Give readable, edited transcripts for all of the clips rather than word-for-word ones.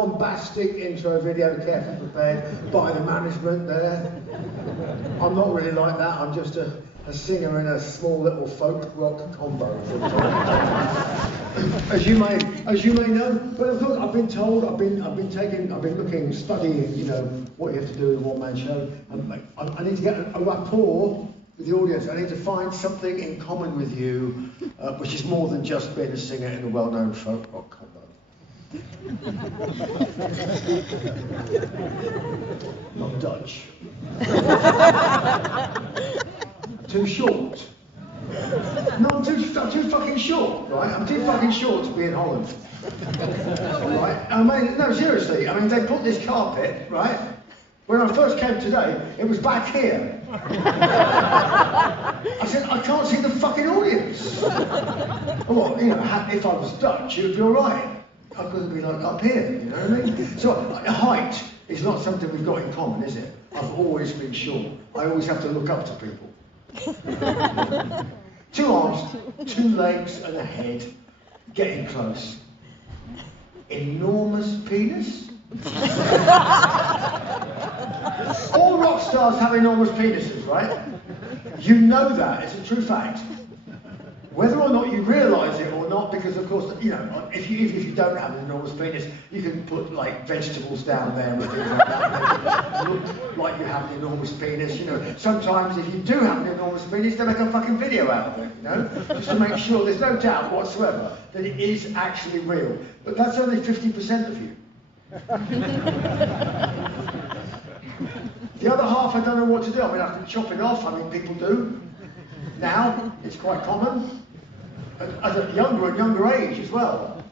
bombastic intro video carefully prepared by the management there. I'm not really like that, I'm just a singer in a small little folk rock combo. as you may know, but of course I've been told, I've been looking, studying, you know, what you have to do in a one-man show. I need to get a rapport with the audience. I need to find something in common with you, which is more than just being a singer in a well-known folk rock combo. Not Dutch. Too short. No, I'm too fucking short, right? I'm too fucking short to be in Holland. Right? I mean, no, seriously. I mean, they put this carpet, right? When I first came today, it was back here. I said, I can't see the fucking audience. Well, you know, if I was Dutch, it would be all right. I couldn't be like up here, you know what I mean? So, height is not something we've got in common, is it? I've always been short. I always have to look up to people. 2 arms, 2 legs and a head, getting close. Enormous penis? All rock stars have enormous penises, right? You know that, it's a true fact. Whether or not you realise it or not, because of course, you know, if you don't have an enormous penis, you can put like vegetables down there and things like that. Look like you have an enormous penis, you know. Sometimes if you do have an enormous penis, they make a fucking video out of it, you know, just to make sure there's no doubt whatsoever that it is actually real. But that's only 50% of you. The other half, I don't know what to do. I mean, I can chop it off. I mean, people do. Now, it's quite common. At a younger and younger age as well.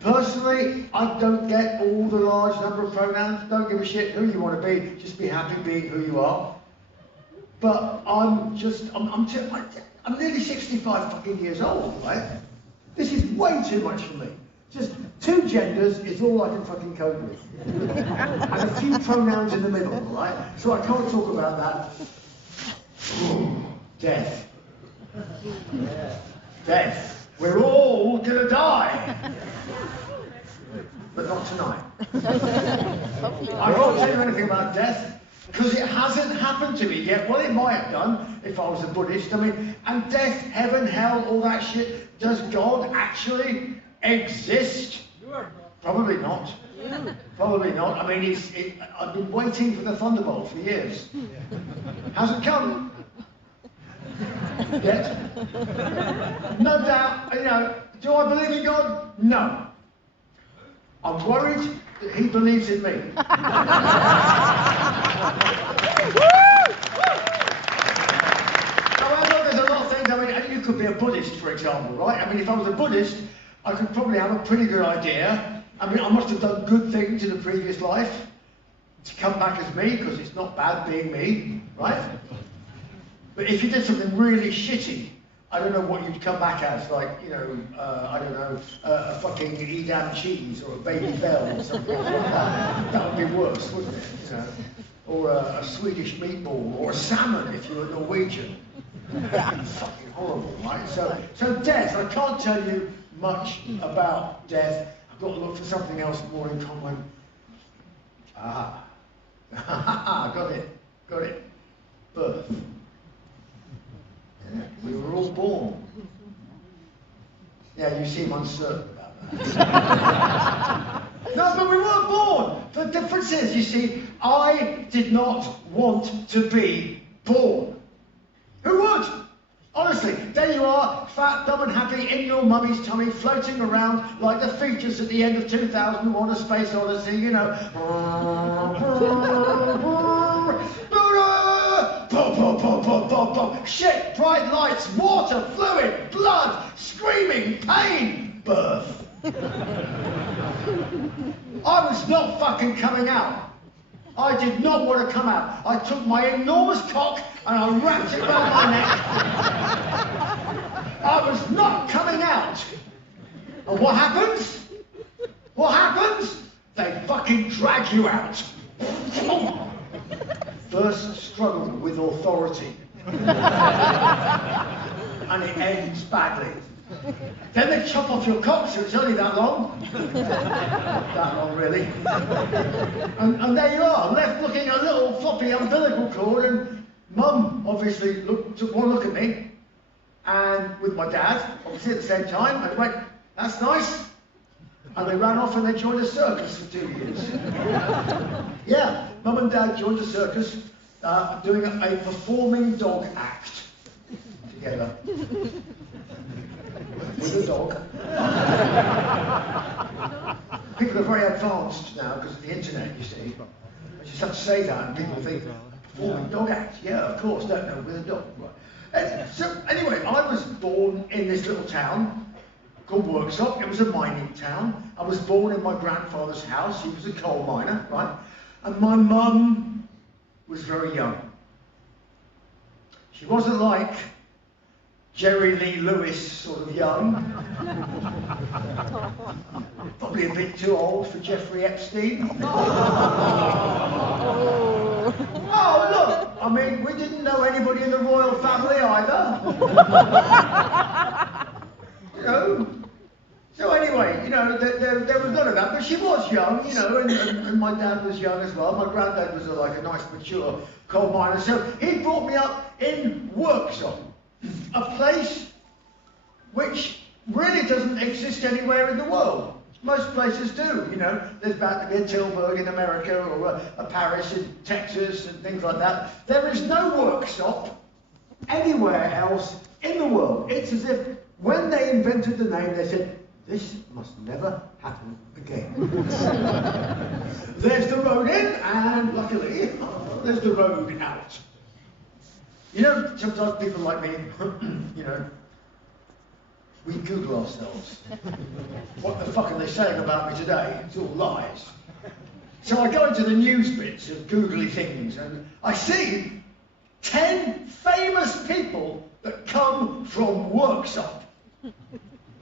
Personally, I don't get all the large number of pronouns. Don't give a shit who you want to be. Just be happy being who you are. But I'm nearly 65 fucking years old, right? This is way too much for me. Just 2 genders is all I can fucking cope with. And a few pronouns in the middle, right? So I can't talk about that. Death. Death. We're all gonna die. But not tonight. I won't tell you anything about death, because it hasn't happened to me yet. Well, it might have done if I was a Buddhist. I mean, and death, heaven, hell, all that shit. Does God actually exist? Probably not. Probably not. I mean, I've been waiting for the thunderbolt for years. Hasn't come yet. No doubt, you know, do I believe in God? No. I'm worried that he believes in me. However, there's a lot of things. I mean, you could be a Buddhist, for example, right? I mean, if I was a Buddhist, I could probably have a pretty good idea. I mean, I must have done good things in a previous life to come back as me, because it's not bad being me, right? But if you did something really shitty, I don't know what you'd come back as, like, you know, I don't know, a fucking Edam cheese or a baby bell or something like that. That would be worse, wouldn't it? You know? Or a Swedish meatball, or a salmon if you were Norwegian. Fucking horrible, right? So death, I can't tell you much about death. I've got to look for something else more in common. Got it. Birth. Yeah, we were all born. Yeah, you seem uncertain about that. No, but we weren't born. The difference is, you see, I did not want to be born. Who would? Honestly, there you are, fat, dumb and happy in your mummy's tummy, floating around like the features at the end of 2001: A Space Odyssey, you know. Shit, bright lights, water, fluid, blood, screaming, pain, birth. I was not fucking coming out. I did not want to come out. I took my enormous cock and I wrapped it around my neck. I was not coming out. And what happens? What happens? They fucking drag you out. First struggle with authority. And it ends badly. Then they chop off your cock, so it's only that long. Not that long, really. And there you are, left looking a little floppy umbilical cord, and Mum obviously took one look at me, and with my dad, obviously at the same time, and went, "That's nice." And they ran off and they joined a circus for 2 years. Yeah, Mum and Dad joined a circus, doing a performing dog act together. With a dog. People are very advanced now because of the internet, you see. I just have to say that and people think, performing dog act? Yeah, of course, don't know, with a dog. Right. So anyway, I was born in this little town called Worksop. It was a mining town. I was born in my grandfather's house. He was a coal miner, right? And my mum was very young. She wasn't like Jerry Lee Lewis sort of young. Probably a bit too old for Jeffrey Epstein. Oh, look, I mean, we didn't know anybody in the royal family either. You know. So anyway, you know, there was none of that, but she was young, you know, and my dad was young as well. My granddad was like a nice, mature coal miner. So he brought me up in Worksop, a place which really doesn't exist anywhere in the world. Most places do, you know. There's about to be a Tilburg in America or a Paris in Texas and things like that. There is no Worksop anywhere else in the world. It's as if when they invented the name, they said, "This must never happen again." There's the road in, and luckily, there's the road out. You know, sometimes people like me, you know, we Google ourselves. What the fuck are they saying about me today? It's all lies. So I go into the news bits of googly things, and I see 10 famous people that come from Worksop.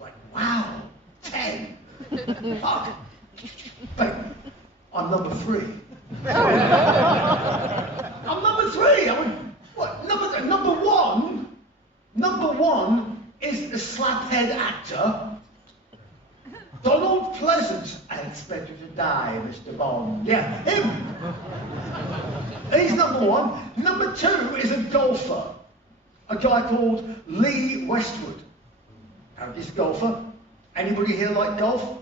Like, wow. 10. Fuck. But I'm number 3. I'm number 3. I mean, what? Number one is the slaphead actor Donald Pleasant. I expect you to die, Mr. Bond. Yeah, him. He's number 1. Number 2 is a golfer, a guy called Lee Westwood. Now, this golfer. Anybody here like golf?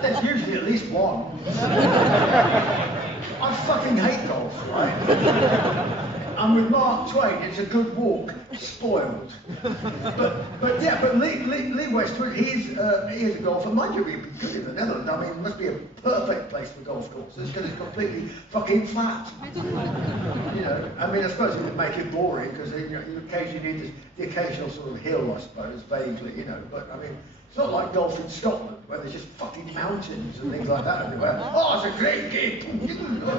There's usually at least one. I fucking hate golf, right? And with Mark Twain, it's a good walk, spoiled. But Lee Westwood, he is a golfer. Mind you, he'd be good in the Netherlands. I mean, it must be a perfect place for golf courses because it's completely fucking flat. You know, I mean, I suppose it would make it boring because you occasionally need the occasional sort of hill, I suppose, vaguely, you know. But I mean, it's not like golf in Scotland where there's just fucking mountains and things like that everywhere. Oh, it's a great gig.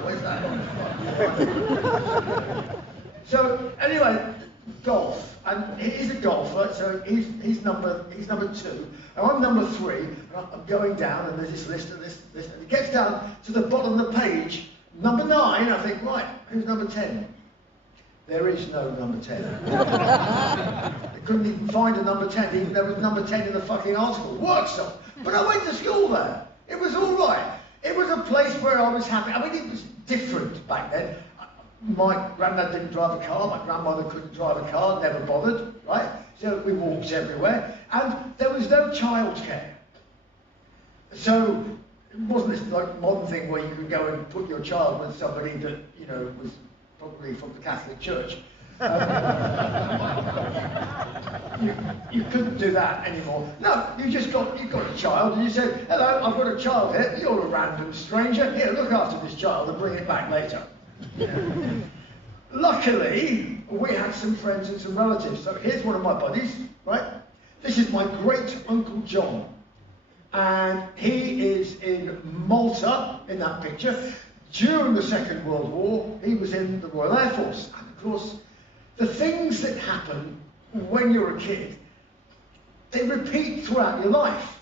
Where's that? So anyway, golf, and he's a golfer, so he's number 2, and I'm number 3, and I'm going down, and there's this list and this, and it gets down to the bottom of the page, number 9, I think, right, who's number 10? There is no number 10. They couldn't even find a number 10, even there was number 10 in the fucking article, Worksop. But I went to school there. It was all right. It was a place where I was happy. I mean, it was different back then. My granddad didn't drive a car, my grandmother couldn't drive a car, never bothered, right? So we walked everywhere, and there was no childcare. So it wasn't this like modern thing where you could go and put your child with somebody that, you know, was probably from the Catholic Church. You couldn't do that anymore. No, you got a child and you said, "Hello, I've got a child here, you're a random stranger, here, look after this child and bring it back later." Luckily, we had some friends and some relatives. So here's one of my buddies, right? This is my great Uncle John. And he is in Malta, in that picture. During the Second World War, he was in the Royal Air Force. And of course, the things that happen when you're a kid, they repeat throughout your life.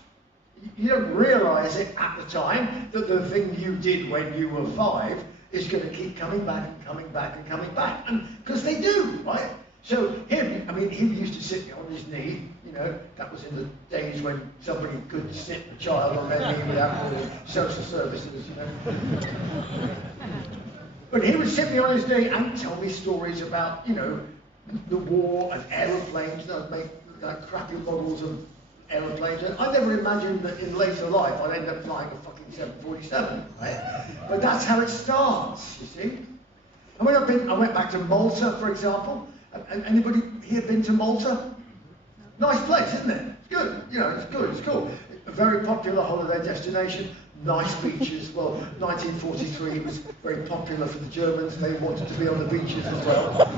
You don't realise it at the time that the thing you did when you were 5 is going to keep coming back and coming back and coming back, and because they do, right? So him, I mean, he used to sit on his knee, you know, that was in the days when somebody could sit a child on their knee without the social services, you know. But he would sit me on his knee and tell me stories about, you know, the war and aeroplanes. I'd make like crappy models of aeroplanes. And I never imagined that in later life I'd end up flying a fucking 747, right? But that's how it starts, you see. And when I went back to Malta, for example. Anybody here been to Malta? Nice place, isn't it? It's good, you know, it's good, it's cool. A very popular holiday destination, nice beaches. Well, 1943 was very popular for the Germans. They wanted to be on the beaches as well.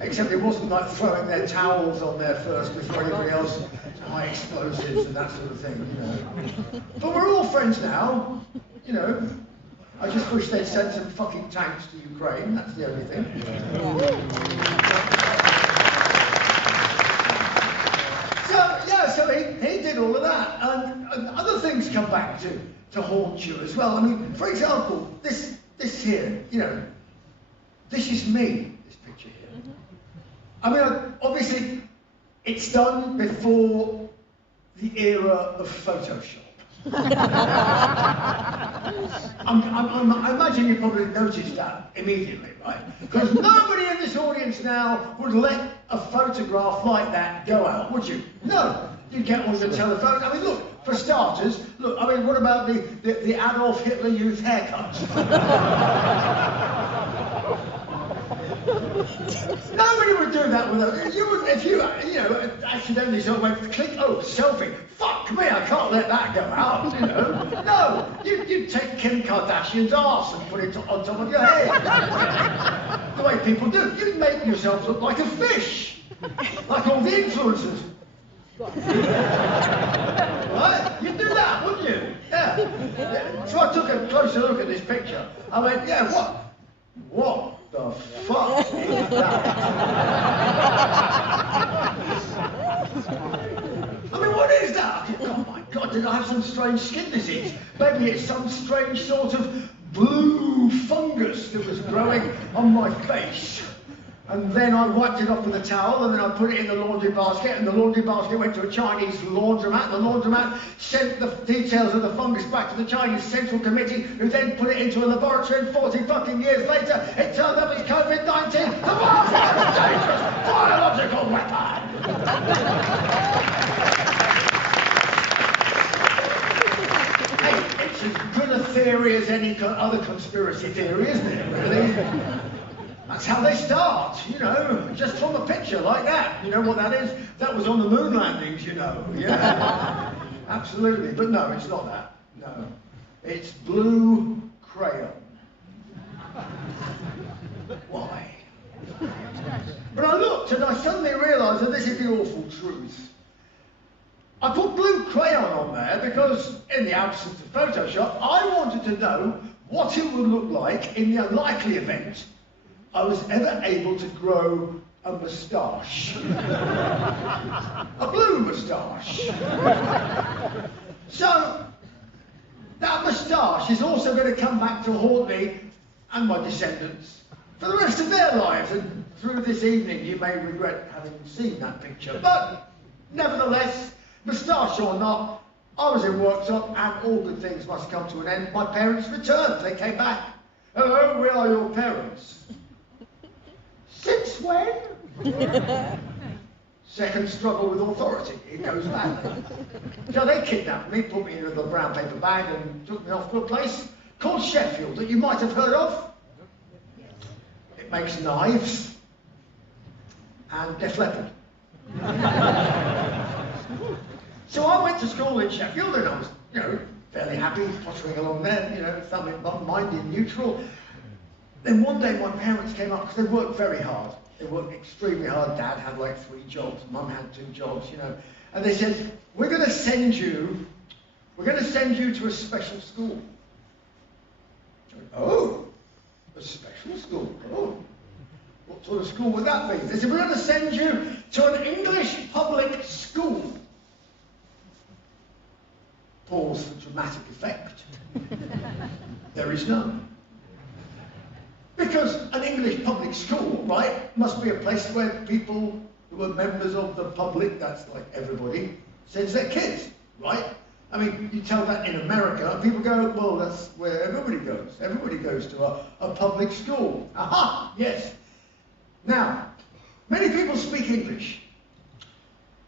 Except it wasn't like throwing their towels on there first before anybody else, high explosives and that sort of thing, you know. But we're all friends now, you know. I just wish they'd send some fucking tanks to Ukraine, that's the only thing. So he did all of that. And other things come back to haunt you as well. I mean, for example, this here, you know, this is me, this picture here. I mean, obviously, it's done before the era of Photoshop. I imagine you probably noticed that immediately, right? Because nobody in this audience now would let a photograph like that go out, would you? No. You'd get on your telephone. I mean, look, for starters, look, I mean, what about the Adolf Hitler youth haircut? Nobody would do that with a... You would, if you know, accidentally sort of went, click, oh, selfie. Fuck me, I can't let that go out, you know. No, you'd take Kim Kardashian's arse and put it on top of your head. The way people do. You'd make yourself look like a fish. Like all the influencers. Right? You'd do that, wouldn't you? Yeah. So I took a closer look at this picture. I went, yeah, what the fuck is that? I mean, what is that? Oh my God, did I have some strange skin disease? Maybe it's some strange sort of blue fungus that was growing on my face. And then I wiped it off with a towel, and then I put it in the laundry basket, and the laundry basket went to a Chinese laundromat, and the laundromat sent the details of the fungus back to the Chinese Central Committee, who then put it into a laboratory, and 40 fucking years later, it turned out it was COVID-19, the world's most dangerous biological weapon! Hey, it's as good a theory as any other conspiracy theory, isn't it, really? That's how they start, you know, just from a picture like that. You know what that is? That was on the moon landings, you know. Yeah, absolutely. But no, it's not that. No, it's blue crayon. Why? But I looked and I suddenly realised that this is the awful truth. I put blue crayon on there because, in the absence of Photoshop, I wanted to know what it would look like in the unlikely event I was ever able to grow a moustache. A blue moustache. So, that moustache is also going to come back to haunt me and my descendants for the rest of their lives. And through this evening, you may regret having seen that picture. But, nevertheless, moustache or not, I was in workshop and all good things must come to an end. My parents returned. They came back. Hello, where are your parents? Since when? Second struggle with authority. It goes back. So they kidnapped me, put me in a little brown paper bag and took me off to a place called Sheffield that you might have heard of. It makes knives and Def Leppard. So I went to school in Sheffield and I was, you know, fairly happy, pottering along there, you know, felt minded neutral. Then one day my parents came up because they worked very hard. They worked extremely hard. Dad had like 3 jobs, Mum had 2 jobs, you know. And they said, we're going to send you to a special school. Oh, a special school? Oh, what sort of school would that be? They said, we're going to send you to an English public school. Pause for dramatic effect. There is none. Because an English public school, right, must be a place where people who are members of the public, that's like everybody, sends their kids, right? I mean, you tell that in America, and people go, well, that's where everybody goes. Everybody goes to a public school. Aha, yes. Now, many people speak English.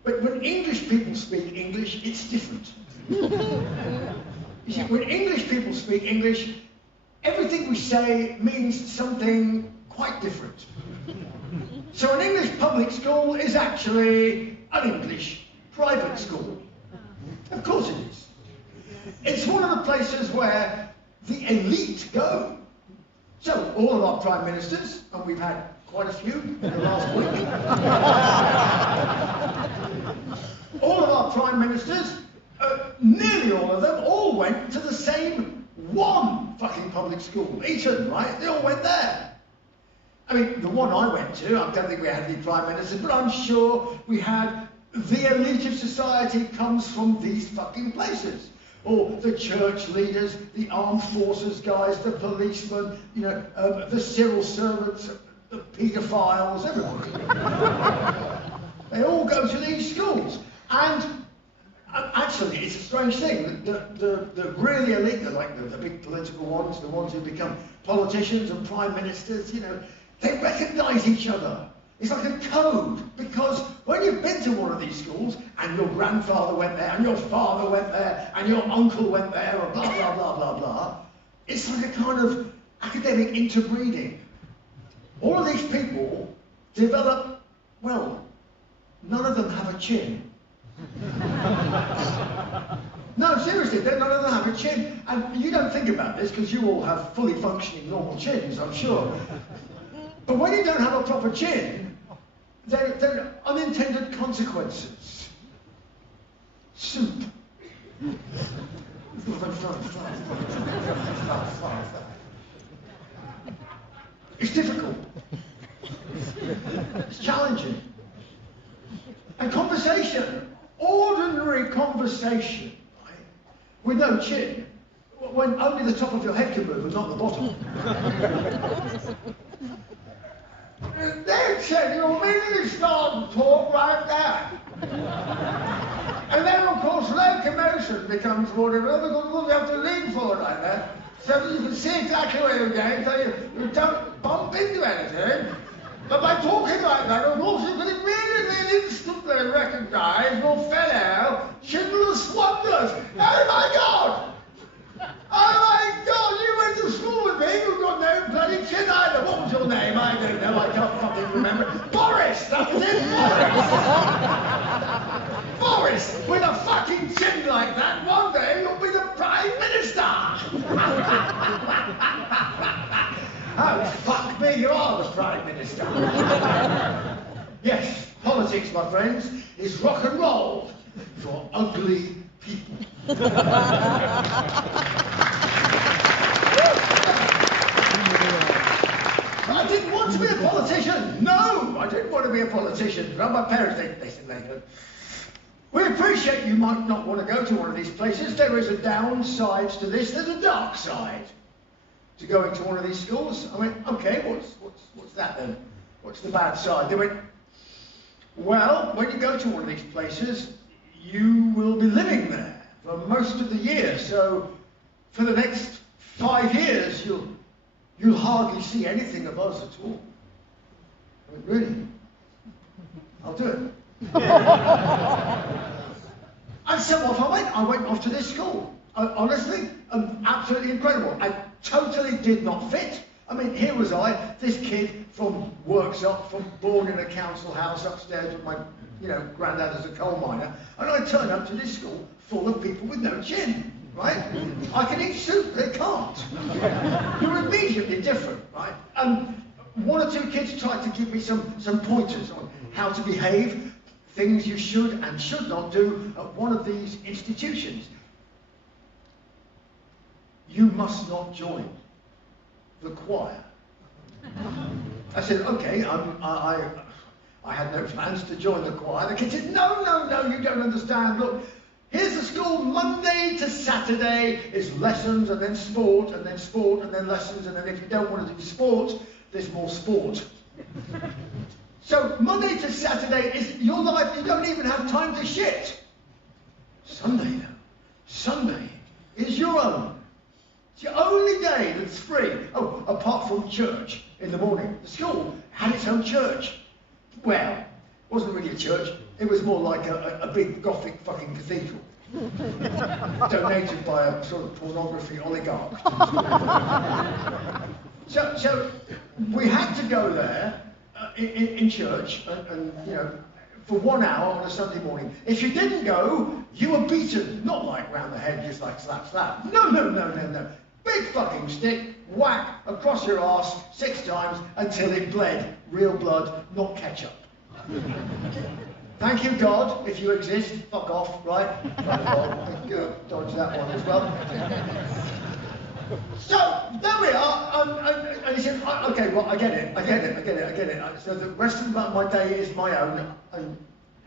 But when English people speak English, it's different. You see, when English people speak English, everything we say means something quite different. So an English public school is actually an English private school. Of course it is. It's one of the places where the elite go. So all of our prime ministers, and we've had quite a few in the last week, all of our prime ministers, nearly all of them, all went to the same one fucking public school, Eton, right? They all went there. I mean, the one I went to, I don't think we had any prime ministers, but I'm sure we had the elite of society comes from these fucking places. Or the church leaders, the armed forces guys, the policemen, you know, the civil servants, the paedophiles, everybody. They all go to these schools. And actually, it's a strange thing. The really elite, like the big political ones, the ones who become politicians and prime ministers, you know, they recognise each other. It's like a code, because when you've been to one of these schools, and your grandfather went there, and your father went there, and your uncle went there, and blah, blah, blah, blah, blah, it's like a kind of academic interbreeding. All of these people develop, well, none of them have a chin. No, seriously, none of them have a chin. And you don't think about this, because you all have fully functioning normal chins, I'm sure. But when you don't have a proper chin, there are unintended consequences. Soup. It's difficult. It's challenging. And conversation, ordinary conversation, right, with no chin, when only the top of your head can move and not the bottom. They said, you immediately start to talk like that. And then, of course, locomotion becomes more difficult because you have to lean forward like that, so that you can see exactly where you're going, so you don't bump into anything. But by talking like that, of course, you can immediately and instantly recognise your fellow Schindler's Wonders. Oh my God! Oh my God, you went to school with me, you've got no bloody chin either. What was your name? I don't know, I can't fucking remember. Boris, that was it, Boris. Boris, with a fucking chin like that, one day you'll be the Prime Minister. Oh, fuck me, you are the Prime Minister. Yes, politics, my friends, is rock and roll for ugly people. I didn't want to be a politician. No, I didn't want to be a politician. Well, my parents, they said they could. We appreciate you might not want to go to one of these places. There is a downside to this. There's a dark side to going to one of these schools. I went, okay, what's that then? What's the bad side? They went, well, when you go to one of these places, you will be living there for most of the year. So for the next 5 years, you'll hardly see anything of us at all. I went, really? I'll do it. And so off I went. I went off to this school. Honestly, absolutely incredible. I totally did not fit. I mean, here was I, this kid from Worksop, born in a council house upstairs with my, granddad as a coal miner, and I turned up to this school full of people with no chin, right? I can eat soup, they can't. You're immediately different, right? One or two kids tried to give me some pointers on how to behave, things you should and should not do at one of these institutions. You must not join the choir. I said, okay, I had no plans to join the choir. The kid said, no, you don't understand. Look, Here's the school Monday to Saturday is lessons and then sport and then sport and then lessons, and then if you don't want to do sport, there's more sport. So Monday to Saturday is your life. You don't even have time to shit. Sunday though. Sunday is your own. It's your only day that's free. Oh, apart from church in the morning. The school had its own church. Well, it wasn't really a church. It was more like a big Gothic fucking cathedral. Donated by a sort of pornography oligarch. So we had to go there in church and you know, for 1 hour on a Sunday morning. If you didn't go, you were beaten. Not like round the head, just like slap, slap. No. Big fucking stick, whack across your arse 6 times until it bled. Real blood, not ketchup. Thank you, God, if you exist. Fuck off, right? Dodge that one as well. So, there we are. And he said, okay, well, I get it. So the rest of my day is my own, and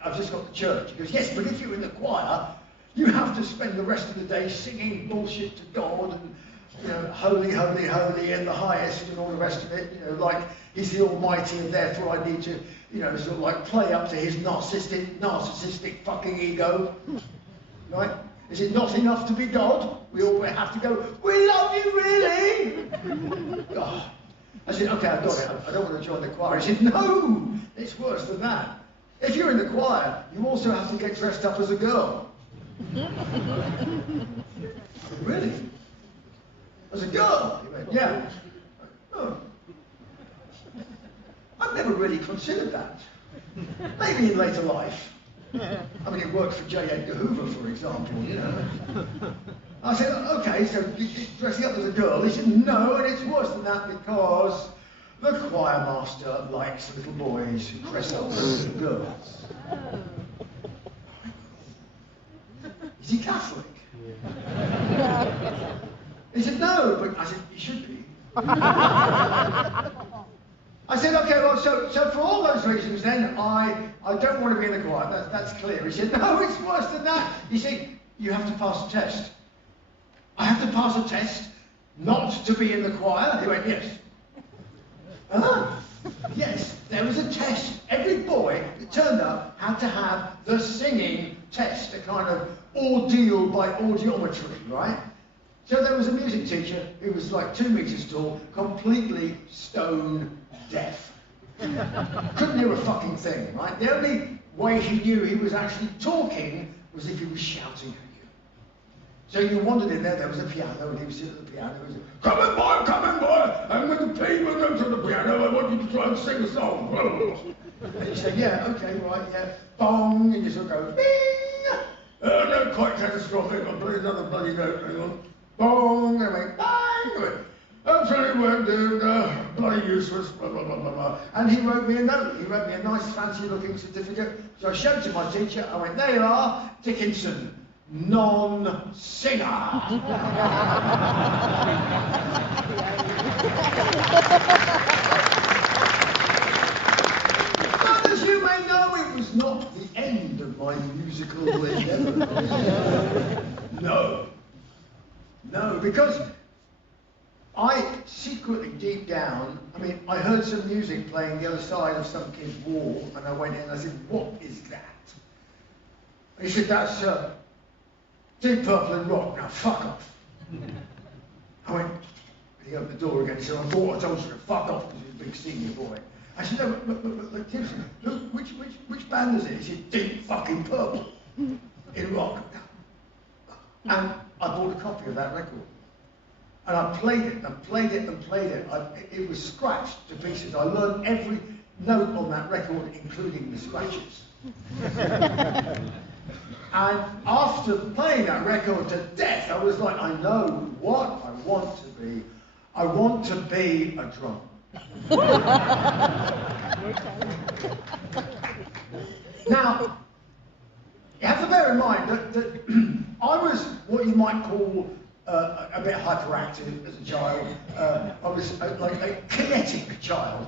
I've just got the church. He goes, yes, but if you're in the choir, you have to spend the rest of the day singing bullshit to God, and, you know, holy, holy, holy, and the highest, and all the rest of it, you know, like he's the Almighty, and therefore I need to, you know, sort of like play up to his narcissistic fucking ego, right? Is it not enough to be God? We all have to go, we love you, really? Oh. I said, okay, I've got it. I don't want to join the choir. He said, no, it's worse than that. If you're in the choir, you also have to get dressed up as a girl. Really? As a girl? He went, yeah. Oh. I've never really considered that. Maybe in later life. I mean, it worked for J. Edgar Hoover, for example, you know. I said, okay, so you're dressing up as a girl. He said, no, and it's worse than that because the choir master likes little boys who dress up as little girls. Is he Catholic? He said, no, but I said, he should be. I said, okay, well, so for all those reasons then, I don't want to be in the choir. That's clear. He said, no, it's worse than that. You see, you have to pass a test. I have to pass a test not to be in the choir? He went, yes. Yes, there was a test. Every boy that turned up had to have the singing test, a kind of ordeal by audiometry, right? So there was a music teacher who was like 2 meters tall, completely stone deaf. Couldn't hear a fucking thing, right? The only way he knew he was actually talking was if he was shouting at you. So you wandered in there was a piano, and he was sitting at the piano, and he was, come in boy, and when the P will go to the piano, I want you to try and sing a song. And you say, yeah, okay, right, yeah, bong, and you sort of go, bing, no, quite catastrophic, I'll play another bloody note, hang on, bong, and I went, bang, absolutely won't do, bloody useless, blah, blah, blah, blah, blah. And he wrote me a note. He wrote me a nice, fancy-looking certificate. So I showed it to my teacher. I went, there you are, Dickinson, non-singer. But as you may know, it was not the end of my musical endeavour. No, because I secretly, deep down, I mean, I heard some music playing the other side of some kid's wall, and I went in and I said, what is that? And he said, that's Deep Purple and rock, now fuck off. I went, and he opened the door again, he said, I thought I told you to fuck off because he's a big senior boy. I said, no, but Gibson, look, which band is it? He said, Deep fucking Purple in rock. And I bought a copy of that record. And I played it. It was scratched to pieces. I learned every note on that record, including the scratches. And after playing that record to death, I was like, I know what I want to be. I want to be a drummer. Now, you have to bear in mind that I was what you might call a bit hyperactive as a child. I was like a kinetic child.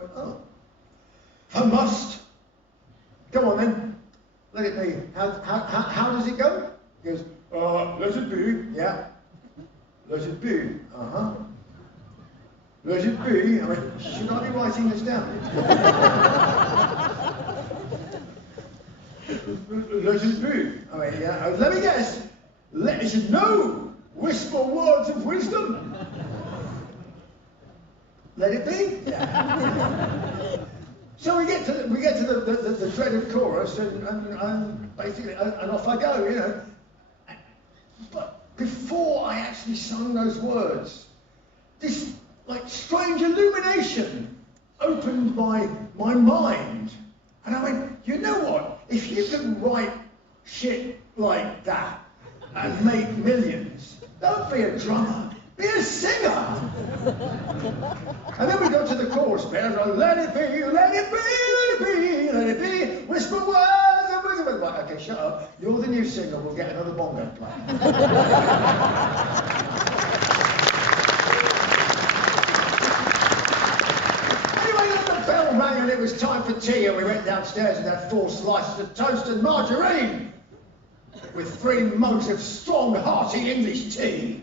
went, oh, I must. Come on then, let it be. How does it go? He goes, let it be, yeah. Let it be, uh-huh. Let it be. I mean, should I be writing this down? Let it be. I mean, yeah. Let me guess. Let it no. Whisper words of wisdom. Let it be. Yeah. So we get to the dreaded chorus, and basically, and off I go, you know. But before I actually sung those words, this like strange illumination opened my mind, and I went, you know what? If you can write shit like that and make millions, don't be a drummer, be a singer. And then we go to the chorus bit, and I go, let it be, let it be, let it be, let it be, whisper words and wisdom. Right, okay, shut up. You're the new singer. We'll get another bongo player. Bell rang and it was time for tea, and we went downstairs and had 4 slices of toast and margarine with 3 mugs of strong, hearty English tea.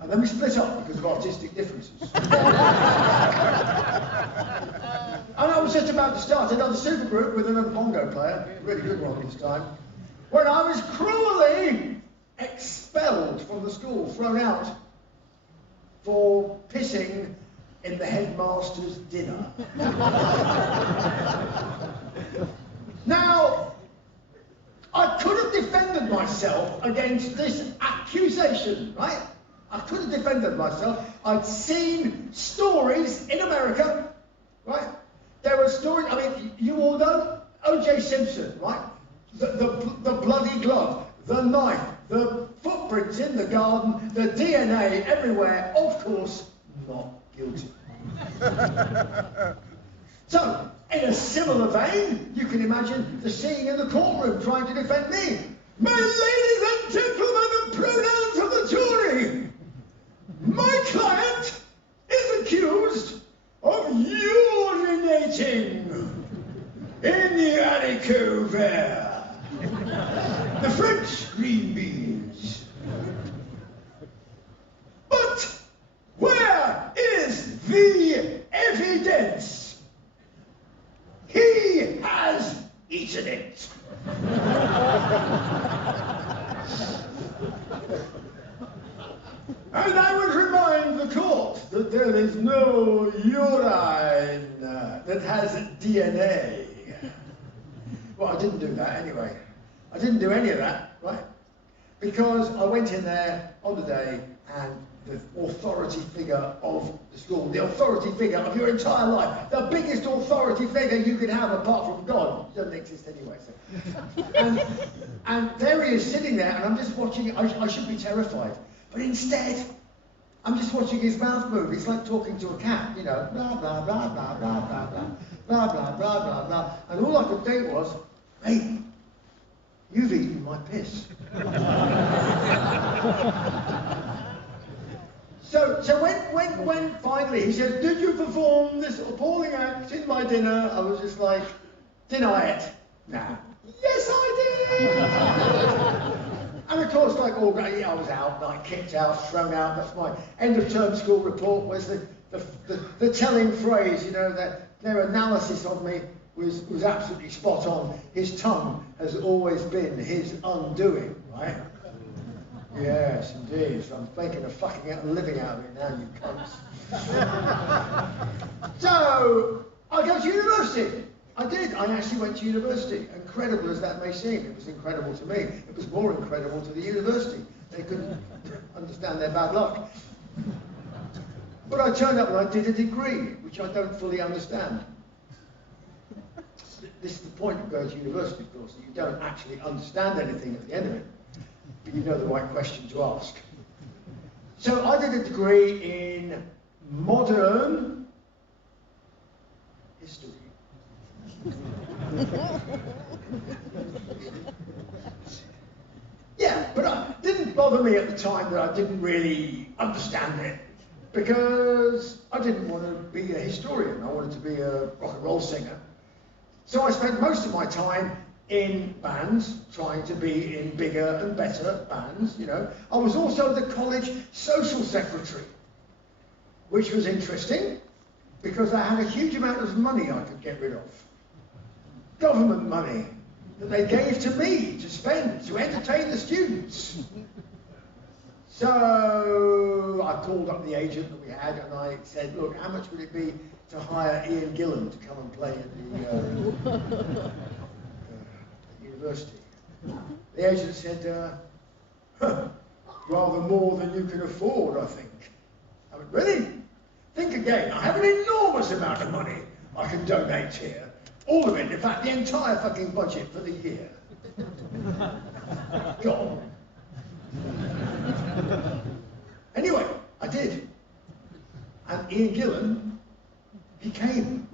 And then we split up because of artistic differences. And I was just about to start another supergroup with another bongo player, a really good one this time, when I was cruelly expelled from the school, thrown out for pissing in the headmaster's dinner. Now, I could have defended myself against this accusation, right? I could have defended myself. I'd seen stories in America, right? There were stories, I mean, you all know O.J. Simpson, right? The bloody glove, the knife, the footprints in the garden, the DNA everywhere, of course, not guilty. So, in a similar vein, you can imagine the scene in the courtroom trying to defend me. My ladies and gentlemen, the pronouns of the jury. My client is accused of urinating in the haricot vert, the French green beans. But where is the evidence? He has eaten it. And I would remind the court that there is no urine that has DNA. Well, I didn't do that anyway. I didn't do any of that, right? Because I went in there on the day and the authority figure of the school, the authority figure of your entire life, the biggest authority figure you could have apart from God, doesn't exist anyway. So. And there he is sitting there, and I'm just watching it. I should be terrified, but instead, I'm just watching his mouth move. It's like talking to a cat, you know, blah blah blah blah blah blah blah blah blah blah blah blah. And all I could think was, hey, you've eaten my piss. So when finally he said, did you perform this appalling act in my dinner? I was just like, deny it. Nah. Yes, I did! And of course, like all day, I was out, like kicked out, thrown out. That's my end of term school report, was the telling phrase, you know, that their analysis of me was absolutely spot on. His tongue has always been his undoing, right? Yes, indeed. So I'm thinking of fucking out and living out of it now, you cunts. So, I go to university. I did. I actually went to university. Incredible as that may seem, it was incredible to me. It was more incredible to the university. They couldn't understand their bad luck. But I turned up and I did a degree, which I don't fully understand. This is the point of going to university, of course, that you don't actually understand anything at the end of it. But you know the right question to ask. So I did a degree in modern history. Yeah, but it didn't bother me at the time that I didn't really understand it, because I didn't want to be a historian. I wanted to be a rock and roll singer. So I spent most of my time in bands, trying to be in bigger and better bands, you know. I was also the college social secretary, which was interesting because I had a huge amount of money I could get rid of. Government money that they gave to me to spend, to entertain the students. So I called up the agent that we had and I said, look, how much would it be to hire Ian Gillan to come and play at the university? The agent said, rather more than you can afford, I think. I went, really? Think again, I have an enormous amount of money I can donate here. All of it, in fact, the entire fucking budget for the year. Gone. Anyway, I did. And Ian Gillan, he came.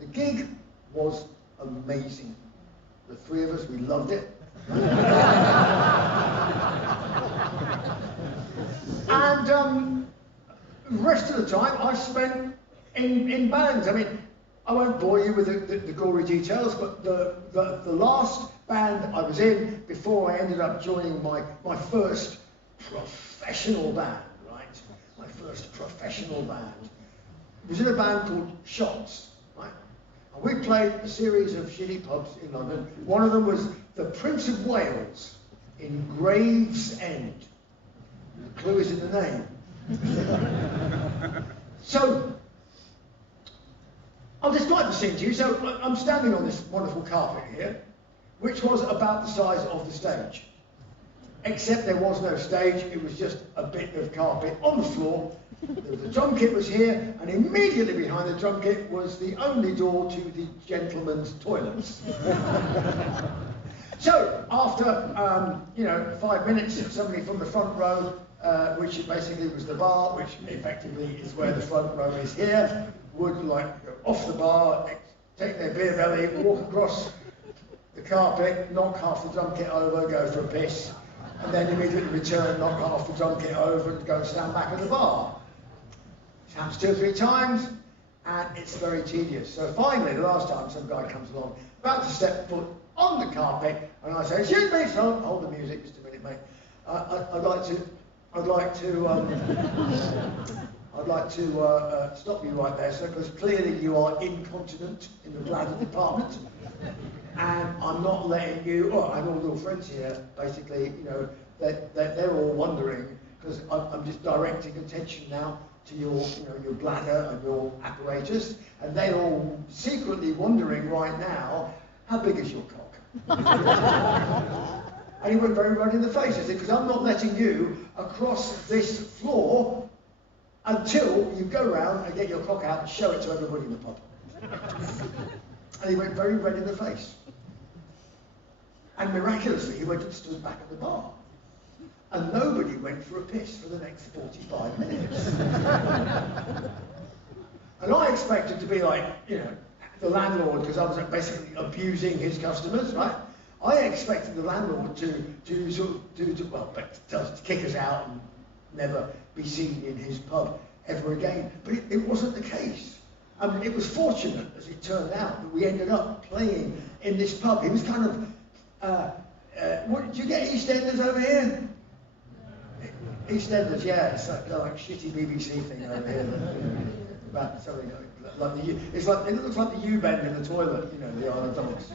The gig was amazing. The three of us, we loved it. And the rest of the time I spent in bands. I mean, I won't bore you with the gory details, but the last band I was in before I ended up joining my first professional band, right? My first professional band. It was in a band called Shots, right? And we played a series of shitty pubs in London. One of them was the Prince of Wales in Gravesend. The clue is in the name. So, I'll describe the scene to you. So, I'm standing on this wonderful carpet here, which was about the size of the stage. Except there was no stage, it was just a bit of carpet on the floor. The drum kit was here, and immediately behind the drum kit was the only door to the gentlemen's toilets. So, after, 5 minutes, somebody from the front row, which basically was the bar, which effectively is where the front row is here, would like go off the bar, take their beer belly, walk across the carpet, knock half the drum kit over, go for a piss, and then immediately return, knock half the drum kit over, and go and stand back at the bar. It happens 2 or 3 times, and it's very tedious. So finally, the last time, some guy comes along, about to step foot on the carpet, and I say, excuse me, so hold the music just a minute, mate. I'd like to stop you right there, sir, because clearly you are incontinent in the bladder department, and I'm not letting you. Oh, and all your friends here, basically, you know, they're all wondering because I'm just directing attention now to your bladder and your apparatus, and they're all secretly wondering right now, how big is your cock? And he went very red in the face. I said, because I'm not letting you across this floor until you go round and get your cock out and show it to everybody in the pub. And he went very red in the face. And miraculously, he went and stood back at the bar. And nobody went for a piss for the next 45 minutes. And I expected to be like, the landlord, because I was basically abusing his customers, right? I expected the landlord to kick us out and never be seen in his pub ever again. But it wasn't the case. I mean, it was fortunate, as it turned out, that we ended up playing in this pub. It was kind of, what, do you get EastEnders over here? EastEnders, yeah, it's like shitty BBC thing over here. About something like it looks like the U-bend in the toilet, the Isle of Dogs,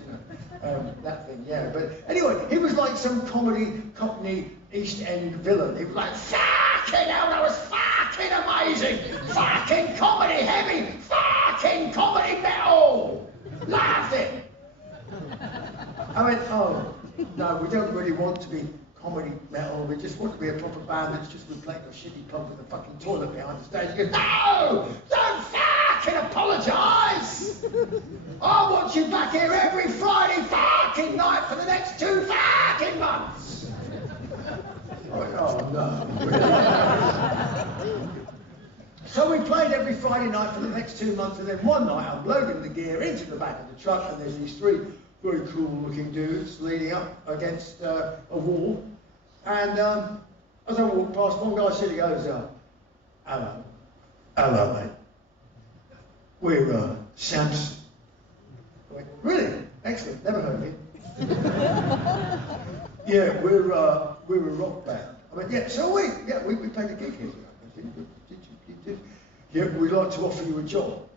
that thing, yeah. But anyway, he was like some Cockney East End villain. He was like, fucking hell, that was fucking amazing, fucking comedy heavy, fucking comedy metal, loved it. I went, oh, no, we don't really want to be comedy metal, we just want to be a proper band that's just been playing a shitty pub with a fucking toilet behind the stage. He goes, no, don't fucking apologise. I want you back here every Friday fucking night for the next 2 fucking months. I went, oh no. So we played every Friday night for the next 2 months, and then one night I'm loading the gear into the back of the truck, and there's these 3 very cool looking dudes leaning up against a wall. And as I walk past, one guy said, he goes, hello, mate. we're Samson. I went, really? Excellent, never heard of him. Yeah, we're a rock band. I went, yeah, so we played a gig here. Did. Yeah, we'd like to offer you a job.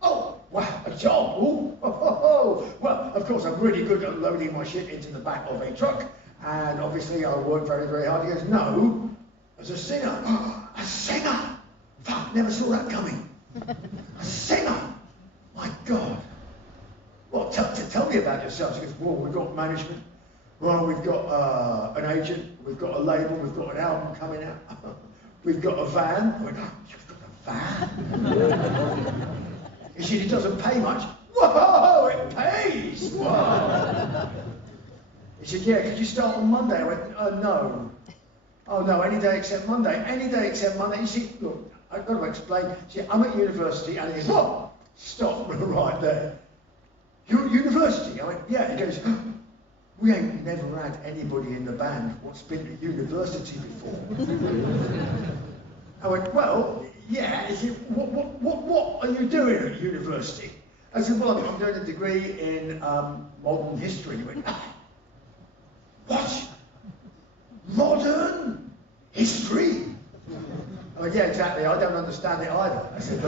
Oh, wow, a job? Ooh, Well, of course, I'm really good at loading my shit into the back of a truck, and obviously I work very, very hard. He goes, no, as a singer. A singer? Fuck, never saw that coming. A singer? My God. Well, tell me about yourself. She goes, well, we've got management. Well, we've got an agent. We've got a label. We've got an album coming out. We've got a van. I went, oh, you've got a van? He said, it doesn't pay much. Whoa, it pays! Whoa. He said, yeah, could you start on Monday? I went, no. Oh, no, any day except Monday. Any day except Monday. You see, look, I've got to explain. See, I'm at university, and he goes, oh, stop right there. You're at university? I went, yeah. He goes, we ain't never had anybody in the band what's been to university before. I went, well, yeah. He said, what are you doing at university? I said, well, I'm doing a degree in modern history. He went, what? Modern history? I went, yeah, exactly. I don't understand it either. I said,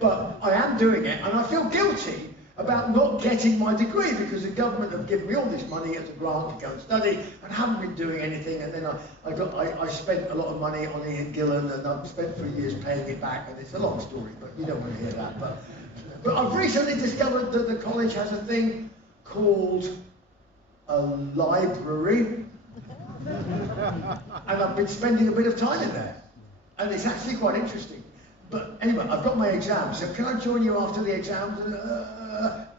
but I am doing it, and I feel guilty about not getting my degree because the government have given me all this money as a grant to go and study and haven't been doing anything. And then I spent a lot of money on Ian Gillan, and I've spent 3 years paying it back, and it's a long story, but you don't want to hear that. But I've recently discovered that the college has a thing called a library, and I've been spending a bit of time in there, and it's actually quite interesting. But anyway, I've got my exams, so can I join you after the exams?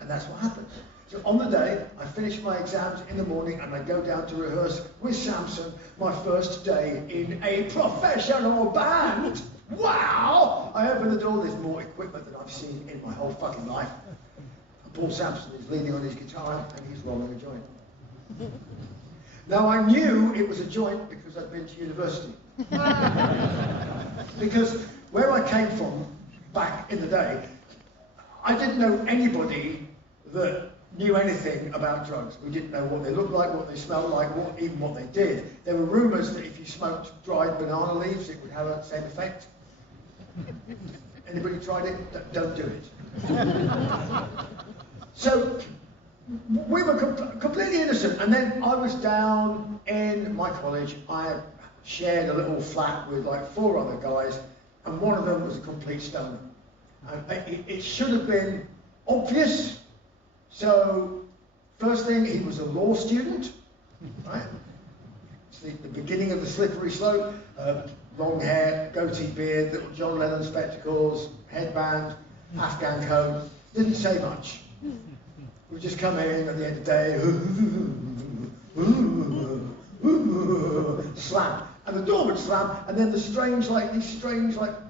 And that's what happens. So on the day, I finish my exams in the morning, and I go down to rehearse with Samson, my first day in a professional band. Wow! I open the door, there's more equipment than I've seen in my whole fucking life. And Paul Sampson is leaning on his guitar, and he's rolling a joint. Now, I knew it was a joint because I'd been to university. Because where I came from back in the day, I didn't know anybody that knew anything about drugs. We didn't know what they looked like, what they smelled like, even what they did. There were rumours that if you smoked dried banana leaves, it would have the same effect. Anybody tried it? Don't do it. So we were completely innocent. And then I was down in my college. I shared a little flat with like 4 other guys, and one of them was a complete stoner. And it should have been obvious. So, first thing, he was a law student, right? It's the beginning of the slippery slope. Long hair, goatee beard, little John Lennon spectacles, headband, Afghan coat. Didn't say much. We just come in at the end of the day, slam. And the door would slam, and then these strange,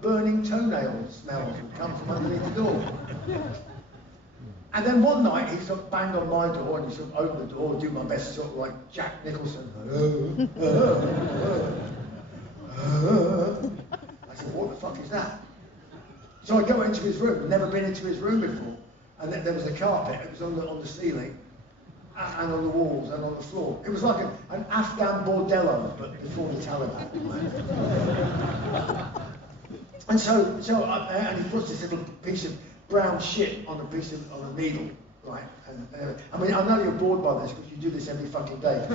burning toenail smells would come from underneath the door. And then one night, he sort of banged on my door, and he sort of opened the door, do my best, sort of like Jack Nicholson. I said, what the fuck is that? So I go into his room, never been into his room before, and then there was a carpet, it was on the ceiling, and on the walls and on the floor. It was like an Afghan bordello, but before the Taliban. Right? And and he puts this little piece of brown shit on a needle, right? And I mean, I know you're bored by this because you do this every fucking day.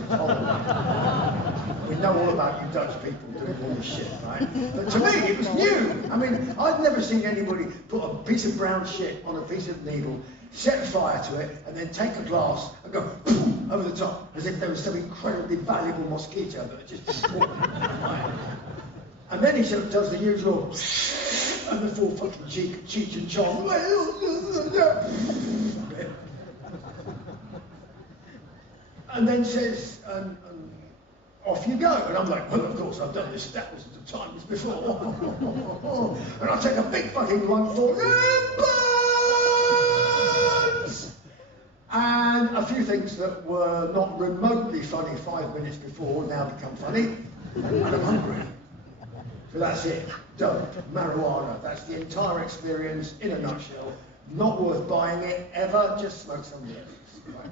We know all about you Dutch people doing all this shit, right? But to me, it was new. I mean, I'd never seen anybody put a piece of brown shit on a piece of needle, set fire to it, and then take a glass and go boom, over the top, as if there was some incredibly valuable mosquito that had just been caught. Right? And then he sort of does the usual, and the 4 fucking Cheech and Chong. And then says, off you go. And I'm like, well, of course, I've done this 1,000s of times before. And I take a big fucking lung for and a few things that were not remotely funny 5 minutes before now become funny. And I'm hungry. So that's it. dope, marijuana. That's the entire experience in a nutshell. Not worth buying it ever, just smoke somebody else's. Right?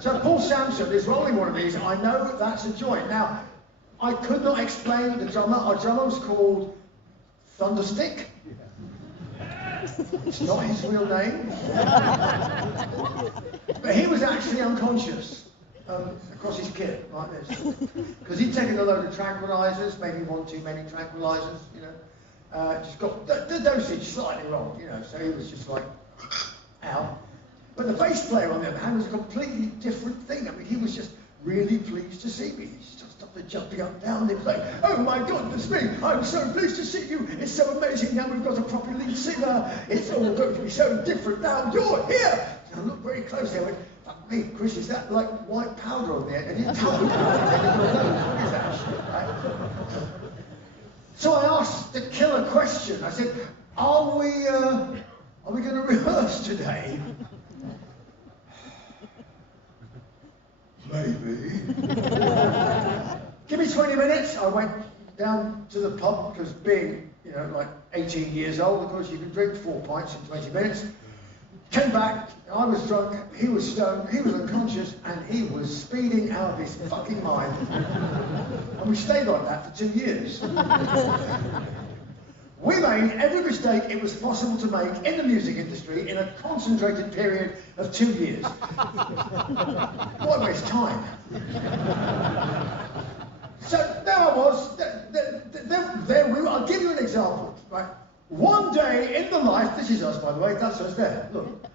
So Paul Sampson is rolling one of these. I know that's a joint. Now, I could not explain the drummer. Our drummer was called Thunderstick. It's not his real name. But he was actually unconscious across his kit, like this. Because he'd taken a load of tranquilizers, maybe one too many tranquilizers, you know. Just got the dosage slightly wrong, you know, so he was just like, out. But the bass player, on the other hand, was a completely different thing. I mean, he was just really pleased to see me. He just started jumping up and down. He was like, oh my goodness me, I'm so pleased to see you. It's so amazing now we've got a proper lead singer. It's all going to be so different now. You're here. And I looked very closely. I went, fuck me, Chris, is that like white powder on there? And he told me, what is that shit, right? So I asked the killer question. I said, are we going to rehearse today? Maybe. Give me 20 minutes. I went down to the pub because being, you know, like 18 years old, of course, you can drink 4 pints in 20 minutes. Came back, I was drunk, he was stoned, he was unconscious, and he was speeding out of his fucking mind. And we stayed like that for 2 years. We made every mistake it was possible to make in the music industry in a concentrated period of 2 years. What a waste of time. So there I was, there we were. I'll give you an example, right? One day in the life, this is us by the way, that's us there, look.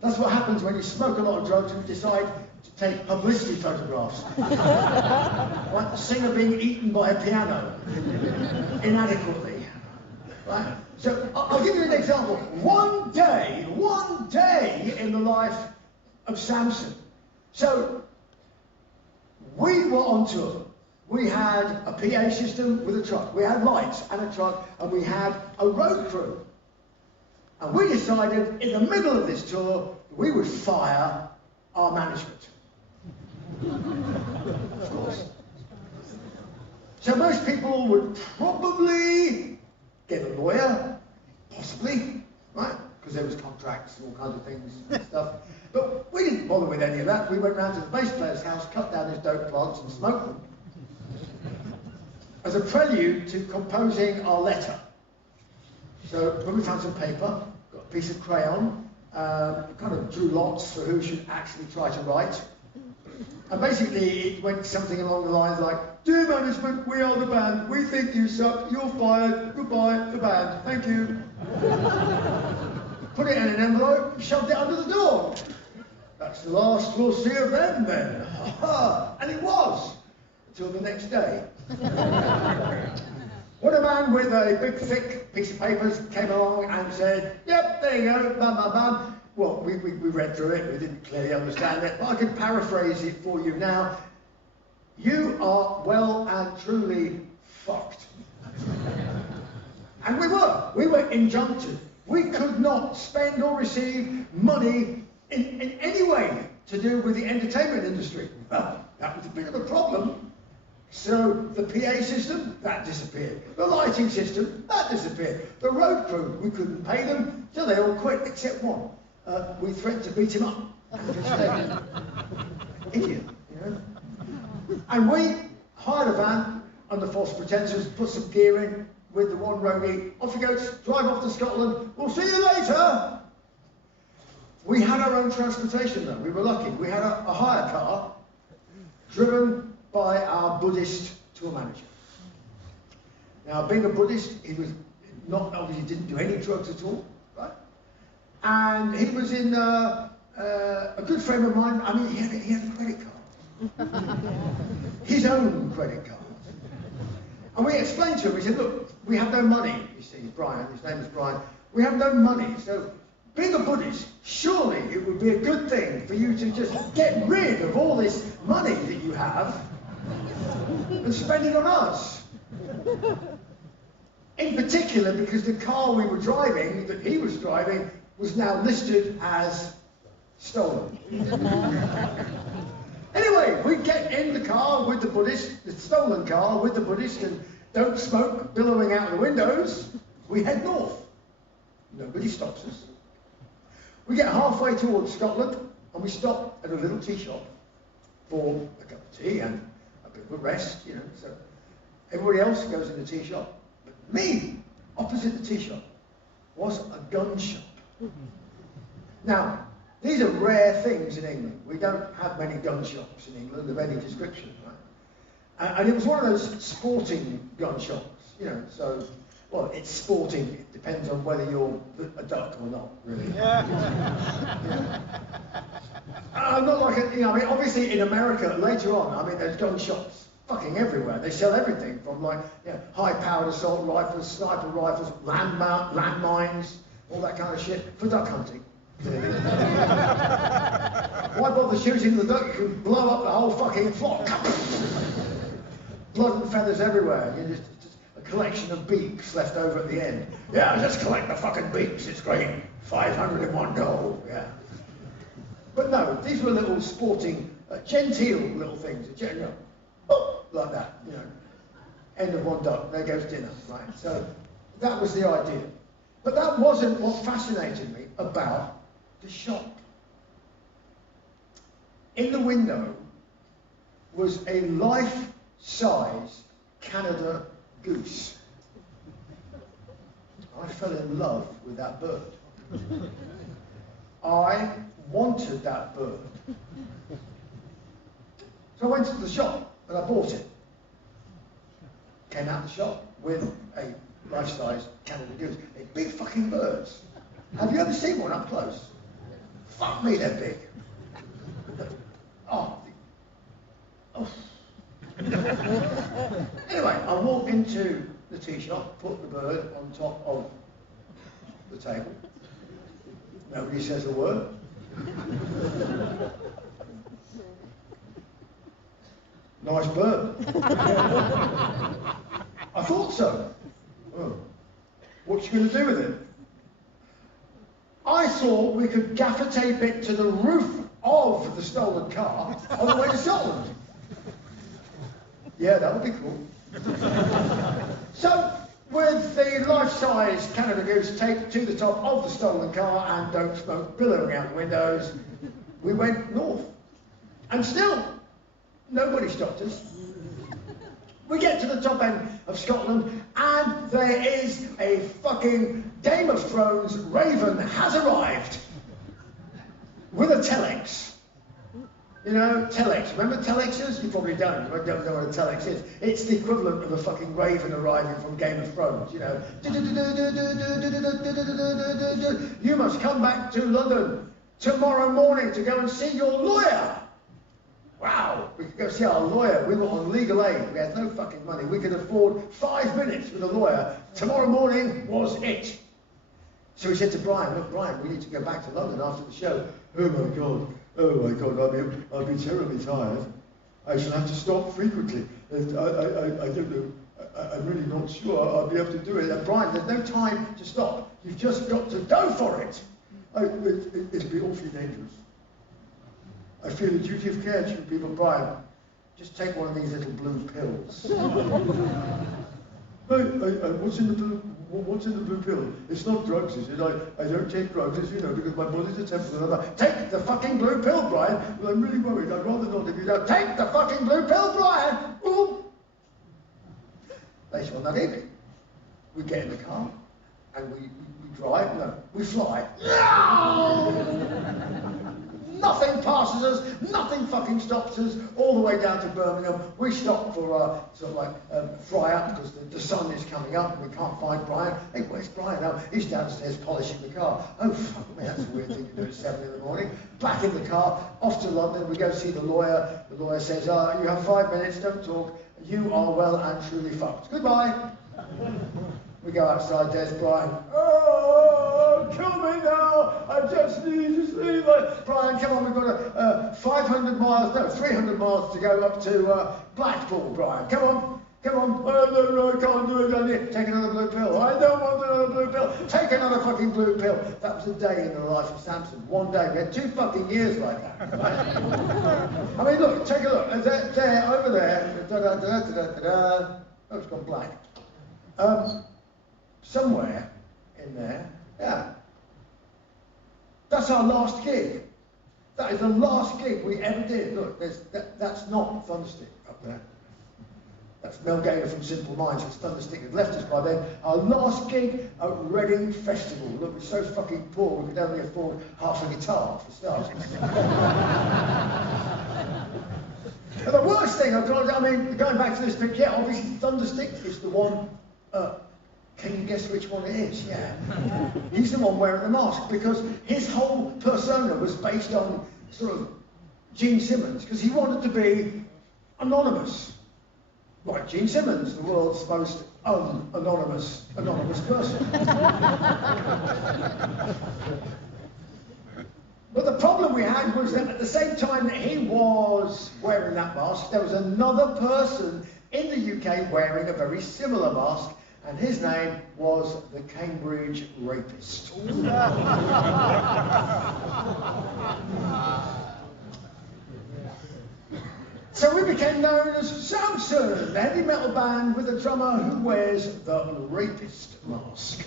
That's what happens when you smoke a lot of drugs and decide to take publicity photographs. Like the singer being eaten by a piano, inadequately. Right? So I'll give you an example. One day in the life of Samson. So we were on tour. We had a PA system with a truck. We had lights and a truck, and we had a road crew. And we decided in the middle of this tour we would fire our management. Of course. So most people would probably get a lawyer, possibly, right? Because there was contracts and all kinds of things and stuff. But we didn't bother with any of that. We went round to the bass player's house, cut down his dope plants and smoked them. As a prelude to composing our letter. So when we found some paper, got a piece of crayon, kind of drew lots for who should actually try to write. And basically it went something along the lines like, dear management, we are the band. We think you suck. You're fired. Goodbye, the band. Thank you. Put it in an envelope, shoved it under the door. That's the last we'll see of them then. And it was. Until the next day. When a man with a big, thick piece of papers came along and said, yep, there you go, bam, bam, bam. Well, we read through it, we didn't clearly understand it, but I can paraphrase it for you now. You are well and truly fucked. And we were injuncted. We could not spend or receive money in any way to do with the entertainment industry. Well, that was a bit of a problem. So the PA system, that disappeared. The lighting system, that disappeared. The road crew, we couldn't pay them, so they all quit except one. We threatened to beat him up. Idiot, you know. And we hired a van under false pretenses, put some gear in with the one roadie. Off he goes, drive off to Scotland. We'll see you later. We had our own transportation though. We were lucky. We had a hire car driven by our Buddhist tour manager. Now, being a Buddhist, he was not obviously didn't do any drugs at all, right? And he was in a good frame of mind. I mean, he had a credit card, his own credit card. And we explained to him. We said, "Look, we have no money. You see, Brian. His name is Brian. We have no money. So, being a Buddhist, surely it would be a good thing for you to just get rid of all this money that you have." And spend it on us. In particular, because the car we were driving, that he was driving, was now listed as stolen. Anyway, we get in the car with the Buddhist, the stolen car with the Buddhist, and don't smoke billowing out of the windows. We head north. Nobody stops us. We get halfway towards Scotland, and we stop at a little tea shop for a cup of tea and a bit of a rest, So everybody else goes in the tea shop. But me, opposite the tea shop, was a gun shop. Now, these are rare things in England. We don't have many gun shops in England of any description, right? And it was one of those sporting gun shops, so, well, it's sporting. It depends on whether you're a duck or not, really. Not like, obviously in America, later on, there's gun shops fucking everywhere. They sell everything from, high-powered assault rifles, sniper rifles, landmines, all that kind of shit, for duck hunting. Why bother shooting the duck? You can blow up the whole fucking flock. Blood and feathers everywhere. Just a collection of beaks left over at the end. Yeah, just collect the fucking beaks. It's great. 500 in one go. Yeah. But no, these were little sporting, genteel little things. Like that. End of one duck. There goes dinner. Right. So that was the idea. But that wasn't what fascinated me about the shop. In the window was a life-size Canada goose. I fell in love with that bird. I wanted that bird. So I went to the shop and I bought it. Came out the shop with a life-size Canada goose. They're big fucking birds. Have you ever seen one up close? Fuck me, they're big. Oh. Anyway, I walked into the tea shop, put the bird on top of the table. Nobody says a word. Nice bird. I thought so. Oh. What you going to do with it? I thought we could gaffer tape it to the roof of the stolen car on the way to Scotland. Yeah, that would be cool. So, with the life-size Canada Goose taped to the top of the stolen car and don't smoke billowing out the windows, we went north. And still, nobody stopped us. We get to the top end of Scotland, and there is a fucking Game of Thrones raven has arrived with a telex. Telex. Remember telexes? You probably don't. You don't know what a telex is. It's the equivalent of a fucking raven arriving from Game of Thrones. You must come back to London tomorrow morning to go and see your lawyer. Wow, we could go see our lawyer. We were on legal aid. We had no fucking money. We could afford 5 minutes with a lawyer. Tomorrow morning was it. So we said to Brian, look, Brian, we need to go back to London after the show. Oh my God, I'll be terribly tired. I shall have to stop frequently. I don't know, I'm really not sure I'll be able to do it. And Brian, there's no time to stop. You've just got to go for it. It'll be awfully dangerous. I feel a duty of care to you people. Brian, just take one of these little blue pills. What's in the blue pill? It's not drugs, is it? I don't take drugs, as you know, because my body's a temple. Take the fucking blue pill, Brian. Well, I'm really worried. I'd rather not if you don't. Take the fucking blue pill, Brian. Boom. Later on that evening, we get in the car and we drive. No, we fly. Nothing passes us, nothing fucking stops us, all the way down to Birmingham. We stop for fry up because the sun is coming up and we can't find Brian. Hey, where's Brian? Oh, he's downstairs polishing the car. Oh, fuck me, that's a weird thing to do at 7 in the morning. Back in the car, off to London, we go see the lawyer. The lawyer says, you have 5 minutes, don't talk. You are well and truly fucked. Goodbye. We go outside, there's Brian. Oh, kill me now! I just need to sleep. Brian, come on, we've got 300 miles to go up to Blackpool, Brian. Come on. Come on, oh, no, I can't do it, I need take another blue pill. I don't want another blue pill. Take another fucking blue pill. That was a day in the life of Samson. One day. We had 2 fucking years like that. Right? I mean, look, take a look. There, over there. Oh, it's gone black. Somewhere in there. Yeah. That's our last gig. That is the last gig we ever did. Look, that's not Thunderstick up there. That's Mel Gaynor from Simple Minds, because Thunderstick had left us by then. Our last gig at Reading Festival. Look, we're so fucking poor, we could only afford half a guitar for starters. And the worst thing, going back to this picture, yeah, obviously Thunderstick is the one, can you guess which one it is? Yeah. He's the one wearing the mask, because his whole persona was based on sort of Gene Simmons, because he wanted to be anonymous. Like Gene Simmons, the world's most anonymous person. But the problem we had was that at the same time that he was wearing that mask, there was another person in the UK wearing a very similar mask, and his name was the Cambridge Rapist. So we became known as Samson, the heavy metal band with a drummer who wears the rapist mask.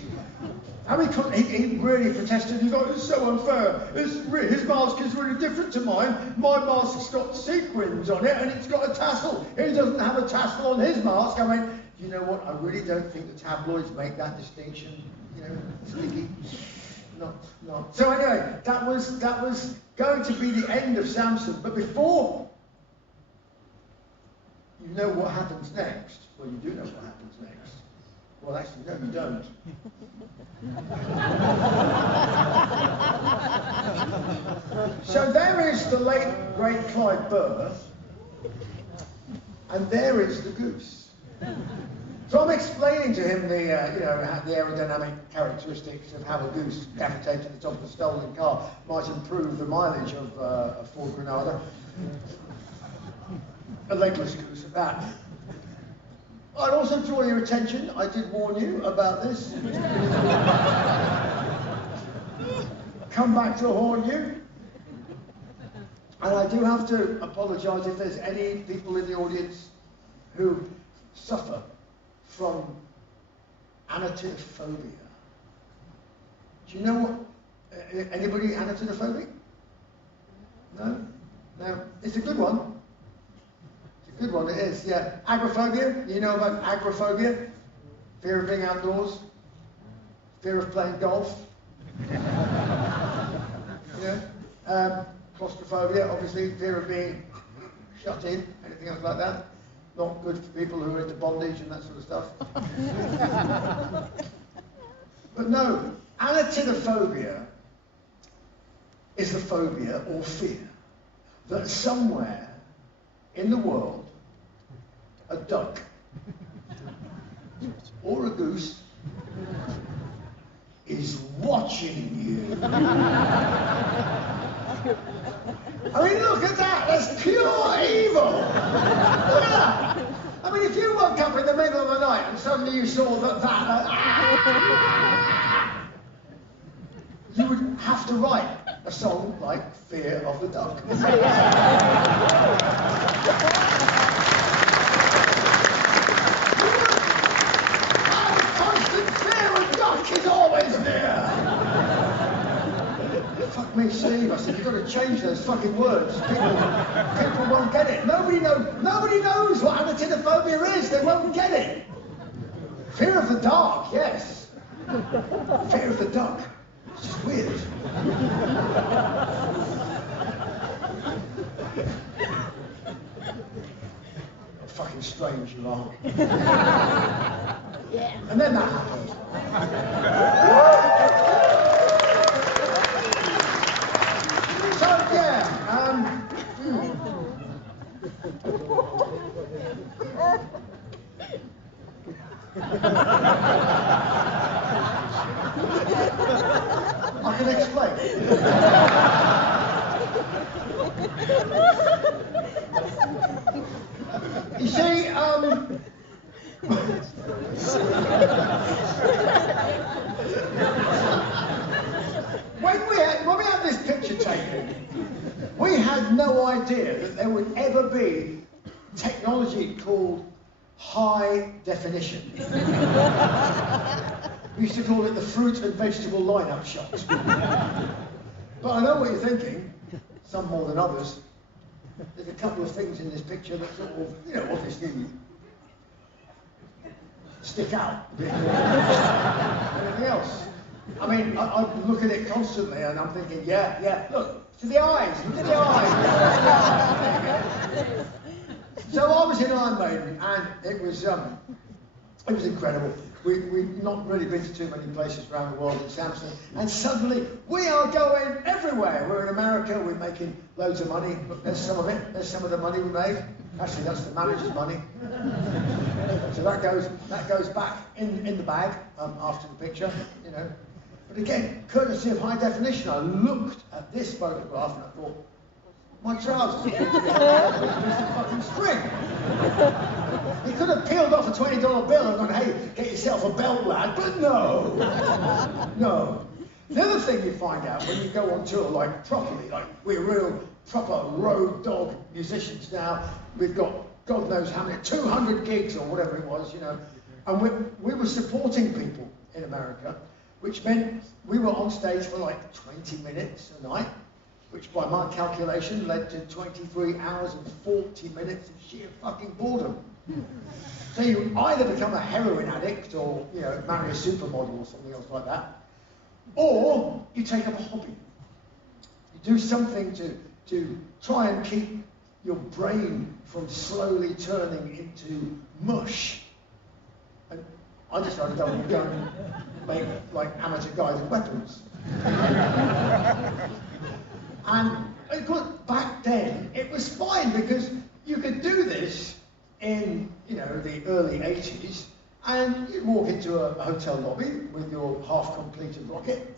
And he really protested. He's like, it's so unfair. His mask is really different to mine. My mask's got sequins on it and it's got a tassel. He doesn't have a tassel on his mask. I mean, you know what? I really don't think the tabloids make that distinction. You know, sneaky. Not. So anyway, that was going to be the end of Samson. But before you know what happens next. Well, you do know what happens next. Well, actually, no, you don't. So there is the late, great Clyde Burr, and there is the goose. So I'm explaining to him the aerodynamic characteristics of how a goose gravitated to the top of a stolen car might improve the mileage of a Ford Granada. A legless goose at that. I'd also draw your attention, I did warn you about this. Come back to haunt you. And I do have to apologise if there's any people in the audience who suffer from anatophobia. Do you know what? Anybody anatophobic? No? No. It's a good one. Good one, it is, yeah. Agoraphobia, you know about agoraphobia? Fear of being outdoors, fear of playing golf. Yeah. Claustrophobia, obviously, fear of being shut in, anything else like that. Not good for people who are into bondage and that sort of stuff. But no, anatophobia is the phobia or fear that somewhere in the world, a duck or a goose is watching you. I mean, look at that. That's pure evil. Look at that. I mean, if you woke up in the middle of the night and suddenly you saw you would have to write a song like Fear of the Duck. Is always there. Fuck me, Steve. I said, you've got to change those fucking words. People won't get it. Nobody knows what anatophobia is. They won't get it. Fear of the dark, yes. Fear of the duck. It's just weird. Fucking strange you are. Yeah. And then that happened. So yeah, I can explain. You see, idea that there would ever be technology called high definition. We used to call it the fruit and vegetable line-up shot. But I know what you're thinking, some more than others. There's a couple of things in this picture that sort of, you know, obviously stick out a bit more than anything else. I mean, I look at it constantly and I'm thinking, yeah, look to the eyes, look at the eyes. So I was in Iron Maiden and it was incredible. We've not really been to too many places around the world in Samson, and suddenly we are going everywhere. We're in America, we're making loads of money. Look, there's some of it, there's some of the money we made. Actually, that's the manager's money. So that goes back in the bag after the picture, you know. But again, courtesy of high definition, I looked at this photograph and I thought, my trousers are a fucking string. He could have peeled off a $20 bill and gone, hey, get yourself a belt, lad, but no. No. The other thing you find out when you go on tour, like properly, like we're real proper road dog musicians now, we've got God knows how many, 200 gigs or whatever it was, you know, and we were supporting people in America, which meant we were on stage for like 20 minutes a night, which by my calculation led to 23 hours and 40 minutes of sheer fucking boredom. So you either become a heroin addict or, you know, marry a supermodel or something else like that, or you take up a hobby. You do something to try and keep your brain from slowly turning into mush. And I decided I would go and make like amateur guided weapons. And of course, back then, it was fine because you could do this in, you know, the early 80s, and you'd walk into a hotel lobby with your half-completed rocket,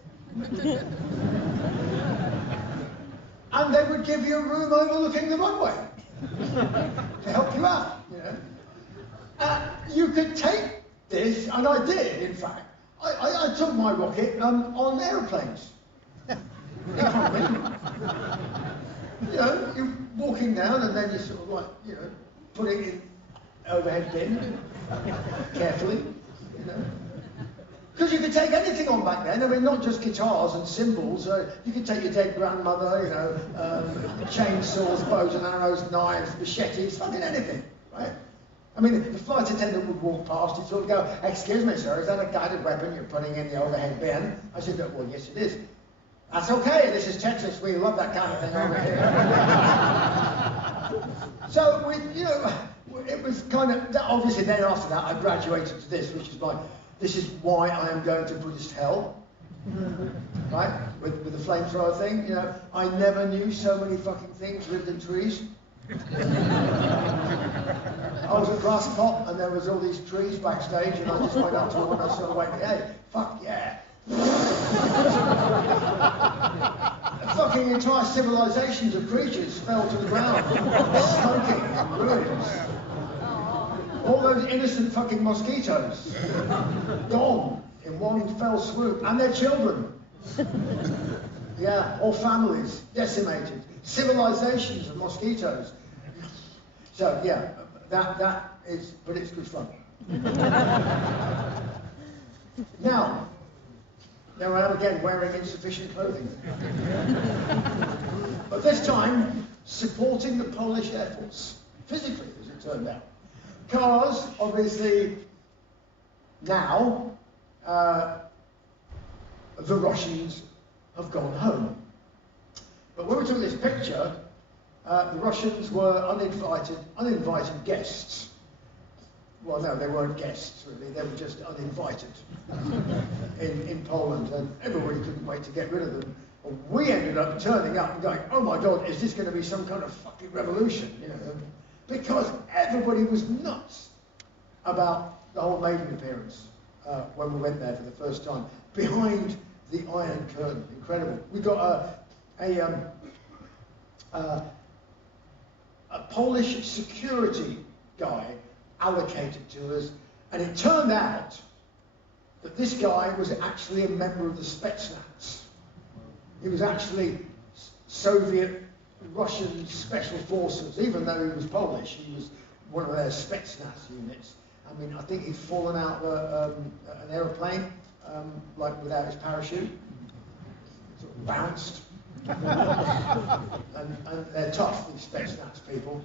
and they would give you a room overlooking the runway to help you out, you know. You could take this, and I did, in fact. I took my rocket on aeroplanes. You know, you're walking down and then you sort of like, you know, put it in overhead bin, carefully, you know. Because you could take anything on back then, I mean, not just guitars and cymbals, you could take your dead grandmother, you know, chainsaws, bows and arrows, knives, machetes, fucking anything, right? I mean, the flight attendant would walk past, he'd sort of go, excuse me, sir, is that a guided weapon you're putting in the overhead bin? I said, well, yes, it is. That's okay, this is Texas, we love that kind of thing over here. So, you know, it was kind of, obviously then after that I graduated to this, which is like, this is why I am going to Buddhist hell, right, with the flamethrower thing, you know, I never knew so many fucking things lived in trees. I was a grass pot and there was all these trees backstage and I just went up to one and I sort of went, hey, fuck yeah. Fucking entire civilizations of creatures fell to the ground, smoking in ruins. All those innocent fucking mosquitoes, gone in one fell swoop, and their children. Yeah, all families decimated, civilizations of mosquitoes. So yeah, that is, but it's good fun. Now, there I am again wearing insufficient clothing. But this time, supporting the Polish Air Force, physically, as it turned out. Because, obviously, now, the Russians have gone home. But when we took this picture, the Russians were uninvited guests. Well, no, they weren't guests, really. They were just uninvited in Poland, and everybody couldn't wait to get rid of them. And we ended up turning up and going, oh my God, is this going to be some kind of fucking revolution? You know, because everybody was nuts about the whole Maiden appearance when we went there for the first time. Behind the Iron Curtain, incredible. We got a Polish security guy allocated to us, and it turned out that this guy was actually a member of the Spetsnaz. He was actually Soviet Russian special forces, even though he was Polish, he was one of their Spetsnaz units. I mean, I think he'd fallen out of an aeroplane, like without his parachute, sort of bounced. and they're tough, these Spetsnaz people.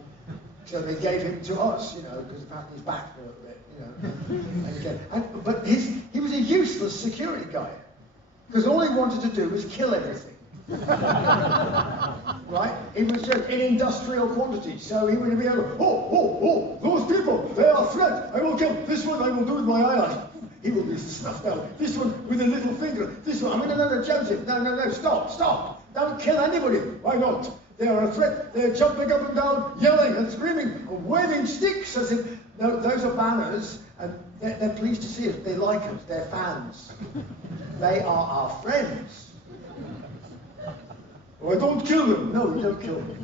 So they gave him to us, you know, because apparently his back hurt a bit, you know. But he was a useless security guy, because all he wanted to do was kill everything. Right? He was just in industrial quantities, so he would be able to, those people, they are a threat. I will kill this one, I will do with my eyelash. He will be snuffed out. This one with a little finger. This one, no, Joseph, no, stop. Don't kill anybody. Why not? They are a threat. They're jumping up and down, yelling and screaming, and waving sticks. I said, no, those are banners, and they're pleased to see us. They like us. They're fans. They are our friends. Oh, I don't kill them. No, you don't kill them.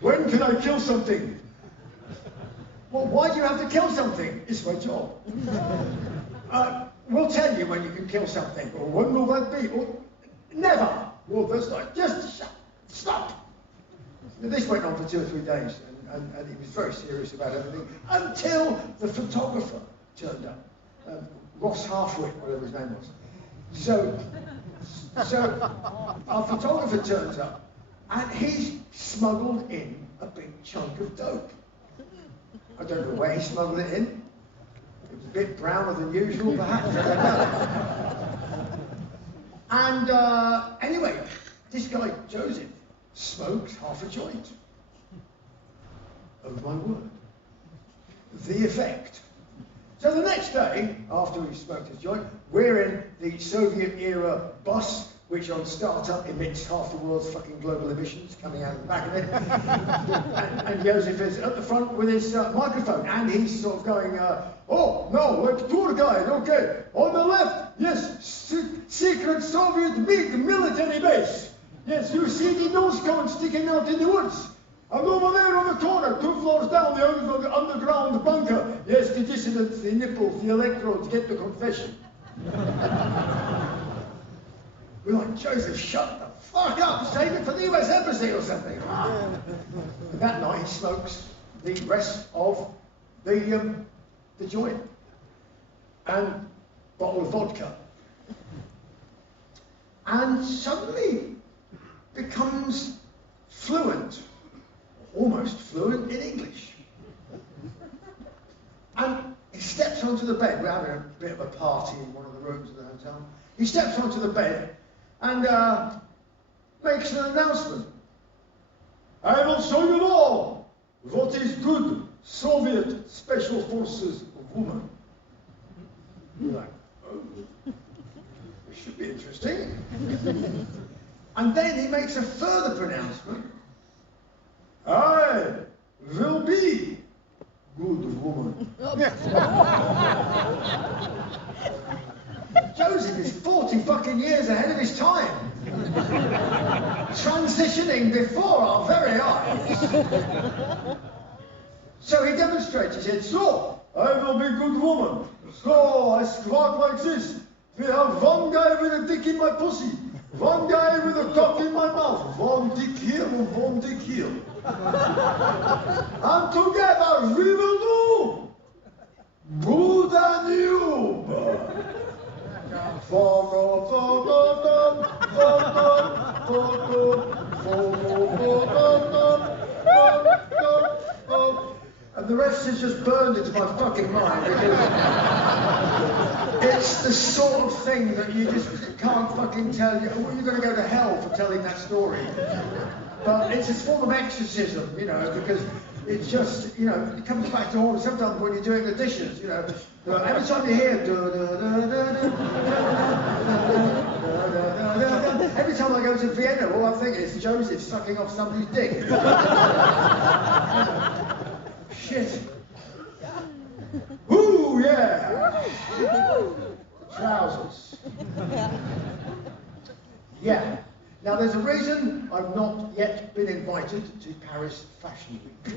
When can I kill something? Well, why do you have to kill something? It's my job. We'll tell you when you can kill something. Or when will that be? Or, never. Well, that's like, just stop. This went on for 2 or 3 days, and he was very serious about everything, until the photographer turned up. Ross Halfwit, whatever his name was. So our photographer turns up, and he's smuggled in a big chunk of dope. I don't know where he smuggled it in. It was a bit browner than usual, perhaps. I don't know. And anyway, this guy, Joseph, smokes half a joint. Oh my word. The effect. So the next day, after he smoked his joint, we're in the Soviet-era bus, which on startup emits half the world's fucking global emissions coming out of the back of it. and Joseph is at the front with his microphone, and he's sort of going, oh, no, like tour guide, okay. On the left, yes, secret Soviet big military base. Yes, you see the nose cone sticking out in the woods. And over there on the corner, 2 floors down, the underground bunker. Yes, the dissidents, the nipples, the electrodes get the confession. We're like, Joseph, shut the fuck up, save it for the US Embassy or something. And that night he smokes the rest of the joint and a bottle of vodka. And suddenly becomes fluent, almost fluent in English. And he steps onto the bed. We're having a bit of a party in one of the rooms of the hotel. He steps onto the bed and makes an announcement. I will show you all what is good Soviet Special Forces woman. You're like, oh, this should be interesting. And then he makes a further pronouncement. I will be good woman. Joseph is 40 fucking years ahead of his time. Transitioning before our very eyes. So he demonstrates, he said, so, I will be good woman. So I squawk like this. We have one guy with a dick in my pussy. One guy with a cock in my mouth. One dick here and one dick here. And together we will do Budanube. And the rest is just burned into my fucking mind because it's the sort of thing that you just can't fucking tell you. Well, you're going to go to hell for telling that story. But it's a form of exorcism, you know, because it's just, you know, it comes back to haunt. Sometimes when you're doing the dishes, you know, every time you hear every time I go to Vienna, all I think is Joseph sucking off somebody's dick. Shit. Ooh, yeah. Trousers. Yeah. Now, there's a reason I've not yet been invited to Paris Fashion Week.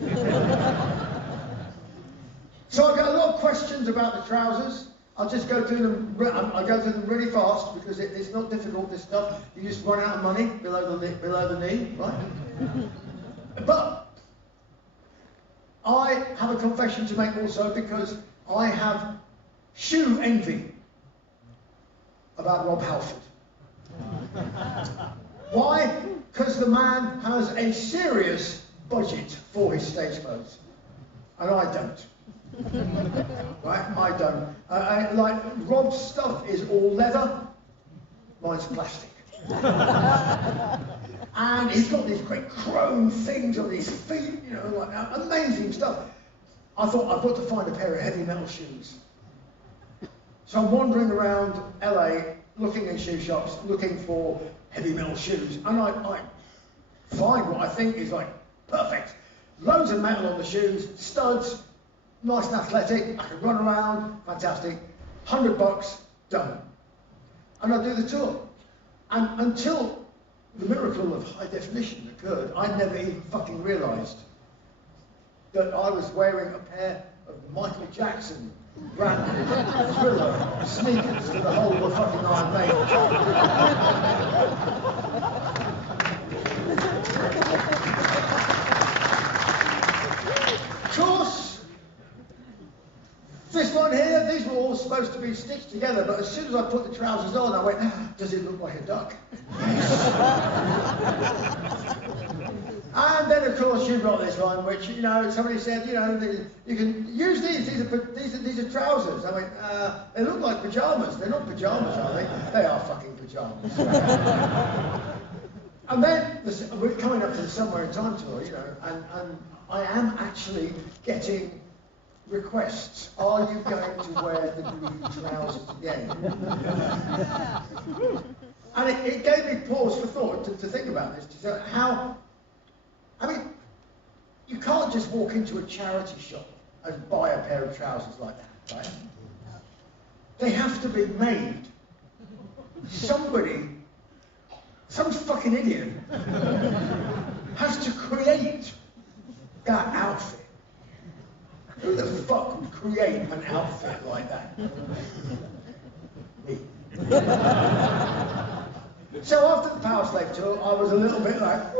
So I got a lot of questions about the trousers. I'll just go through them. I go through them really fast because it's not difficult. This stuff. You just run out of money below the knee, right? But I have a confession to make also because I have shoe envy about Rob Halford. Why? Because the man has a serious budget for his stage clothes, and I don't. Right? I don't. Like Rob's stuff is all leather, mine's plastic. And he's got these great chrome things on his feet, you know, like amazing stuff. I thought I've got to find a pair of heavy metal shoes. So I'm wandering around LA, looking in shoe shops, looking for heavy metal shoes, and I find what I think is like perfect. Loads of metal on the shoes, studs, nice and athletic, I can run around, fantastic. $100, done. And I do the tour. And until the miracle of high definition occurred, I never even fucking realised that I was wearing a pair of Michael Jackson branded Thriller sneakers to the whole of the fucking Iron Maiden. Of course, this one here, these were all supposed to be stitched together, but as soon as I put the trousers on, I went, does it look like a duck? Yes. And then, of course, you got this one, which, you know, somebody said, you know, you can use these are trousers. I went, they look like pajamas. They're not pajamas, are they? They are fucking pajamas. And then, we're coming up to the Somewhere in Time tour, you know, and I am actually getting requests. Are you going to wear the green trousers again? And it gave me pause for thought to think about this. To say how, I mean, you can't just walk into a charity shop and buy a pair of trousers like that, right? They have to be made. Somebody, some fucking idiot, has to create that outfit. Who the fuck would create an outfit like that? Me. So after the Power Slave tour, I was a little bit like, I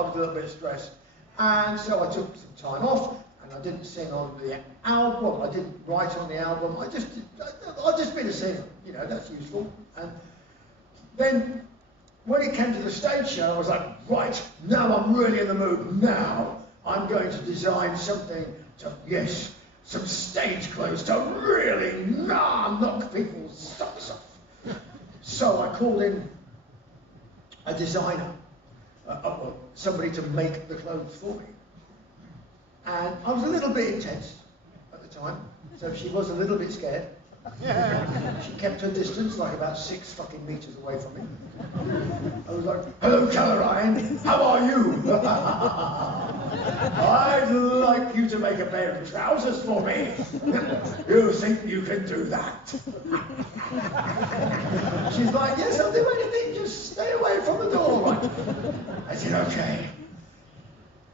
was a little bit stressed. And so I took some time off, and I didn't sing on the album, I didn't write on the album, I just been a singer, you know, that's useful. And then, when it came to the stage show, I was like, right, now I'm really in the mood, now I'm going to design something to, yes, some stage clothes to really knock people's socks off. So I called in a designer, somebody to make the clothes for me. And I was a little bit intense at the time, so she was a little bit scared. She kept her distance, like about 6 fucking meters away from me. I was like, hello, Caroline, how are you? I'd like you to make a pair of trousers for me. You think you can do that? She's like, yes, I'll do anything, just stay away from the door. I said, okay.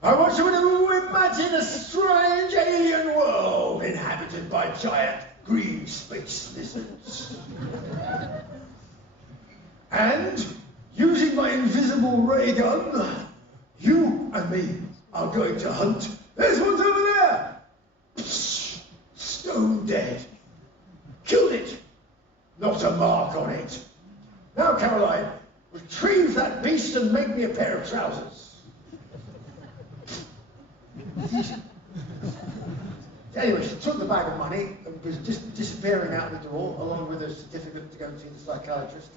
I want you to imagine a strange alien world inhabited by giant green space lizards. And, using my invisible ray gun, you and me are going to hunt. There's one's over there! Psst, stone dead. Killed it. Not a mark on it. Now, Caroline, retrieve that beast and make me a pair of trousers. Anyway, she took the bag of money and was just disappearing out the door, along with a certificate to go and see the psychiatrist.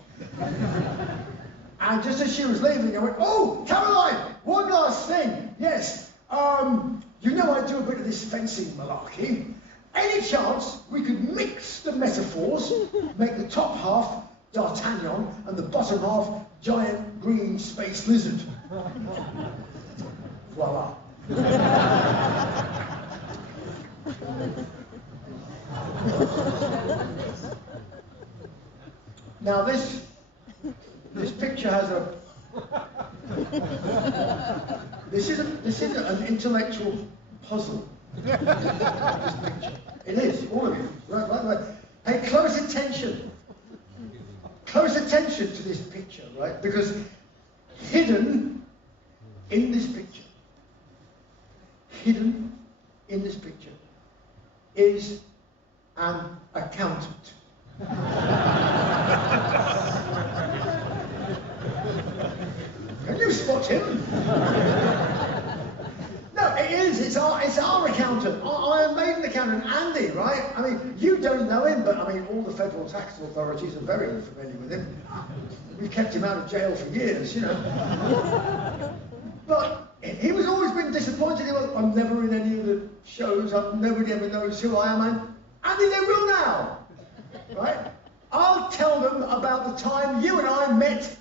And just as she was leaving, I went, oh, Caroline, one last thing. Yes, you know I do a bit of this fencing malarkey. Any chance we could mix the metaphors, make the top half D'Artagnan and the bottom half giant green space lizard? Voila. Now this picture has a this is an intellectual puzzle. This picture. It is, all of you. Right. Pay close attention. Close attention to this picture, right? Because hidden in this picture is an accountant. Can you spot him? No, it is. It's our accountant. I am made an accountant, Andy, right? I mean, you don't know him, but I mean, all the federal tax authorities are very familiar with him. We've kept him out of jail for years, you know. But he was always been disappointed. I'm never in any of the shows. Nobody ever knows who I am. Andy, they will now, right? I'll tell them about the time you and I met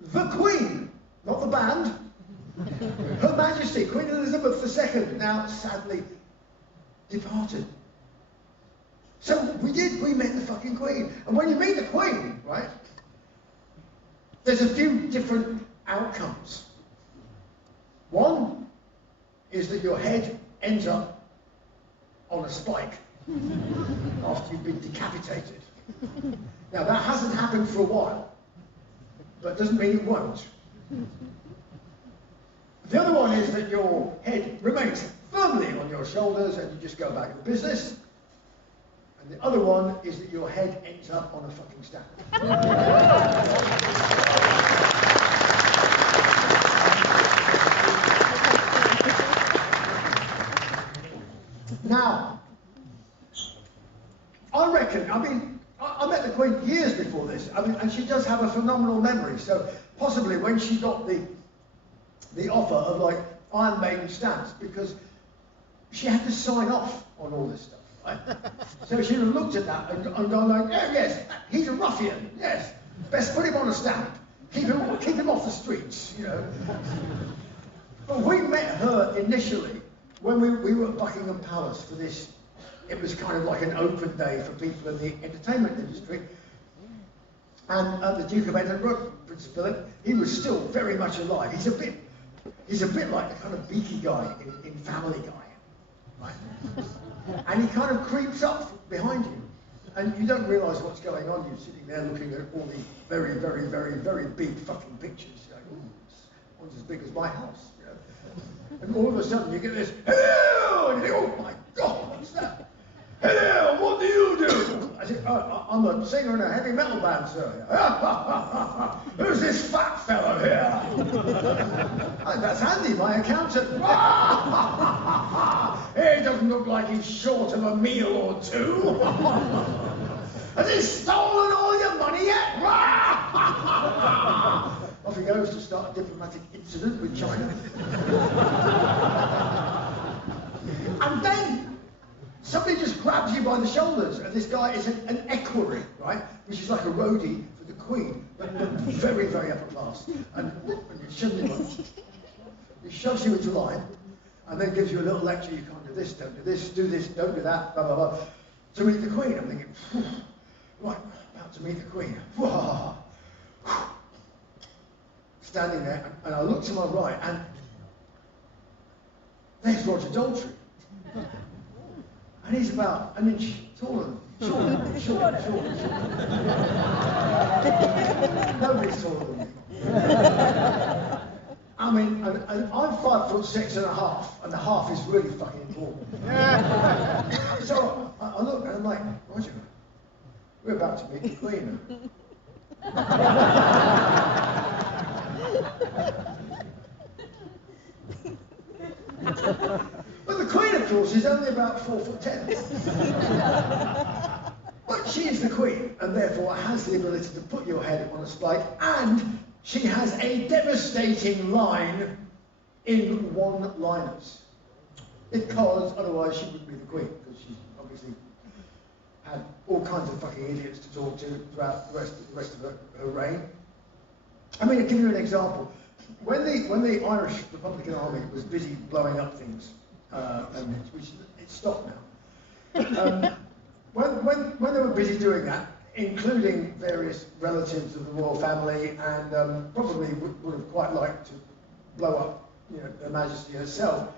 the Queen, not the band. Her Majesty, Queen Elizabeth II, now sadly departed. So we met the fucking Queen. And when you meet the Queen, right, there's a few different outcomes. One is that your head ends up on a spike after you've been decapitated. Now that hasn't happened for a while, but doesn't mean it won't. The other one is that your head remains firmly on your shoulders and you just go about your business. And the other one is that your head ends up on a fucking stand. Now, I reckon, I met the Queen years before this, and she does have a phenomenal memory, so possibly when she got the offer of like Iron Maiden stamps, because she had to sign off on all this stuff, right? So she'd have looked at that and gone like, yeah, yes, he's a ruffian, yes, best put him on a stamp, keep him off the streets, you know. But we met her initially when we were at Buckingham Palace for this. It was kind of like an open day for people in the entertainment industry. And the Duke of Edinburgh, Prince Philip, he was still very much alive. He's a bit like the kind of beaky guy in Family Guy, right? And he kind of creeps up behind you, and you don't realise what's going on. You're sitting there looking at all these very, very, very, very big fucking pictures. You're like, ooh, one's as big as my house, you know? And all of a sudden you get this, hello, and you think, oh my God, what's that? Hello, what do you do? I said, I'm a singer in a heavy metal band, sir. Who's this fat fellow here? That's Andy, my accountant. He doesn't look like he's short of a meal or two. Has he stolen all your money yet? Off he goes to start a diplomatic incident with China. And then somebody just grabs you by the shoulders, and this guy is an equerry, right? Which is like a roadie for the Queen, but very, very upper class. And he shoves you into line, and then gives you a little lecture. You can't do this, don't do this, do this, don't do that, blah, blah, blah. To meet the Queen, I'm thinking, right, about to meet the Queen. Standing there, and I look to my right, and there's Roger Daltrey. And he's about an inch taller than me. Short. Nobody's taller than me. I mean, and I'm 5'6.5", and the half is really fucking important. So I look and I'm like, Roger, we're about to meet the Queen. But the Queen, of course, is only about 4'10". But she is the Queen, and therefore has the ability to put your head on a spike, and she has a devastating line in one-liners. Because otherwise she wouldn't be the Queen, because she's obviously had all kinds of fucking idiots to talk to throughout the rest of her reign. I mean, I'll give you an example. When the Irish Republican Army was busy blowing up things, which it's stopped now. When they were busy doing that, including various relatives of the royal family, and probably would have quite liked to blow up, you know, Her Majesty herself.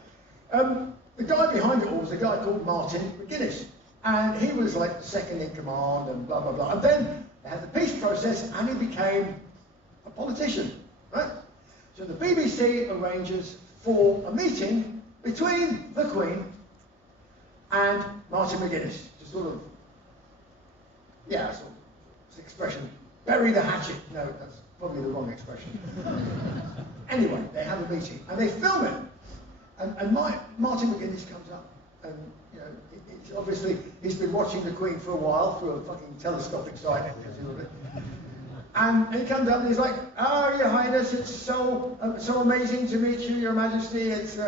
The guy behind it all was a guy called Martin McGuinness, And he was like the second in command and blah, blah, blah. And then they had the peace process and he became a politician, right? So the BBC arranges for a meeting between the Queen and Martin McGuinness to sort of, yeah, sort of, this expression, bury the hatchet. No, that's probably the wrong expression. Anyway, they have a meeting and they film it. And Martin McGuinness comes up and, you know, obviously he's been watching the Queen for a while through a fucking telescopic sight, presumably. And he comes up and he's like, "Oh, Your Highness, it's so amazing to meet you, Your Majesty. It's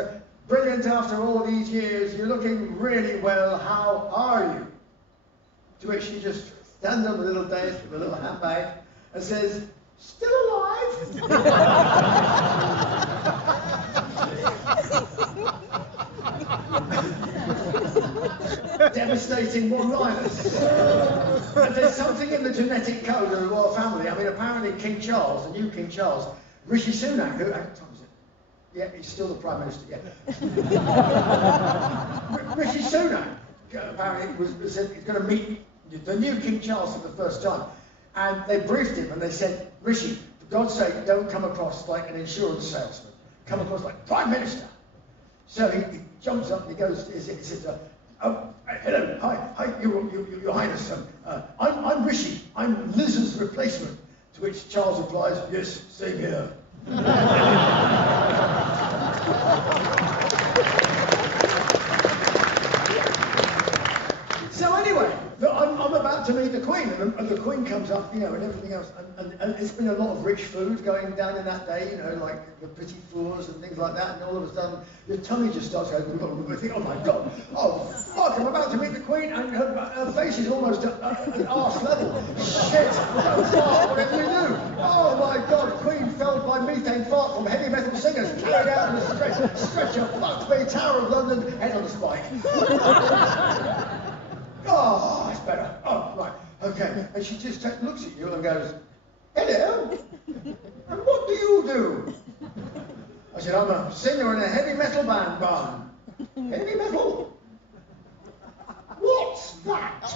brilliant after all these years. You're looking really well. How are you?" To which she just stands on a little desk with a little handbag and says, "Still alive?" Devastating one-liners. And there's something in the genetic code of the royal family. I mean, apparently King Charles, the new King Charles, Rishi Sunak, who, what time is it? Yeah, he's still the Prime Minister, yeah. Rishi Sunak, apparently, said he's going to meet the new King Charles for the first time. And they briefed him and they said, "Rishi, for God's sake, don't come across like an insurance salesman. Come across like Prime Minister." So he jumps up and he goes, he says, "Oh, hello, hi, Your Highness. I'm Rishi. I'm Liz's replacement." To which Charles replies, "Yes, same here." So anyway, I'm about to meet the Queen, and the Queen comes up, you know, and everything else, and it's been a lot of rich food going down in that day, you know, like the petit fours and things like that, and all of a sudden your tummy just starts going, I think, "Oh my God, oh fuck, I'm about to meet the Queen," and her face is almost at arse level. Shit, don't fart, whatever you do. Oh my God, Queen felled by methane fart from heavy metal singers, carried out in a stretcher, fucked by Tower of London, head on a spike. Oh, that's better. Oh, right, okay. And she just looks at you and goes, "Hello, and what do you do?" I said, "I'm a singer in a heavy metal band, Barn." "Heavy metal? What's that?"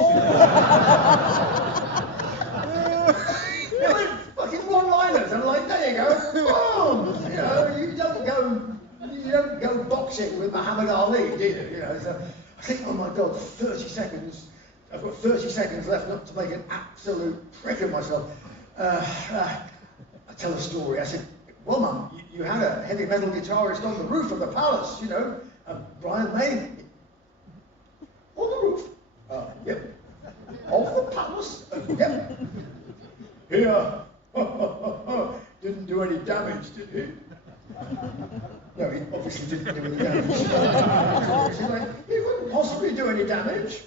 You know, fucking one-liners. I'm like, there you go. Boom. You know, you don't go boxing with Muhammad Ali, do you? You know, so I think, oh my God, 30 seconds. I've got 30 seconds left not to make an absolute prick of myself. I tell a story. I said, "Well, Mum, you had a heavy metal guitarist on the roof of the palace, you know, Brian May." "On the roof?" "Yep." "Of the palace?" "Yep." "Here." "Didn't do any damage, did he?" No, he obviously didn't do any damage. She's like, "He couldn't possibly do any damage.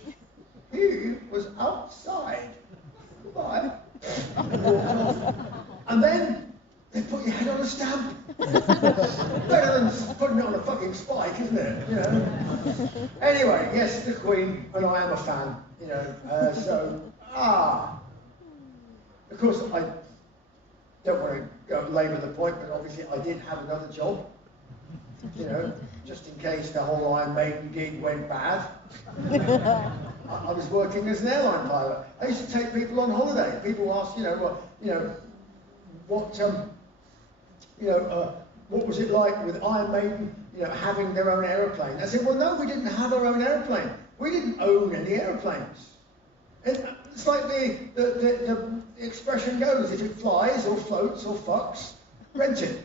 He was outside." Goodbye. And then they put your head on a stamp. Better than putting it on a fucking spike, isn't it? You know. Anyway, yes, the Queen, and I am a fan. You know. Of course, I don't want to go labour the point, but obviously I did have another job. You know, just in case the whole Iron Maiden gig went bad. I was working as an airline pilot. I used to take people on holiday. People ask, what was it like with Iron Maiden, you know, having their own aeroplane? I said, "Well, no, we didn't have our own aeroplane. We didn't own any airplanes." It's like the expression goes: if it flies or floats or fucks, rent it.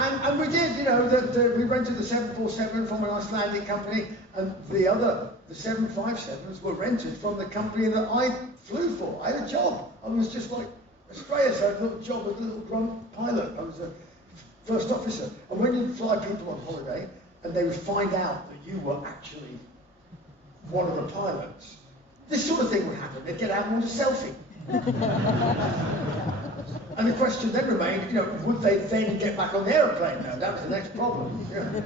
And we did, you know, we rented the 747 from an Icelandic company, and the 757s were rented from the company that I flew for. I had a job. I was just like Australia, so I had a little job as a little grunt pilot. I was a first officer. And when you fly people on holiday, and they would find out that you were actually one of the pilots, this sort of thing would happen. They'd get out and want a selfie. And the question then remained, you know, would they then get back on the aeroplane now? That was the next problem. Yeah.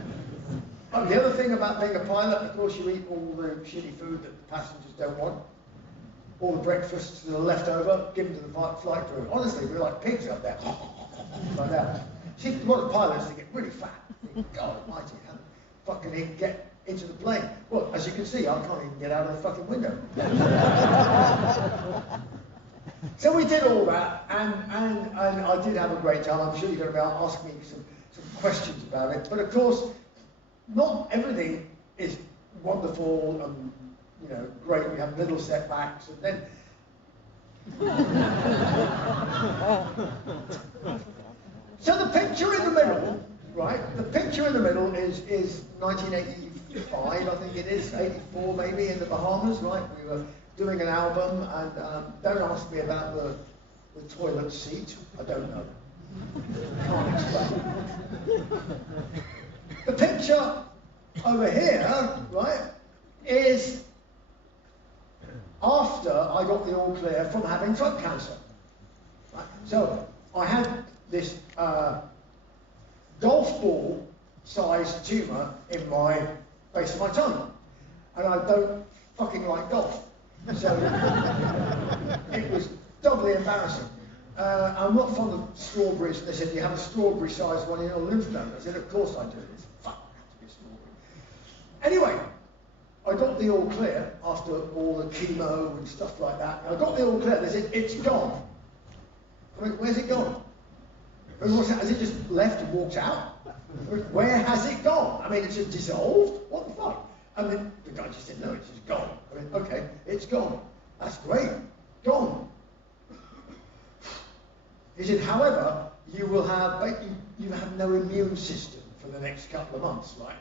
The other thing about being a pilot, of course, you eat all the shitty food that the passengers don't want. All the breakfasts that are left over, given to the flight crew. Honestly, we're like pigs up there. Like that. See, a lot of pilots, they get really fat. God almighty, how fucking they get into the plane. Well, as you can see, I can't even get out of the fucking window. So we did all that, and I did have a great time. I'm sure you're going to be able to ask me some questions about it. But of course, not everything is wonderful and, you know, great. We have little setbacks, and then. So the picture in the middle, right? The picture in the middle is 1985, I think it is, 84 maybe, in the Bahamas, right? We were doing an album, and don't ask me about the toilet seat. I don't know. Can't explain. The picture over here, right, is after I got the all clear from having throat cancer. Right? So I had this golf ball sized tumour in my base of my tongue, and I don't fucking like golf. So it was doubly embarrassing. I'm not fond of strawberries. They said, you have a strawberry sized one in your lymph node. I said, of course I do. It's fuck, it has to be a strawberry. Anyway, I got the all clear after all the chemo and stuff like that. I got the all clear. They said, it's gone. I mean, where's it gone? Has it just left and walked out? Where has it gone? I mean, it's just dissolved? What the fuck? I mean, the guy just said, no, it's just gone. I mean, okay, it's gone. That's great. Gone. He said, however, you will have, you have no immune system for the next couple of months, right?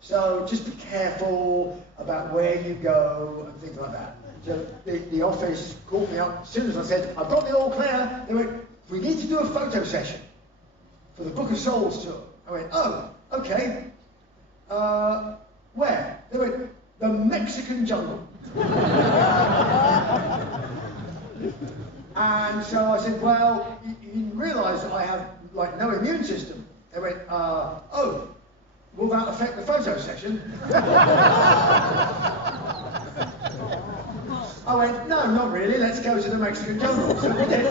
So just be careful about where you go and things like that. So the office called me up as soon as I said, I've got the all clear. They went, we need to do a photo session for the Book of Souls tour. I went, oh, okay. Where? They went, the Mexican jungle. And so I said, well, you realise that I have like no immune system. They went, oh, will that affect the photo session? I went, no, not really, let's go to the Mexican jungle. So we did.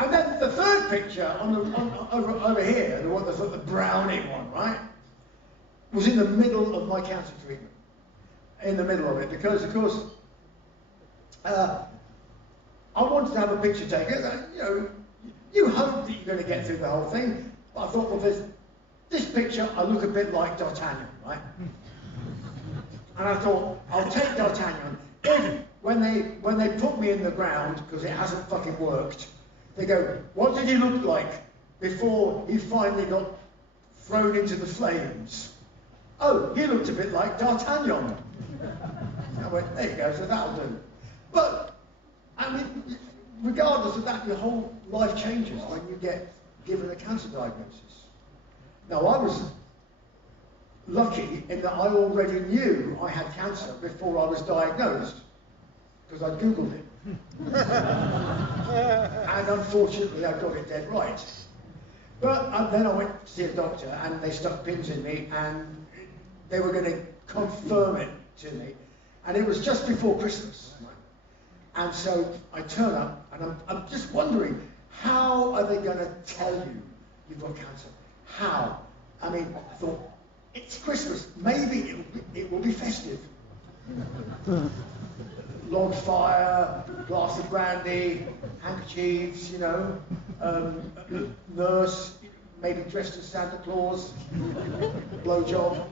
And then the third picture over here, the one that's the browning one, right, was in the middle of my cancer treatment. In the middle of it, because of course, I wanted to have a picture taken. You know, you hope that you're going to get through the whole thing. But I thought, well, this picture, I look a bit like D'Artagnan, right? And I thought, I'll take D'Artagnan. If, when they put me in the ground, because it hasn't fucking worked, they go, what did he look like before he finally got thrown into the flames? Oh, he looked a bit like D'Artagnan. I went, there you go, so that'll do. But, I mean, regardless of that, your whole life changes when you get given a cancer diagnosis. Now, I was lucky in that I already knew I had cancer before I was diagnosed, because I Googled it. And unfortunately, I got it dead right. But then I went to see a doctor, and they stuck pins in me, and they were going to confirm it to me. And it was just before Christmas. And so I turn up, and I'm just wondering, how are they going to tell you you've got cancer? How? I mean, I thought, it's Christmas. Maybe it will be festive. Log fire, glass of brandy, handkerchiefs, you know, nurse, maybe dressed as Santa Claus, blowjob.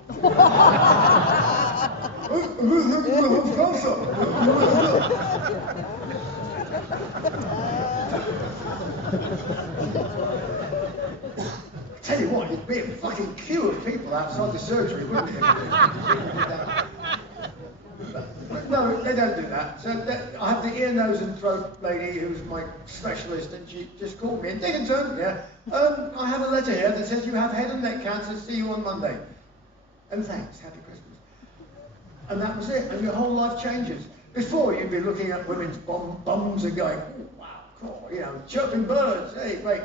Tell you what, it'd be a fucking queue of people outside the surgery, wouldn't it? No, they don't do that. So I have the ear, nose and throat lady who's my specialist, and she just called me, and Dickinson, yeah, I have a letter here that says you have head and neck cancer, see you on Monday. And thanks, happy Christmas. And that was it, and your whole life changes. Before, you'd be looking at women's bums and going, oh, wow, cool, you know, chirping birds, hey, great,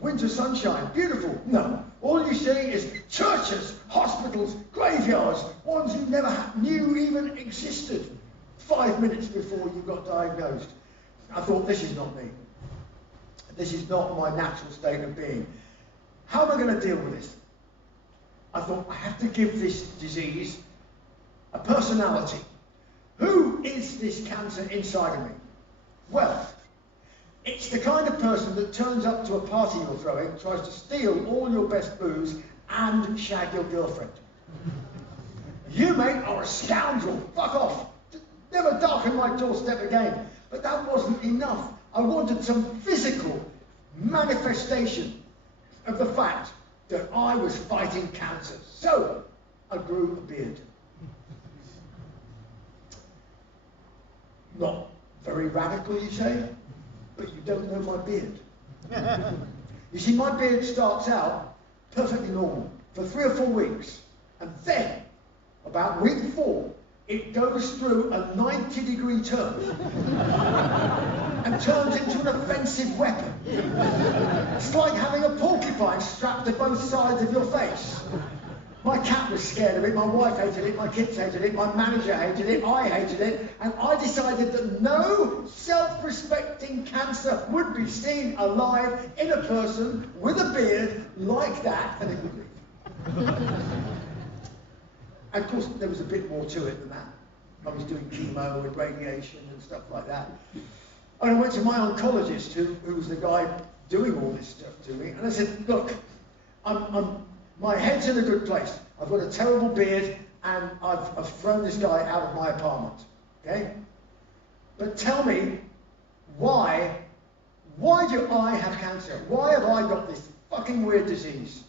winter sunshine, beautiful. No, all you see is churches, hospitals, graveyards, ones you never knew even existed 5 minutes before you got diagnosed. I thought, this is not me. This is not my natural state of being. How am I going to deal with this? I thought, I have to give this disease a personality. Who is this cancer inside of me? Well, it's the kind of person that turns up to a party you're throwing, tries to steal all your best booze and shag your girlfriend. You, mate, are a scoundrel. Fuck off. Never darken my doorstep again. But that wasn't enough. I wanted some physical manifestation of the fact that I was fighting cancer. So I grew a beard. Not very radical, you say, but you don't know my beard. You see, my beard starts out perfectly normal for 3 or 4 weeks, and then, about week 4, it goes through a 90-degree turn and turns into an offensive weapon. It's like having a porcupine strapped to both sides of your face. My cat was scared of it, my wife hated it, my kids hated it, my manager hated it, I hated it, and I decided that no self-respecting cancer would be seen alive in a person with a beard like that, and it would leave. And of course, there was a bit more to it than that. I was doing chemo and radiation and stuff like that. And I went to my oncologist, who was the guy doing all this stuff to me, and I said, look, my head's in a good place. I've got a terrible beard, and I've thrown this guy out of my apartment, okay? But tell me, why do I have cancer? Why have I got this fucking weird disease?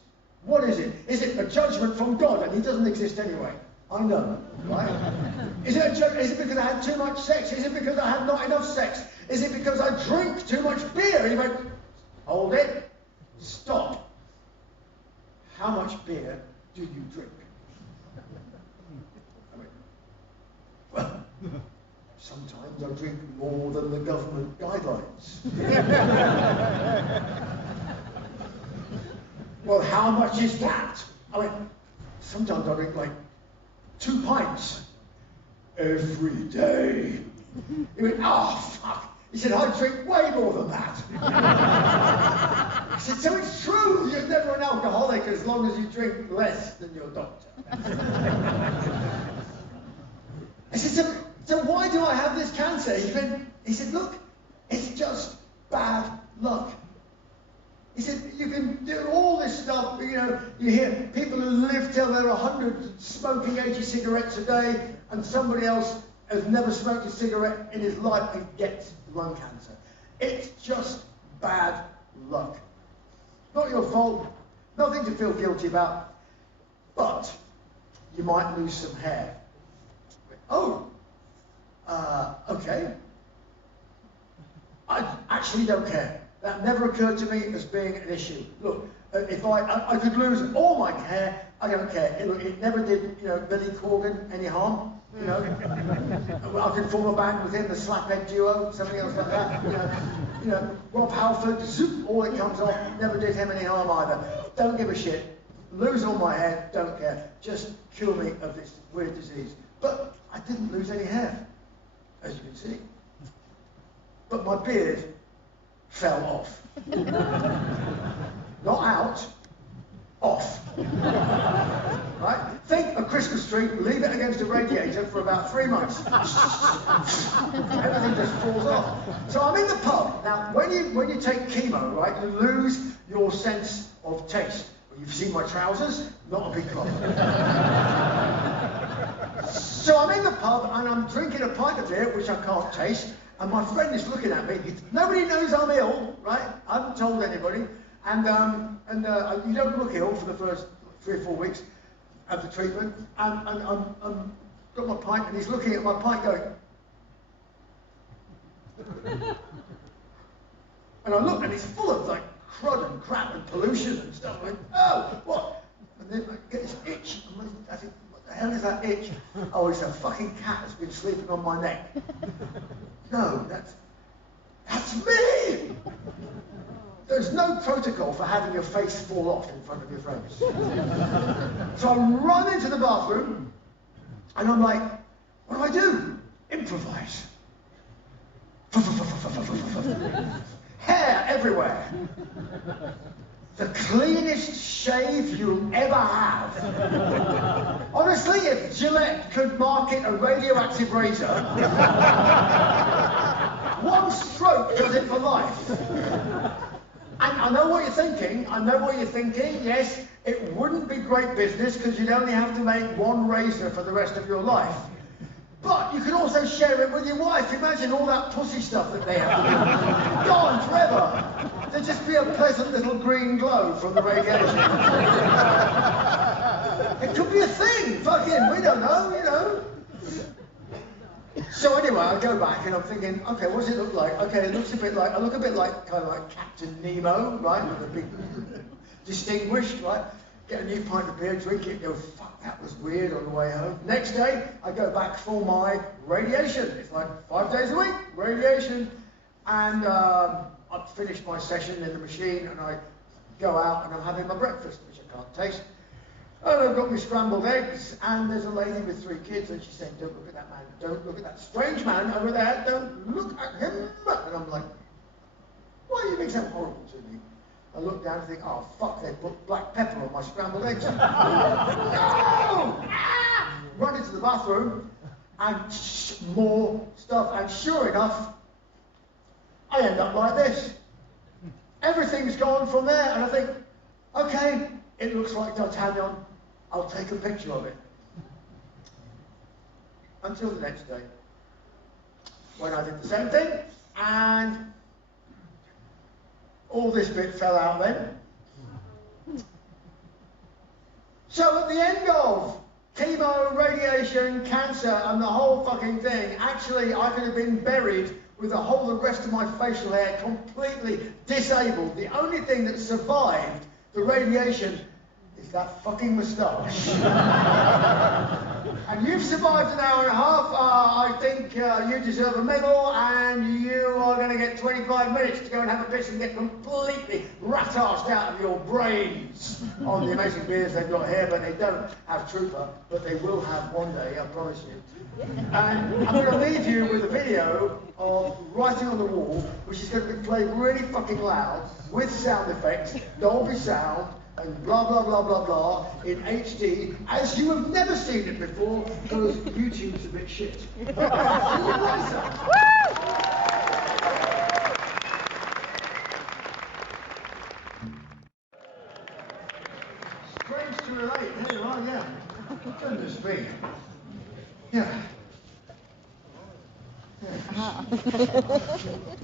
What is it? Is it a judgment from God, and he doesn't exist anyway? I know, right? Is it because I had too much sex? Is it because I had not enough sex? Is it because I drink too much beer? And he went, hold it, stop. How much beer do you drink? I went, well, sometimes I drink more than the government guidelines. Well, how much is that? I went, sometimes I drink like 2 pints every day. He went, oh, fuck. He said, I drink way more than that. I said, so it's true, you're never an alcoholic as long as you drink less than your doctor. I said, so why do I have this cancer? He said, look, it's just bad luck. He said, you can do all this stuff, you know, you hear people who live till they're 100 smoking 80 cigarettes a day, and somebody else has never smoked a cigarette in his life and gets lung cancer. It's just bad luck. Not your fault, nothing to feel guilty about, but you might lose some hair. Oh, okay. I actually don't care. That never occurred to me as being an issue. Look, if I could lose all my hair, I don't care. It never did, you know, Billy Corgan any harm. You know, I could form a band with him, the Slaphead Duo, something else like that. You know, Rob Halford, zoop, all it comes off, never did him any harm either. Don't give a shit. Lose all my hair, don't care. Just cure me of this weird disease. But I didn't lose any hair, as you can see. But my beard fell off. Not out, off. Right? Think a Christmas tree, leave it against a radiator for about 3 months. Everything just falls off. So I'm in the pub. Now, when you take chemo, right, you lose your sense of taste. Well, you've seen my trousers, not a big problem. So I'm in the pub and I'm drinking a pint of beer, which I can't taste. And my friend is looking at me. Nobody knows I'm ill, right? I haven't told anybody. And you don't look ill for the first 3 or 4 weeks of the treatment. And I'm got my pint, and he's looking at my pint going. And I look, and it's full of like crud and crap and pollution and stuff. I'm like, oh, what? And then I get this itch. I think, what the hell is that itch? Oh, it's a fucking cat that's been sleeping on my neck. No, that's me! There's no protocol for having your face fall off in front of your friends. So I run into the bathroom, and I'm like, what do I do? Improvise. Hair everywhere. the cleanest shave you'll ever have. Honestly, if Gillette could market a radioactive razor, one stroke does it for life. And I know what you're thinking, yes, it wouldn't be great business because you'd only have to make one razor for the rest of your life. But you can also share it with your wife. Imagine all that pussy stuff that they have. Gone forever. There'd just be a pleasant little green glow from the radiation. It could be a thing, fucking, we don't know, you know. So anyway, I go back and I'm thinking, okay, what does it look like? Okay, it looks a bit like, I look a bit like, kind of like Captain Nemo, right? With a big, distinguished, right? Get a new pint of beer, drink it, go, fuck, that was weird on the way home. Next day, I go back for my radiation. It's like 5 days a week, radiation. And I've finished my session in the machine and I go out and I'm having my breakfast, which I can't taste. And I've got my scrambled eggs, and there's a lady with 3 kids, and she's saying, don't look at that man, don't look at that strange man over there, don't look at him. And I'm like, why are you being so horrible to me? I look down and think, oh fuck, they put black pepper on my scrambled eggs. No! Ah! Run into the bathroom, and more stuff, and sure enough, I end up like this. Everything's gone from there, and I think, okay, it looks like D'Artagnan, I'll take a picture of it. Until the next day, when I did the same thing, and all this bit fell out then. So at the end of chemo, radiation, cancer, and the whole fucking thing, actually I could have been buried with the rest of my facial hair completely disabled. The only thing that survived the radiation is that fucking moustache. And you've survived an hour and a half. I think you deserve a medal, and you are going to get 25 minutes to go and have a piss and get completely rat-arsed out of your brains on the amazing beers they've got here, but they don't have Trooper, but they will have one day, I promise you. And I'm going to leave you with a video of Writing on the Wall, which is going to be played really fucking loud, with sound effects, Dolby sound, and blah, blah, blah, blah, blah, in HD, as you have never seen it before, because YouTube's a bit shit. See you later. Strange to relate, there you are, yeah. Goodness me. Yeah.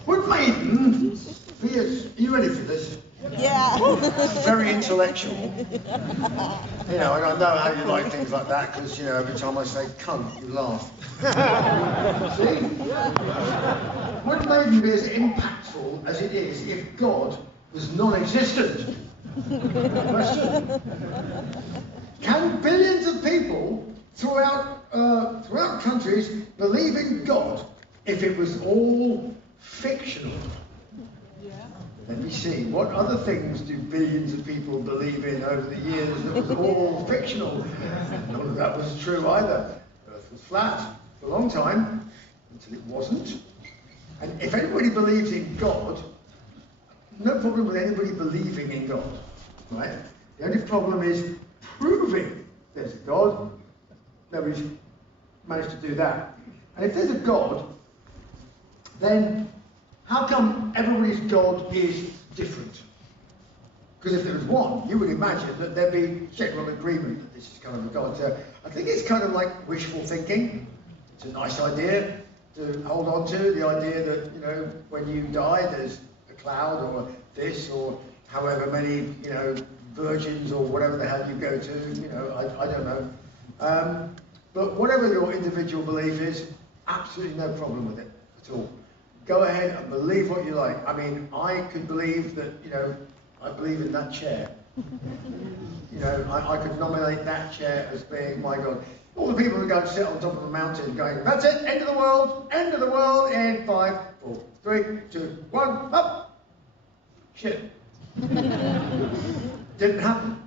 Would Maiden be as... Are you ready for this? Yeah. Very intellectual. You know, and I know how you like things like that, because, you know, every time I say cunt, you laugh. See? Would Maiden be as impactful as it is if God was non-existent? Question. Can billions of people throughout countries believe in God if it was all fictional? Let me see, what other things do billions of people believe in over the years that was all fictional? None of that was true either. Earth was flat for a long time, until it wasn't. And if anybody believes in God, no problem with anybody believing in God, right? The only problem is proving there's a God. Nobody's managed to do that. And if there's a God, then how come everybody's God is different? Because if there was one, you would imagine that there'd be general agreement that this is kind of a God. So I think it's kind of like wishful thinking. It's a nice idea to hold on to, the idea that, you know, when you die, there's a cloud or this or however many, you know, virgins or whatever the hell you go to, you know, I don't know. But whatever your individual belief is, absolutely no problem with it at all. Go ahead and believe what you like. I mean, I could believe that, you know, I believe in that chair. You know, I could nominate that chair as being my God. All the people who go and sit on top of a mountain going, that's it, end of the world in 5, 4, 3, 2, 1, up. Shit. Didn't happen.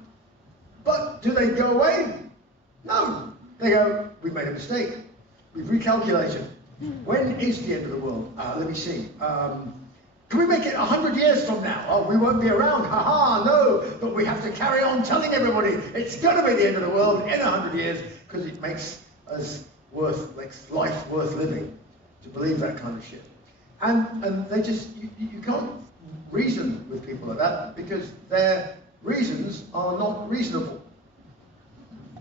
But do they go away? No. They go, we've made a mistake. We've recalculated. When is the end of the world? Let me see. Can we make it 100 years from now? Oh, we won't be around. Ha-ha, no. But we have to carry on telling everybody it's going to be the end of the world in 100 years because it makes life worth living to believe that kind of shit. And they just, you can't reason with people like that because their reasons are not reasonable.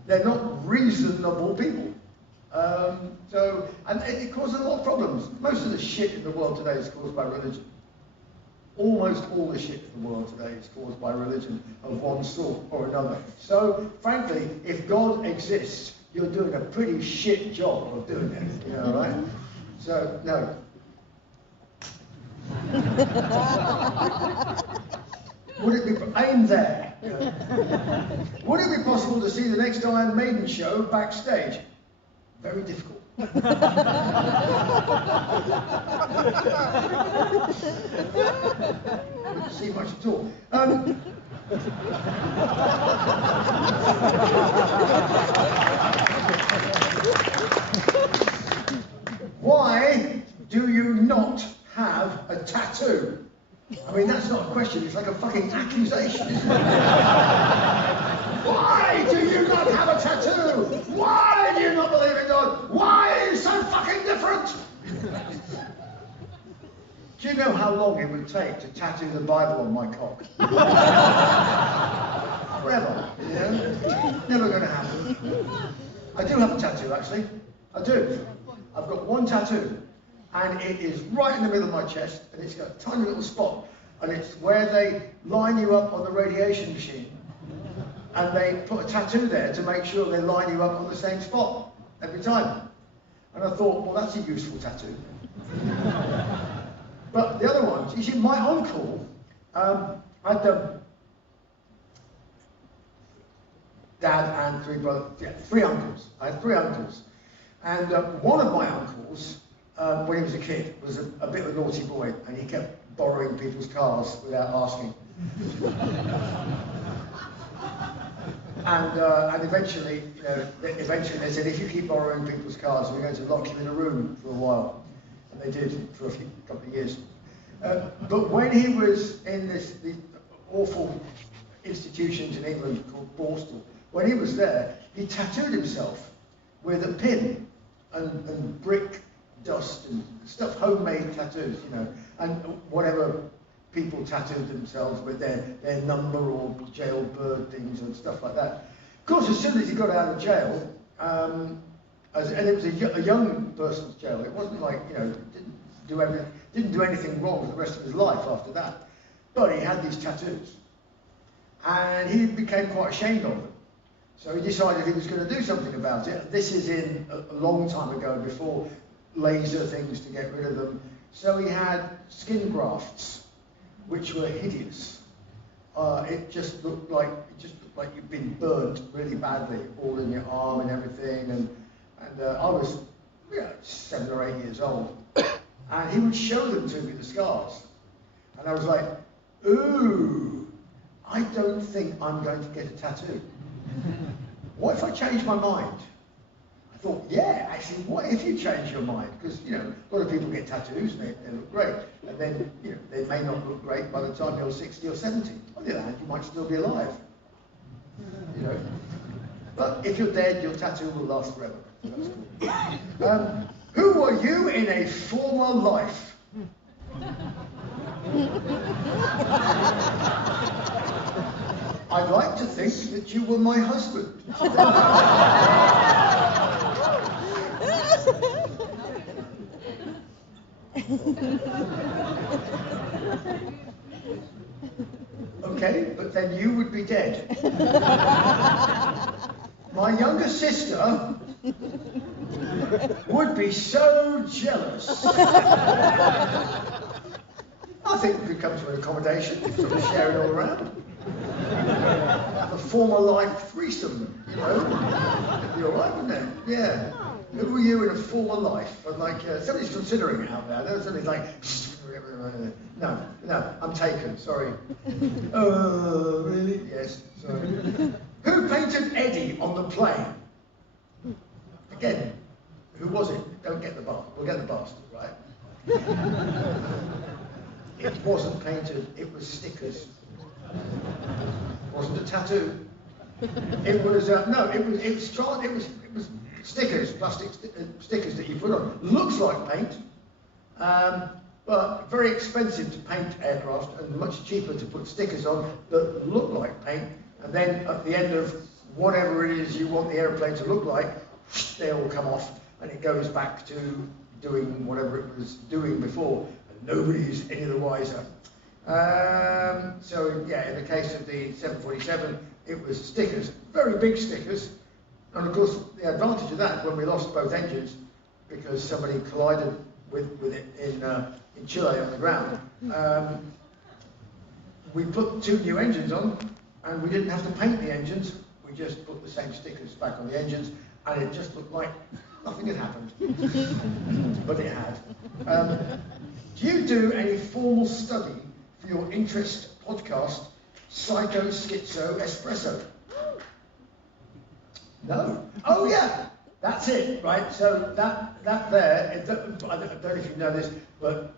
They're not reasonable people. And it causes a lot of problems. Most of the shit in the world today is caused by religion. Almost all the shit in the world today is caused by religion of one sort or another. So, frankly, if God exists, you're doing a pretty shit job of doing it. You know, right? So, no. Would it be aim there? You know? Would it be possible to see the next Iron Maiden show backstage? Very difficult. Wouldn't see much at all. Why do you not have a tattoo? I mean, that's not a question, it's like a fucking accusation, isn't it? Why do you not have a tattoo? Why do you not believe in God? Why are you so fucking different? Do you know how long it would take to tattoo the Bible on my cock? Forever, you know? Never going to happen. I do have a tattoo, actually. I do. I've got one tattoo. And it is right in the middle of my chest, and it's got a tiny little spot, and it's where they line you up on the radiation machine, and they put a tattoo there to make sure they line you up on the same spot every time. And I thought, well, that's a useful tattoo. But the other ones, you see, my uncle had dad and three brothers, three uncles. I had three uncles, and one of my uncles, when he was a kid, was a bit of a naughty boy, and he kept borrowing people's cars without asking. And eventually, they said, if you keep borrowing people's cars, we're going to lock you in a room for a while. And they did for a couple of years. But when he was in these awful institutions in England called Borstal, when he was there, he tattooed himself with a pin and brick dust and stuff, homemade tattoos, you know, and whatever people tattooed themselves with their number or jailbird things and stuff like that. Of course, as soon as he got out of jail, and it was a young person's jail, it wasn't like, you know, didn't do anything wrong for the rest of his life after that. But he had these tattoos, and he became quite ashamed of them. So he decided he was going to do something about it. This is in a long time ago, before laser things to get rid of them. So he had skin grafts, which were hideous. It just looked like you'd been burnt really badly, all in your arm and everything. And I was 7 or 8 years old, and he would show them to me, the scars, and I was like, ooh, I don't think I'm going to get a tattoo. What if I change my mind? I thought, yeah, actually, what if you change your mind? Because, you know, a lot of people get tattoos and they look great. And then, you know, they may not look great by the time you're 60 or 70. On the other hand, you might still be alive. You know? But if you're dead, your tattoo will last forever. So that's cool. Who were you in a former life? I'd like to think that you were my husband. Okay, but then you would be dead. My younger sister would be so jealous. I think we could come to an accommodation, sort of share it all around. Have a former life threesome, you know? It'd be all right, wouldn't it? Yeah. Who were you in a former life? And like, somebody's considering it out there. Somebody's like, no, I'm taken, sorry. Oh, really? Yes, sorry. Who painted Eddie on the plane? Again, who was it? Don't get the bastard. We'll get the bastard, right? It wasn't painted, it was stickers. It wasn't a tattoo. It was stickers, plastic stickers that you put on. Looks like paint, but very expensive to paint aircraft and much cheaper to put stickers on that look like paint. And then at the end of whatever it is you want the airplane to look like, they all come off and it goes back to doing whatever it was doing before. And nobody's any the wiser. So yeah, in the case of the 747, it was stickers, very big stickers. And of course, the advantage of that, when we lost both engines, because somebody collided with it in Chile on the ground, we put 2 new engines on, and we didn't have to paint the engines. We just put the same stickers back on the engines, and it just looked like nothing had happened. But it had. Do you do any formal study for your interest podcast, Psycho, Schizo, Espresso? No. Oh yeah, that's it, right? So that there, I don't know if you know this, but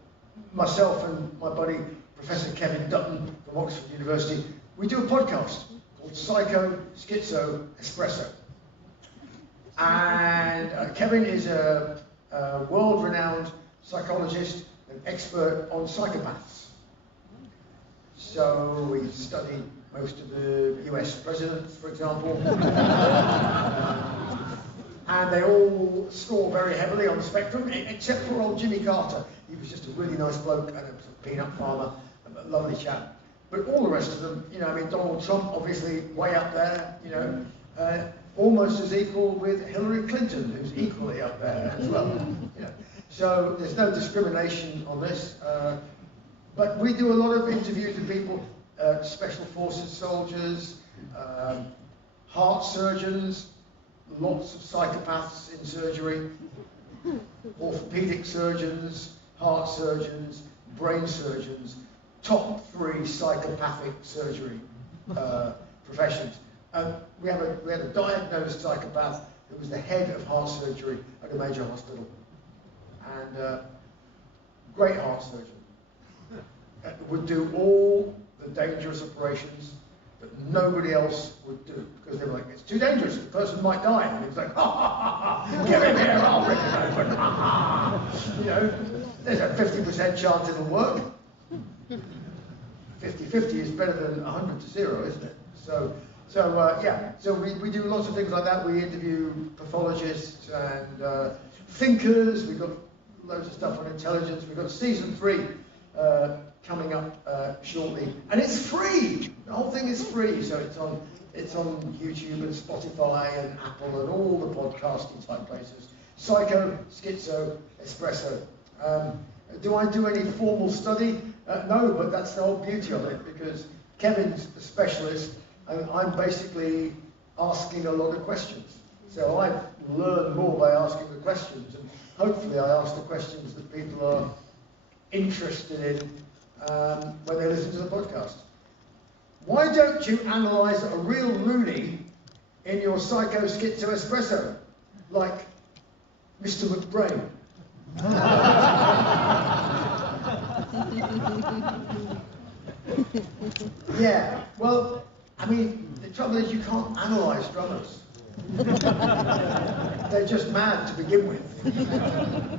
myself and my buddy Professor Kevin Dutton from Oxford University, we do a podcast called Psycho, Schizo, Espresso. And Kevin is a world-renowned psychologist and expert on psychopaths. So we study most of the US presidents, for example. And they all score very heavily on the spectrum, except for old Jimmy Carter. He was just a really nice bloke and a peanut farmer, a lovely chap. But all the rest of them, you know, I mean, Donald Trump, obviously, way up there, you know, almost as equal with Hillary Clinton, who's equally up there as well. You know. So there's no discrimination on this. But we do a lot of interviews with people, special forces soldiers, heart surgeons, lots of psychopaths in surgery, orthopedic surgeons, heart surgeons, brain surgeons, top 3 psychopathic surgery professions. We had a diagnosed psychopath who was the head of heart surgery at a major hospital, and great heart surgeon. Would do all the dangerous operations that nobody else would do, because they were like, it's too dangerous, the person might die. And he was like, ha ha ha ha, get him here, I'll rip it open, ha ha. You know, there's a 50% chance it'll work. 50-50 is better than 100-0, isn't it? So yeah, so we do lots of things like that. We interview pathologists and thinkers. We've got loads of stuff on intelligence. We've got season 3 coming up shortly, and it's free. The whole thing is free, so it's on YouTube and Spotify and Apple and all the podcasting type places. Psycho, Schizo, Espresso. Do I do any formal study? No, but that's the whole beauty of it, because Kevin's a specialist and I'm basically asking a lot of questions. So I learn more by asking the questions, and hopefully I ask the questions that people are interested in when they listen to the podcast. Why don't you analyse a real loony in your Psycho, Schizo, Espresso, like Mr. McBrain? Yeah, well, I mean, the trouble is you can't analyse drummers. They're just mad to begin with.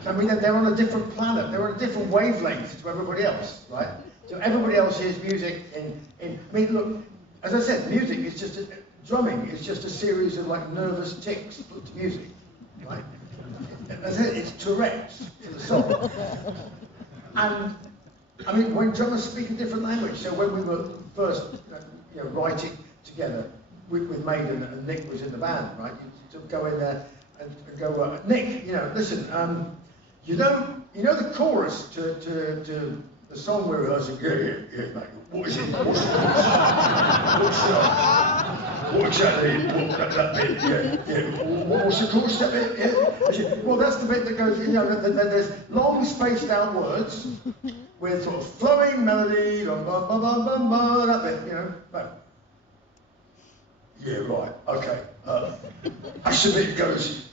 I mean, they're on a different planet. They're on a different wavelength to everybody else, right? So everybody else hears music I mean, look, as I said, music is just, drumming is just a series of like nervous ticks put to music, right? As I said, it's Tourette's for the song. And, I mean, when drummers speak a different language, so when we were first writing together with Maiden, and Nick was in the band, right? You go in there and go, Nick, listen, you know the chorus to the song we're rehearsing? Yeah, mate. What is it? What's that bit? Yeah. What's the chorus that bit? Yeah. Well, that's the bit that goes, there's long spaced out words with sort of flowing melody, that bit, right. Yeah, right, okay. That's the bit that goes.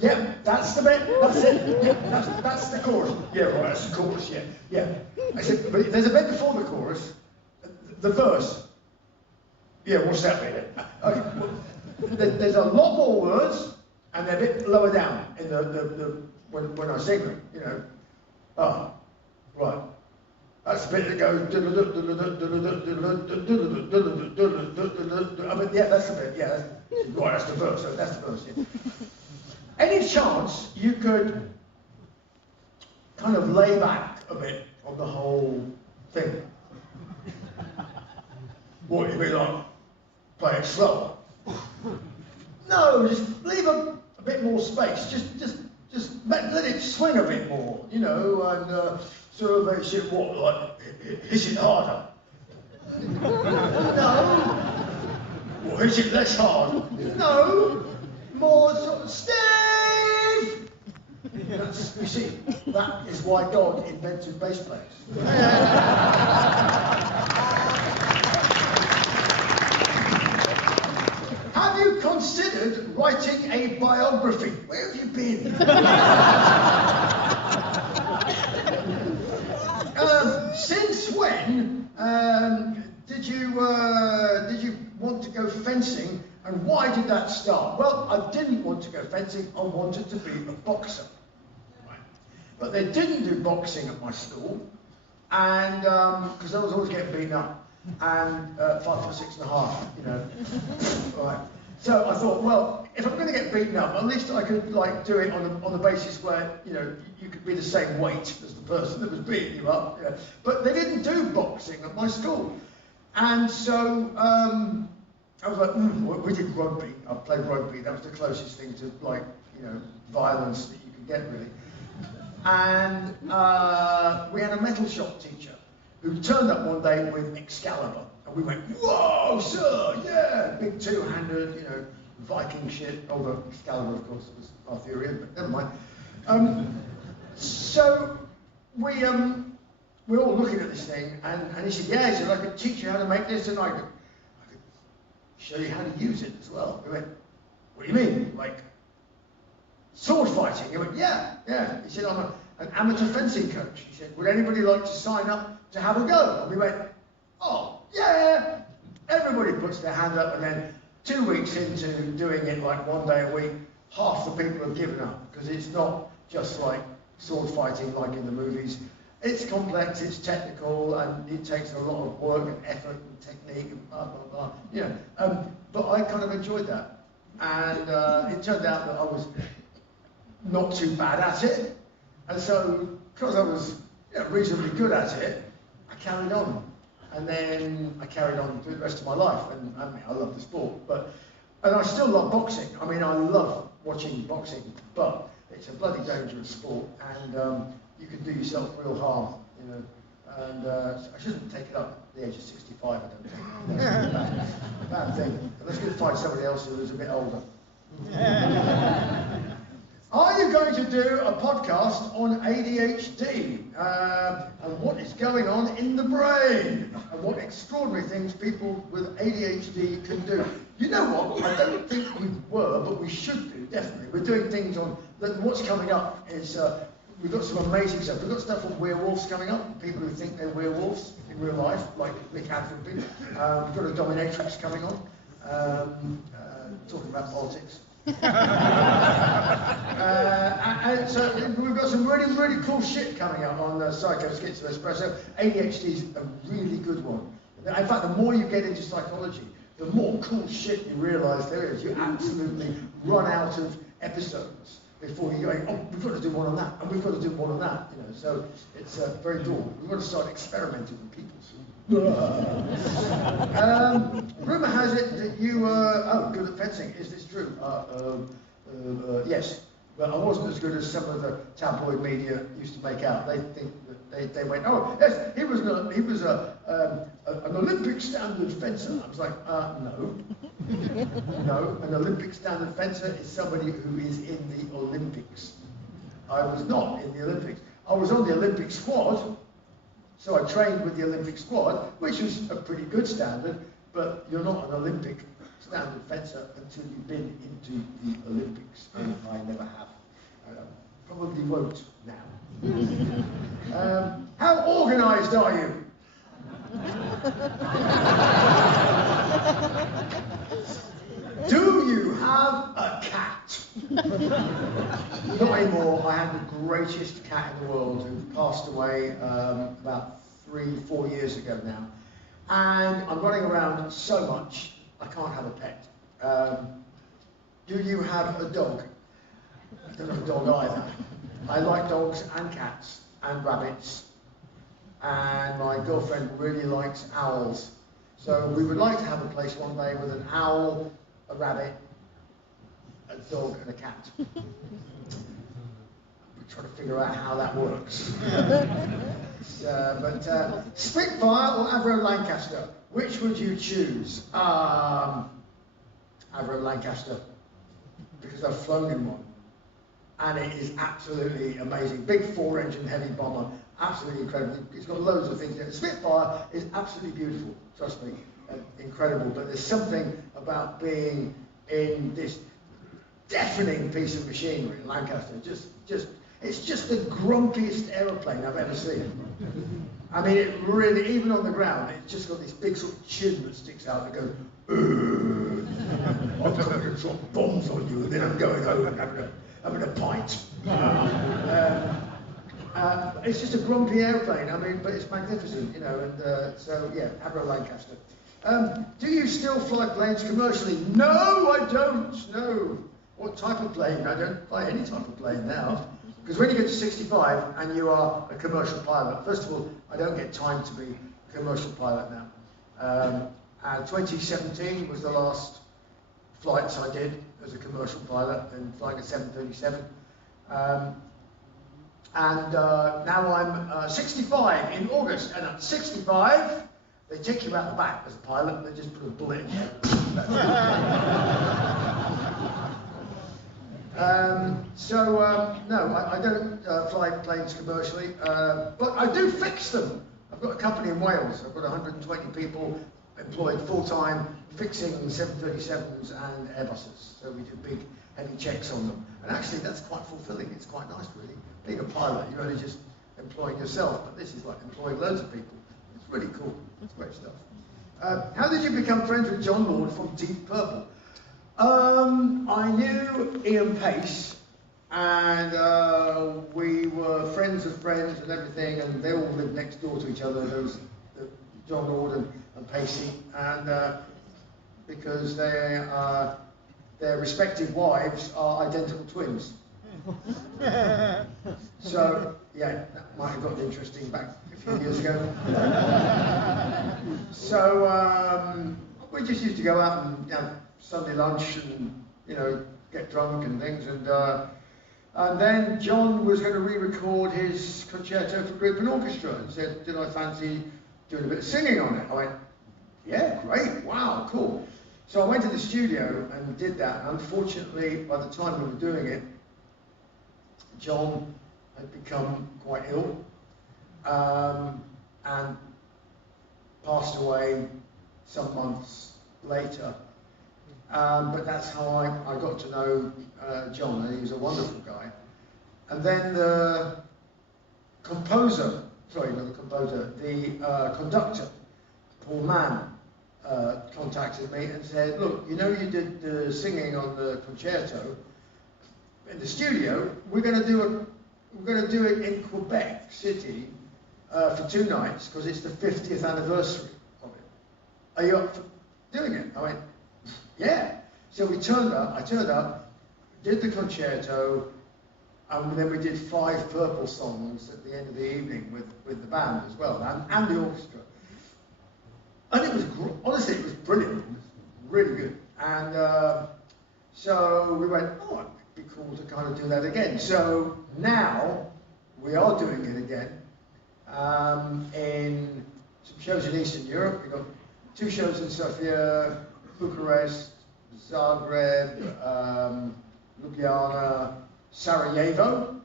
Yeah, that's the bit. That's it. Yeah, that's the chorus. Yeah, right. That's the chorus. Yeah, yeah. I said, but there's a bit before the chorus, the verse. Yeah, what's that bit? Okay, well, there's a lot more words, and they're a bit lower down in the when I sing them. You know. Ah, right. That's the bit that goes. I mean, yeah, that's the bit. Yeah, right. That's the verse. So that's the verse. Yeah. Any chance you could kind of lay back a bit on the whole thing? What, you mean like play it slower? No, just leave a bit more space. Just let it swing a bit more, you know, and sort of hit it what, like hit it harder. No. Or hit it less hard. No. More sort of Steve! You see, that is why God invented bass players. Have you considered writing a biography? Where have you been? Since when did you want to go fencing? And why did that start? Well, I didn't want to go fencing, I wanted to be a boxer. Right. But they didn't do boxing at my school, and because I was always getting beaten up, and 5'6½", you know. Right. So I thought, well, if I'm going to get beaten up, at least I could like do it on the basis where, you know, you could be the same weight as the person that was beating you up. You know. But they didn't do boxing at my school, and so. I was like, well, we did rugby. I played rugby. That was the closest thing to, like, you know, violence that you could get, really. And we had a metal shop teacher who turned up one day with Excalibur. And we went, whoa, sir, yeah, big two-handed, you know, Viking shit. Although Excalibur, of course, was Arthurian, but never mind. So we were all looking at this thing, and he said, yeah, he said, I could teach you how to make this, and I could show you how to use it as well. We went, what do you mean? Like, sword fighting? He went, yeah. He said, I'm an amateur fencing coach. He said, would anybody like to sign up to have a go? And we went, oh, yeah. Everybody puts their hand up, and then 2 weeks into doing it like one day a week, half the people have given up, because it's not just like sword fighting like in the movies. It's complex, it's technical, and it takes a lot of work and effort and technique and blah, blah, blah. You know, but I kind of enjoyed that. And it turned out that I was not too bad at it. And so, because I was reasonably good at it, I carried on. And then I carried on through the rest of my life. And I mean, I love the sport. And I still love boxing. I mean, I love watching boxing, but it's a bloody dangerous sport. And you can do yourself real harm, you know, and I shouldn't take it up at the age of 65, I don't think. That's a bad thing. Let's go find somebody else who is a bit older. Are you going to do a podcast on ADHD and what is going on in the brain and what extraordinary things people with ADHD can do? You know what? I don't think we were, but we should do, definitely. We're doing things on, what's coming up is, we've got some amazing stuff. We've got stuff on werewolves coming up, people who think they're werewolves in real life, like Nick Hadfield. We've got a dominatrix coming on, talking about politics. And so we've got some really, really cool shit coming up on Psycho Schizo Espresso. ADHD is a really good one. In fact, the more you get into psychology, the more cool shit you realise there is. You absolutely run out of episodes before you go, oh, we've got to do one on that, and we've got to do one on that, you know. So it's very cool. We've got to start experimenting with people. Rumour has it that you were good at fencing. Is this true? Yes, but I wasn't as good as some of the tabloid media used to make out. They think that they went, oh yes, he was an Olympic standard fencer. I was like, no. No, an Olympic standard fencer is somebody who is in the Olympics. I was not in the Olympics. I was on the Olympic squad, so I trained with the Olympic squad, which was a pretty good standard, but you're not an Olympic standard fencer until you've been into the Olympics, and I never have. won't now. How organised are you? Do you have a cat? Not anymore. I had the greatest cat in the world who passed away about 3-4 years ago now. And I'm running around so much, I can't have a pet. Do you have a dog? I don't have a dog either. I like dogs and cats and rabbits. And my girlfriend really likes owls. So we would like to have a place one day with an owl, a rabbit, a dog and a cat. We're trying to figure out how that works. But Spitfire or Avro Lancaster, which would you choose? Avro Lancaster, because I've flown in one. And it is absolutely amazing. Big 4-engine heavy bomber, absolutely incredible. It's got loads of things in it. Spitfire is absolutely beautiful, trust me, incredible. But there's something about being in this deafening piece of machinery, Lancaster. It's just the grumpiest aeroplane I've ever seen. I mean, it really, even on the ground, it's just got this big sort of chin that sticks out and goes, I'm coming to drop bombs on you, and then I'm going home and having a pint. It's just a grumpy airplane, I mean, but it's magnificent, you know, and so, yeah, Avro Lancaster. Do you still fly planes commercially? No, I don't, no. What type of plane? I don't fly any type of plane now. Because when you get to 65 and you are a commercial pilot, first of all, I don't get time to be a commercial pilot now. 2017 was the last flights I did as a commercial pilot and flying a 737. Now I'm 65 in August, and at 65, they take you out the back as a pilot and they just put a bullet in you. No, I don't fly planes commercially, but I do fix them. I've got a company in Wales. I've got 120 people employed full-time fixing 737s and Airbuses. So we do big, heavy checks on them. And actually, that's quite fulfilling. It's quite nice, really. Being a pilot, you're only just employing yourself, but this is like employing loads of people. It's really cool. It's great stuff. How did you become friends with John Lord from Deep Purple? I knew Ian Pace, and we were friends of friends and everything, and they all lived next door to each other. There was John Lord and Pacey, and because their respective wives are identical twins. So, yeah, that might have gotten interesting back a few years ago. So, we just used to go out and have Sunday lunch and, you know, get drunk and things. And then John was going to re-record his concerto for group and orchestra and said, did I fancy doing a bit of singing on it? I went, yeah, great, wow, cool. So I went to the studio and did that. Unfortunately, by the time we were doing it, John had become quite ill and passed away some months later. But that's how I got to know John, and he was a wonderful guy. And then the conductor, Paul Mann, contacted me and said, look, you know you did the singing on the concerto in the studio. We're going to do it in Quebec City for 2 nights because it's the 50th anniversary of it. Are you up for doing it? I went, yeah. So I turned up, did the concerto, and then we did 5 Purple songs at the end of the evening with the band as well, and the orchestra. And it was, honestly, it was brilliant. It was really good. And so we went, oh, it'd be cool to kind of do that again. So now we are doing it again in some shows in Eastern Europe. We've got 2 shows in Sofia, Bucharest, Zagreb, Ljubljana, Sarajevo,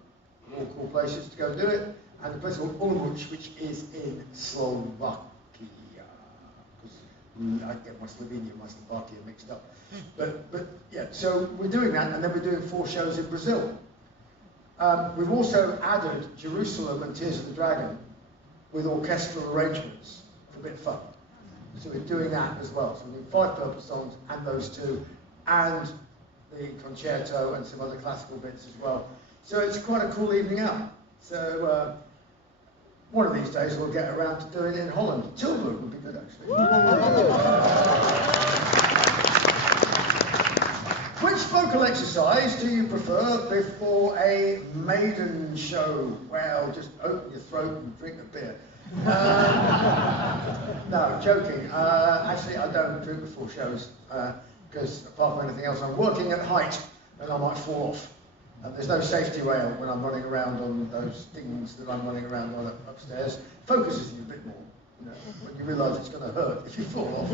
all cool places to go do it, and a place called Olomouc, which is in Slovakia. I get my Slovenia and my Slovakia mixed up. But yeah, so we're doing that, and then we're doing 4 shows in Brazil. We've also added Jerusalem and Tears of the Dragon with orchestral arrangements for a bit of fun. So we're doing that as well. So we do 5 purpose songs and those 2, and the concerto and some other classical bits as well. So it's quite a cool evening out. So one of these days we'll get around to doing it in Holland. Tilburg would be good, actually. Which vocal exercise do you prefer before a maiden show? Well, just open your throat and drink a beer. No, joking. Actually, I don't drink before shows because apart from anything else, I'm working at height and I might fall off. There's no safety rail when I'm running around on those things that I'm running around on upstairs. Focuses you a bit more, you know, when you realise it's going to hurt if you fall off.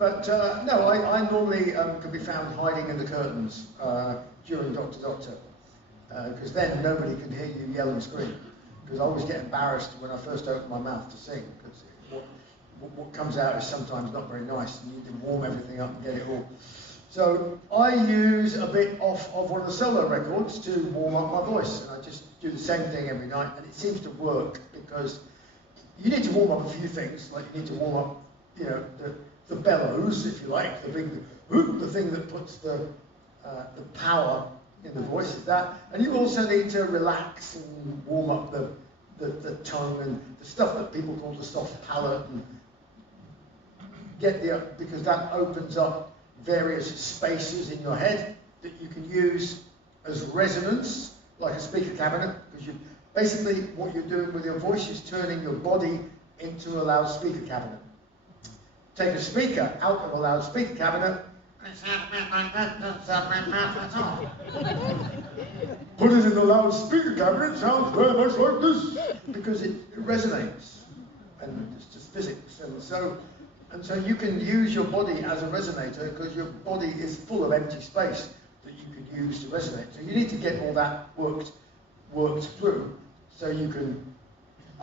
No, I normally can be found hiding in the curtains during Doctor Doctor, because then nobody can hear you yell and scream. Because I always get embarrassed when I first open my mouth to sing, because what comes out is sometimes not very nice, and you need to warm everything up and get it all. So I use a bit off of one of the solo records to warm up my voice, and I just do the same thing every night, and it seems to work because you need to warm up a few things, like you need to warm up, you know, the bellows, if you like, the thing that puts the power in the voice is that, and you also need to relax and warm up the tongue and the stuff that people call the soft palate, and get because that opens up various spaces in your head that you can use as resonance, like a speaker cabinet, because basically what you're doing with your voice is turning your body into a loudspeaker cabinet. Take a speaker out of a loudspeaker cabinet, put it in the loudspeaker cabinet, it sounds very much like this, because it resonates, and it's just physics, and so you can use your body as a resonator because your body is full of empty space that you could use to resonate. So you need to get all that worked through so you can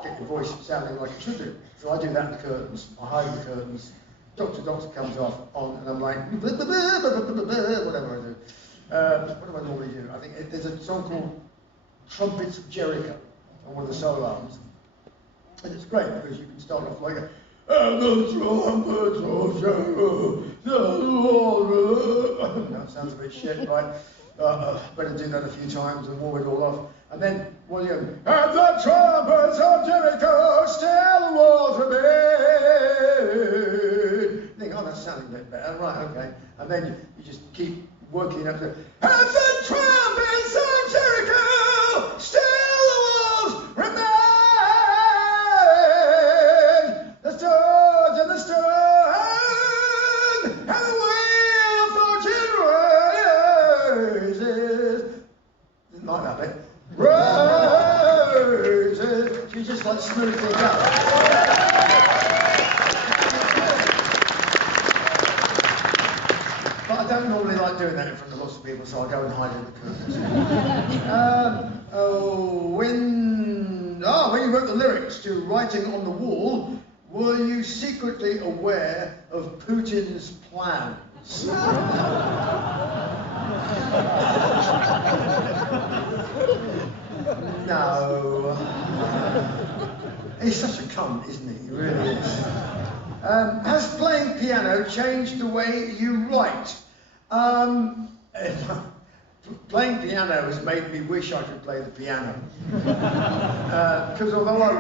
get your voice sounding like it should do. So I do that in the curtains. I hide the curtains. Doctor comes on, and I'm like, whatever I do. What do I normally do? I think there's a song called Trumpets of Jericho on one of the solo albums. And it's great because you can start off like a, and the trumpets of Jericho. That sounds a bit shit, right? Better do that a few times and warm it all off. And then, well, you and the trumpets of Jericho still the walls remain. Think, oh, that's sounding a bit better, right? Okay. And then you just keep working up to, and the trumpets of Jericho still the walls remain. The stones and the stone and the wheel fortune raises. Didn't like that bit. Raises. You just like smooth things out. But I don't normally like doing that in front of lots of people, so I go and hide in the curtains. When you wrote the lyrics to Writing on the Wall, were you secretly aware of Putin's plans? No. He's such a cunt, isn't he? He really is. Has playing piano changed the way you write? Playing piano has made me wish I could play the piano. Because although I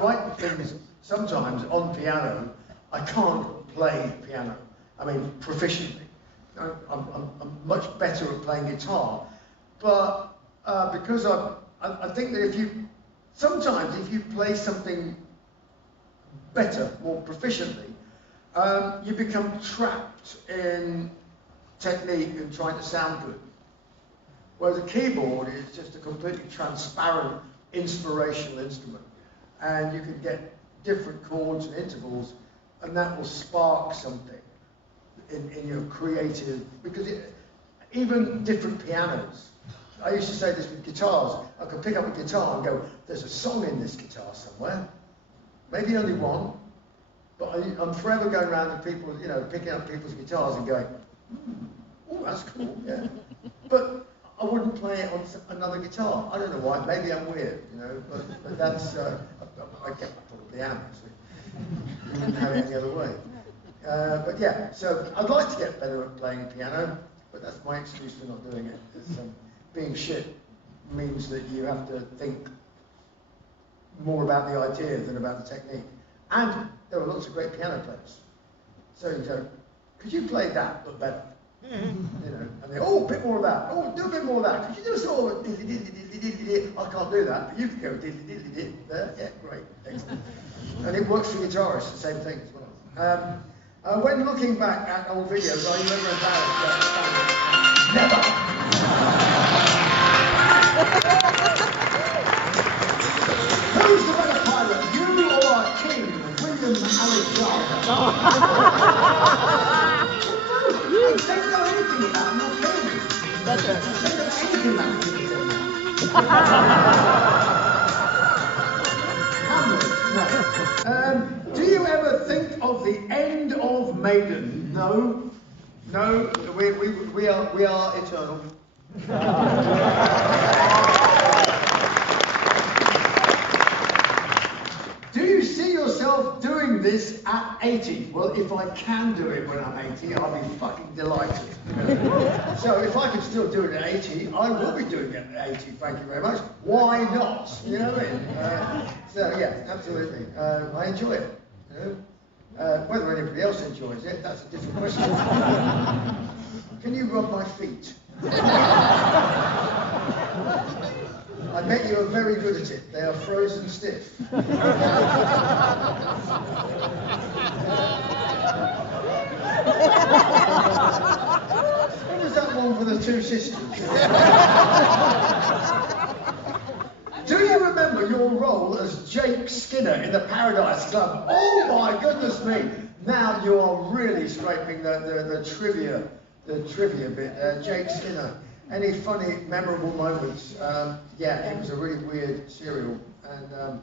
write things sometimes on piano, I can't play piano. I mean, proficiently. I'm much better at playing guitar. But because I think that if you play something better, more proficiently, you become trapped in technique and trying to sound good. Whereas a keyboard is just a completely transparent, inspirational instrument. And you can get different chords and intervals, and that will spark something in your creative, because even different pianos. I used to say this with guitars. I could pick up a guitar and go, there's a song in this guitar somewhere. Maybe only one, but I'm forever going around to people, picking up people's guitars and going, oh, that's cool, yeah. But I wouldn't play it on another guitar. I don't know why. Maybe I'm weird, you know. But that's I probably am. Actually. You wouldn't have it any other way. But yeah, so I'd like to get better at playing piano, but that's my excuse for not doing it. Being shit means that you have to think more about the idea than about the technique. And there are lots of great piano players. So you go, could you play that but better? You know, and they, oh, a bit more of that. Oh, do a bit more of that. Could you do a sort of I can't do that, but you can go there. Yeah, great, excellent. And it works for guitarists, the same thing as well. When looking back at old videos, are you ever embarrassed about standing? Never. Who's the better pilot, you or our king, William Alexander? They don't know anything about him, not killing me. They don't know anything about him. Do you ever think of the end of Maiden? No. No, we are eternal. Do you see yourself doing this at 80? Well, if I can do it when I'm 80, I'll be fucking delighted. So if I can still do it at 80, I will be doing it at 80, thank you very much. Why not? You know what I mean? So yeah, absolutely. I enjoy it. You know? Whether anybody else enjoys it, that's a different question. Can you rub my feet? I bet you are very good at it. They are frozen stiff. When was that one for the two sisters? Do you remember your role as Jake Skinner in the Paradise Club? Oh my goodness me! Now you are really scraping the trivia bit. Jake Skinner. Any funny, memorable moments? Yeah, it was a really weird serial, and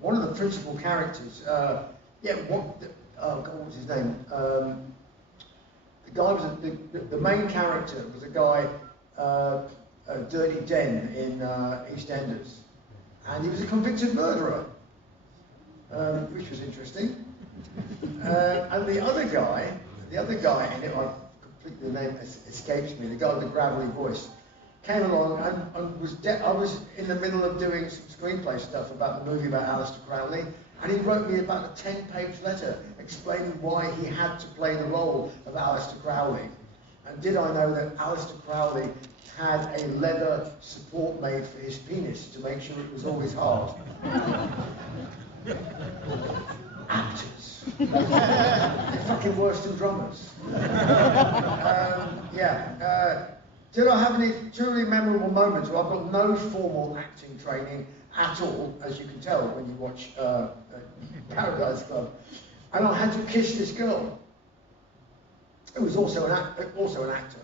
one of the principal characters. What was his name? The guy was the main character was a guy, Dirty Den in EastEnders, and he was a convicted murderer, which was interesting. And the other guy in it, the name escapes me, the guy with the gravelly voice, came along and I was in the middle of doing some screenplay stuff about the movie about Aleister Crowley, and he wrote me about a 10-page letter explaining why he had to play the role of Aleister Crowley. And did I know that Aleister Crowley had a leather support made for his penis to make sure it was always hard? Actors. They're fucking worse than drummers. Did I have any truly memorable moments? Well, I've got no formal acting training at all, as you can tell when you watch Paradise Club. And I had to kiss this girl, who was also an actor.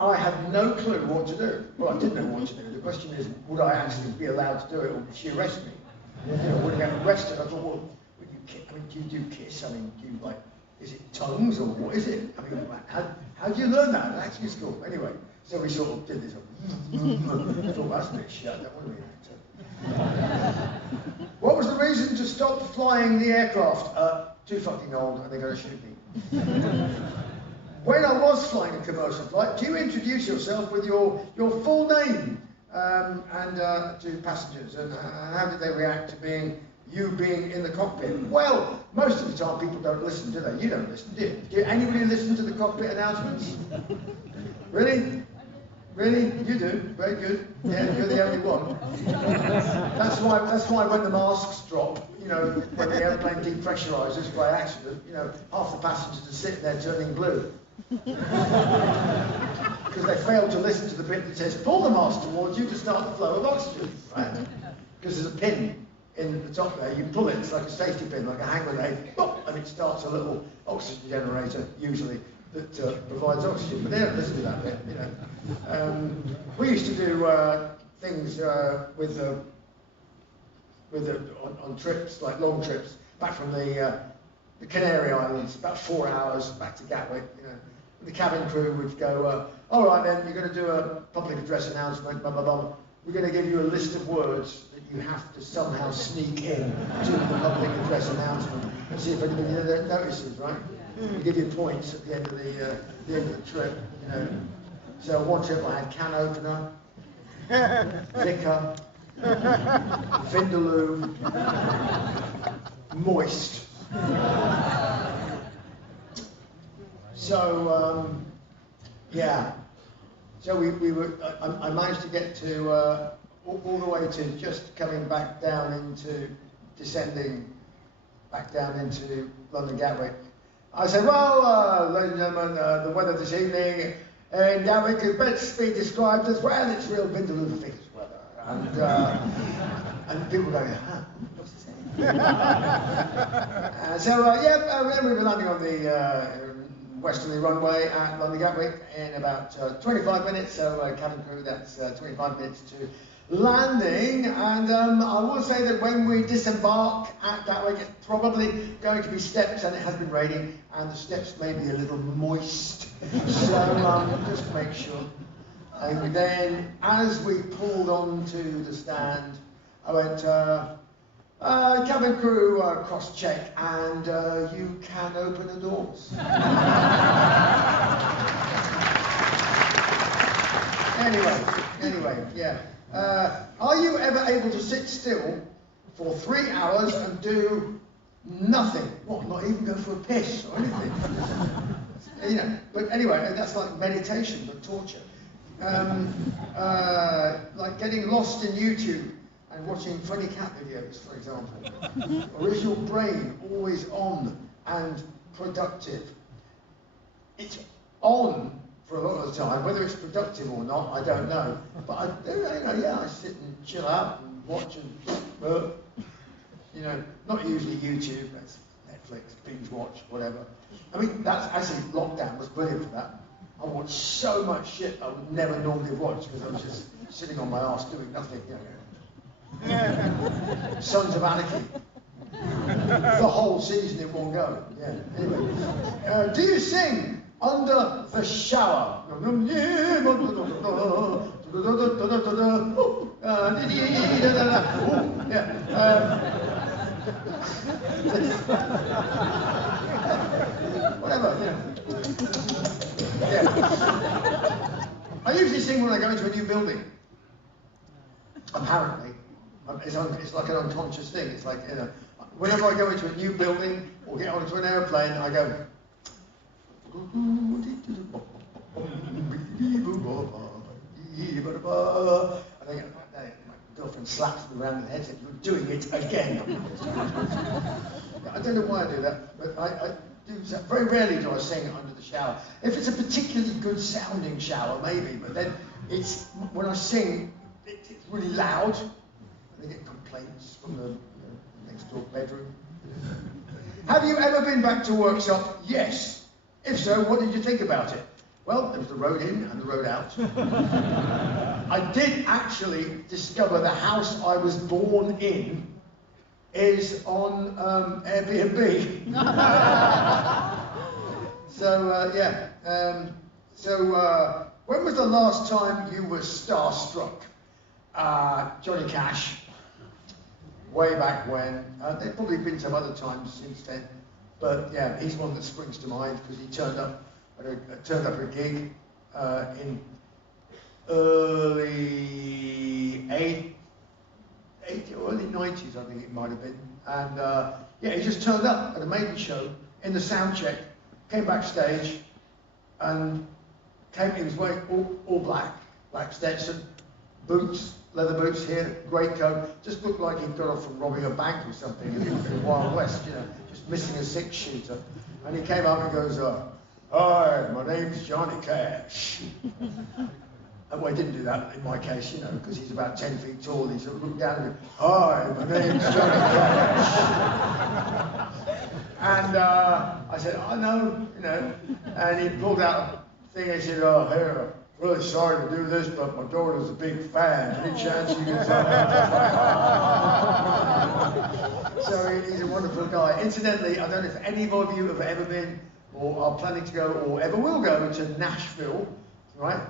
I had no clue what to do. Well, I didn't know what to do. The question is, would I actually be allowed to do it, or would she arrest me? You know, would I get arrested? I thought, well, do you do kiss? I mean, do you like, is it tongues or what is it? I mean, how do you learn that at acting school? Anyway, so we sort of did this. I thought, that's a bit shit, I don't want to be an actor. What was the reason to stop flying the aircraft? Too fucking old and they're going to shoot me. When I was flying a commercial flight, do you introduce yourself with your full name to passengers? And how did they react to being in the cockpit? Well, most of the time people don't listen, do they? You don't listen, do you? Do anybody listen to the cockpit announcements? Really? Really? You do? Very good. Yeah, you're the only one. That's why when the masks drop, you know, when the airplane depressurises by accident, you know, half the passengers are sitting there turning blue. Because they failed to listen to the bit that says, pull the mask towards you to start the flow of oxygen, right? Because there's a pin in the top there, you pull it, it's like a safety pin, like a hand grenade, and it starts a little oxygen generator, usually, that provides oxygen. But they don't listen to that bit, you know. We used to do things on trips, like long trips, back from the Canary Islands, about 4 hours back to Gatwick, you know. the cabin crew would go, all right then, you're going to do a public address announcement, blah, blah, blah. We're going to give you a list of words that you have to somehow sneak in to the public address announcement and see if anybody notices, right? We give you points at the end of the trip, you know. So one trip I had can opener, vicar, vindaloo, moist. So yeah. So we were. I managed to get to all the way to just coming back down into descending back down into London Gatwick. I said, well, ladies and gentlemen, the weather this evening in Gatwick could best be described as, well, it's real Vindaloo figures weather. And people going, huh, what's he saying? We were landing on the westerly runway at London Gatwick in about 25 minutes, so cabin crew, that's 25 minutes to landing, and I will say that when we disembark at Gatwick, it's probably going to be steps, and it has been raining, and the steps may be a little moist, so just make sure. And then, as we pulled onto the stand, I went, cabin crew, cross-check, and you can open the doors. Anyway, yeah. Are you ever able to sit still for 3 hours and do nothing? What, not even go for a piss or anything? You know, but anyway, that's like meditation, but torture. Like getting lost in YouTube and watching funny cat videos, for example. Or is your brain always on and productive? It's on for a lot of the time. Whether it's productive or not, I don't know. But I sit and chill out and watch and, not usually YouTube, that's Netflix, binge watch, whatever. I mean, that's actually, lockdown was brilliant for that. I watched so much shit I would never normally watch because I was just sitting on my arse doing nothing. Sons of Anarchy. The whole season in one go. Yeah. Anyway, do you sing under the shower? Whatever. Yeah. I usually sing when I go into a new building. Apparently. It's like an unconscious thing. It's like, whenever I go into a new building or get onto an airplane, I go. And then my girlfriend slaps me around the head and says, "You're doing it again." I don't know why I do that, but I do. Very rarely do I sing under the shower. If it's a particularly good sounding shower, maybe, but then it's when I sing, it's really loud. They get complaints from the next door bedroom. Have you ever been back to workshop? Yes. If so, what did you think about it? Well, there was the road in and the road out. I did actually discover the house I was born in is on Airbnb. When was the last time you were starstruck? Johnny Cash. Way back when. There's probably been some other times since then, but yeah, he's one that springs to mind because he turned up at a gig in early 90s, I think it might have been, and he just turned up at a Maiden show in the sound check, came backstage, and he was wearing all black Stetson, boots. Leather boots here, great coat, just looked like he'd got off from robbing a bank or something in the Wild West, just missing a six-shooter. And he came up and goes, "Hi, my name's Johnny Cash." Well, he didn't do that in my case, because he's about 10 feet tall. He sort of looked down and went, "Hi, my name's Johnny Cash." And I said, "I know, and he pulled out a thing and said, "Oh, here, really sorry to do this, but my daughter's a big fan. Any chance you can tell her?" So he's a wonderful guy. Incidentally, I don't know if any of you have ever been or are planning to go, or ever will go to Nashville, right?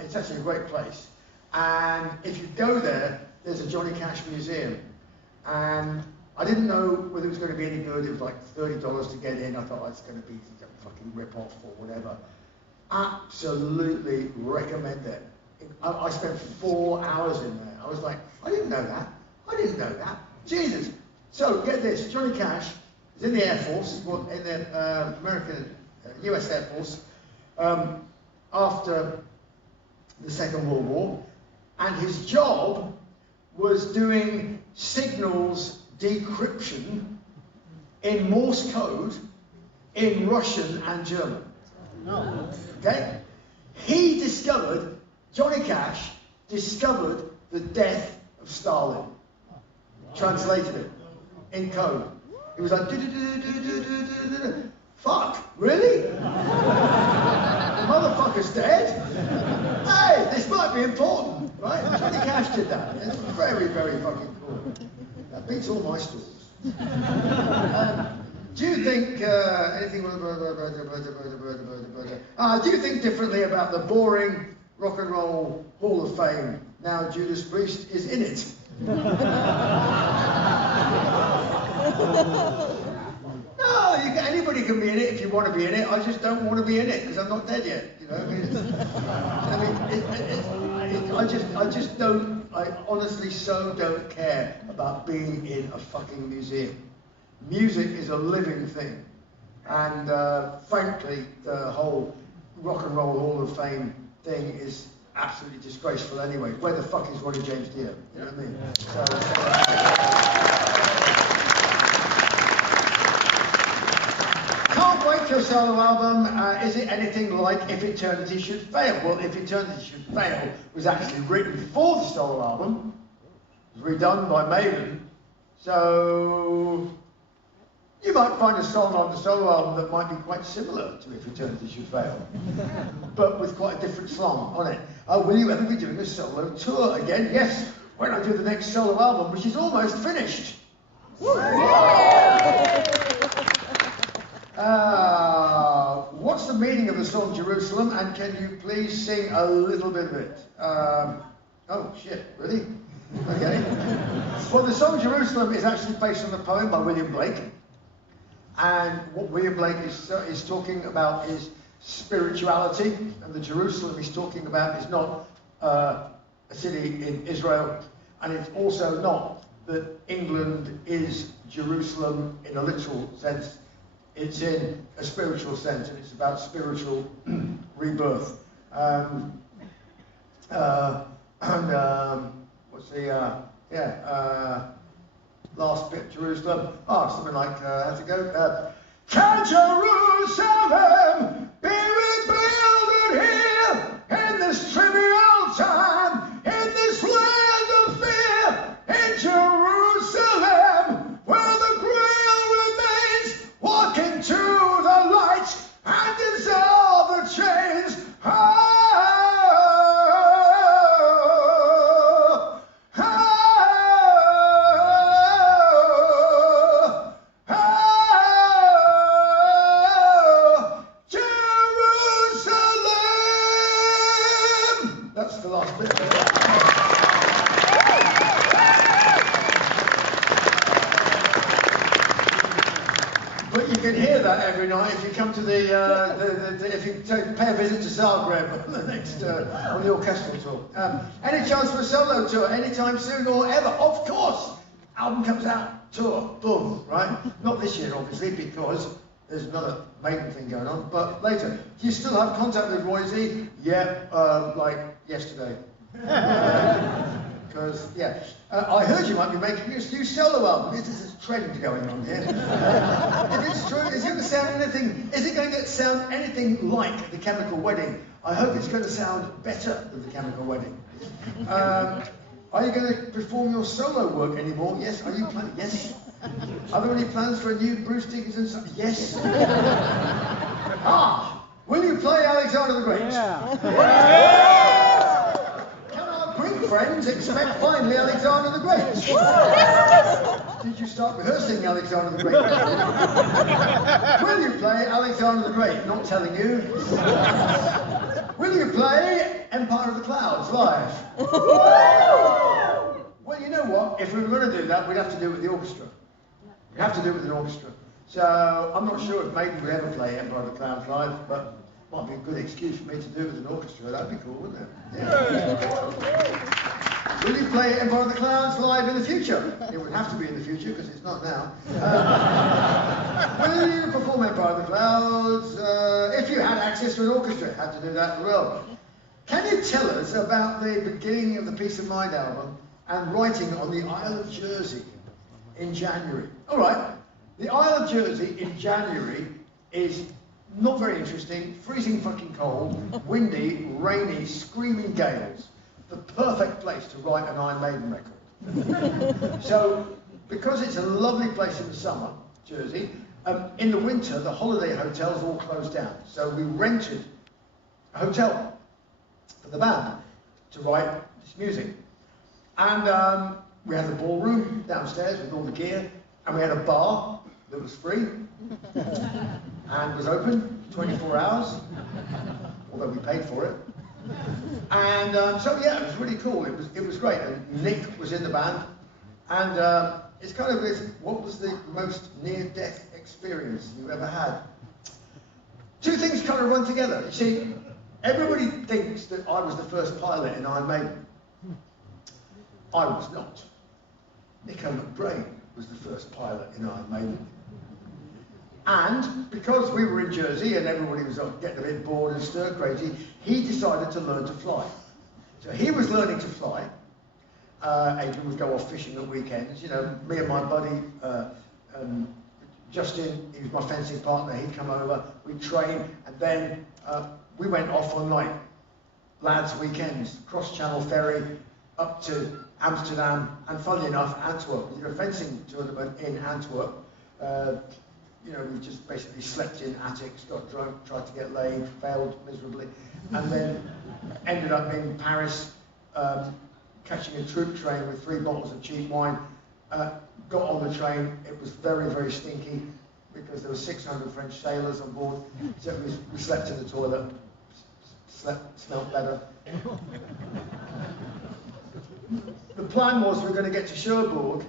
It's actually a great place. And if you go there, there's a Johnny Cash museum. And I didn't know whether it was going to be any good. It was like $30 to get in. I thought, oh, it's going to be a fucking rip-off or whatever. Absolutely recommend it. I spent 4 hours in there. I was like, I didn't know that. I didn't know that. Jesus. So get this, Johnny Cash is in the Air Force, well, in the American, US Air Force, after the Second World War, and his job was doing signals decryption in Morse code in Russian and German. Okay? Johnny Cash discovered the death of Stalin. Translated it in code. It was like, fuck, really? The motherfucker's dead? Hey, this might be important, right? Johnny Cash did that. It's very, very fucking cool. That beats all my stories. Do you think do you think differently about the boring Rock and Roll Hall of Fame now Judas Priest is in it? No, anybody can be in it if you want to be in it. I just don't want to be in it because I'm not dead yet. You know, I honestly so don't care about being in a fucking museum. Music is a living thing, and frankly, the whole Rock and Roll Hall of Fame thing is absolutely disgraceful anyway. Where the fuck is Ronnie James Dio? You know what I mean? Can't Wait your solo album. Is it anything like If Eternity Should Fail? Well, If Eternity Should Fail was actually written before the solo album. It was redone by Maiden. So you might find a song on the solo album that might be quite similar to If Eternity Should Fail, but with quite a different song on it. Will you ever be doing a solo tour again? Yes, when I do the next solo album, which is almost finished. What's the meaning of the song Jerusalem, and can you please sing a little bit of it? Oh shit, really? Okay. Well, the song Jerusalem is actually based on a poem by William Blake. And what William Blake is talking about is spirituality, and the Jerusalem he's talking about is not a city in Israel, and it's also not that England is Jerusalem in a literal sense. It's in a spiritual sense, and it's about spiritual rebirth. What's the last bit, Jerusalem? Something like, how's it go? Can Jerusalem be rebuilt here in this trivial time, in this land of fear, in Jerusalem, where the Grail remains, walking to the light and dissolve the chains. Every night, if you come to if you pay a visit to Zagreb on the next on the orchestral tour. Any chance for a solo tour anytime soon or ever? Of course. Album comes out, tour, boom, right? Not this year, obviously, because there's another Maiden thing going on. But later. Do you still have contact with Roy Z? Yeah, like yesterday. Because, I heard you might be making a new solo album. There's a trend going on here. If it's true, is it going to sound anything like The Chemical Wedding? I hope it's going to sound better than The Chemical Wedding. Are you going to perform your solo work anymore? Yes. Are you planning? Yes. Are there any plans for a new Bruce Dickinson song? Yes. Will you play Alexander the Great? Yeah. Friends, expect finally Alexander the Great. Did you start rehearsing Alexander the Great? Will you play Alexander the Great? Not telling you. Will you play Empire of the Clouds live? Well, you know what? If we were going to do that, we'd have to do it with the orchestra. We'd have to do it with an orchestra. So I'm not sure if Maiden would ever play Empire of the Clouds live, but it might be a good excuse for me to do it with an orchestra. That'd be cool, wouldn't it? Yeah. Will you play Empire of the Clouds live in the future? It would have to be in the future because it's not now. Will you perform Empire of the Clouds? If you had access to an orchestra, had to do that as well. Can you tell us about the beginning of the Peace of Mind album and writing on the Isle of Jersey in January? All right, the Isle of Jersey in January is not very interesting, freezing fucking cold, windy, rainy, screaming gales. The perfect place to write an Iron Maiden record. So, because it's a lovely place in the summer, Jersey, in the winter the holiday hotels all closed down. So we rented a hotel for the band to write this music. And we had the ballroom downstairs with all the gear, and we had a bar that was free and was open 24 hours, although we paid for it. And so yeah, it was really cool. It was great. And Nick was in the band, and it's kind of this, what was the most near-death experience you ever had? Two things kind of run together. You see, everybody thinks that I was the first pilot in Iron Maiden. I was not. Nico McBrain was the first pilot in Iron Maiden. And because we were in Jersey and everybody was getting a bit bored and stir crazy, he decided to learn to fly. So he was learning to fly. Adrian would go off fishing at weekends. You know, me and my buddy Justin, he was my fencing partner. He'd come over, we'd train, and then we went off on like lads' weekends, cross-channel ferry up to Amsterdam, and funnily enough, Antwerp. We did a fencing tournament in Antwerp. You know, we just basically slept in attics, got drunk, tried to get laid, failed miserably, and then ended up in Paris, catching a troop train with 3 bottles of cheap wine. Got on the train, it was very, very stinky because there were 600 French sailors on board, so we slept in the toilet, smelled better. The plan was we were going to get to Cherbourg,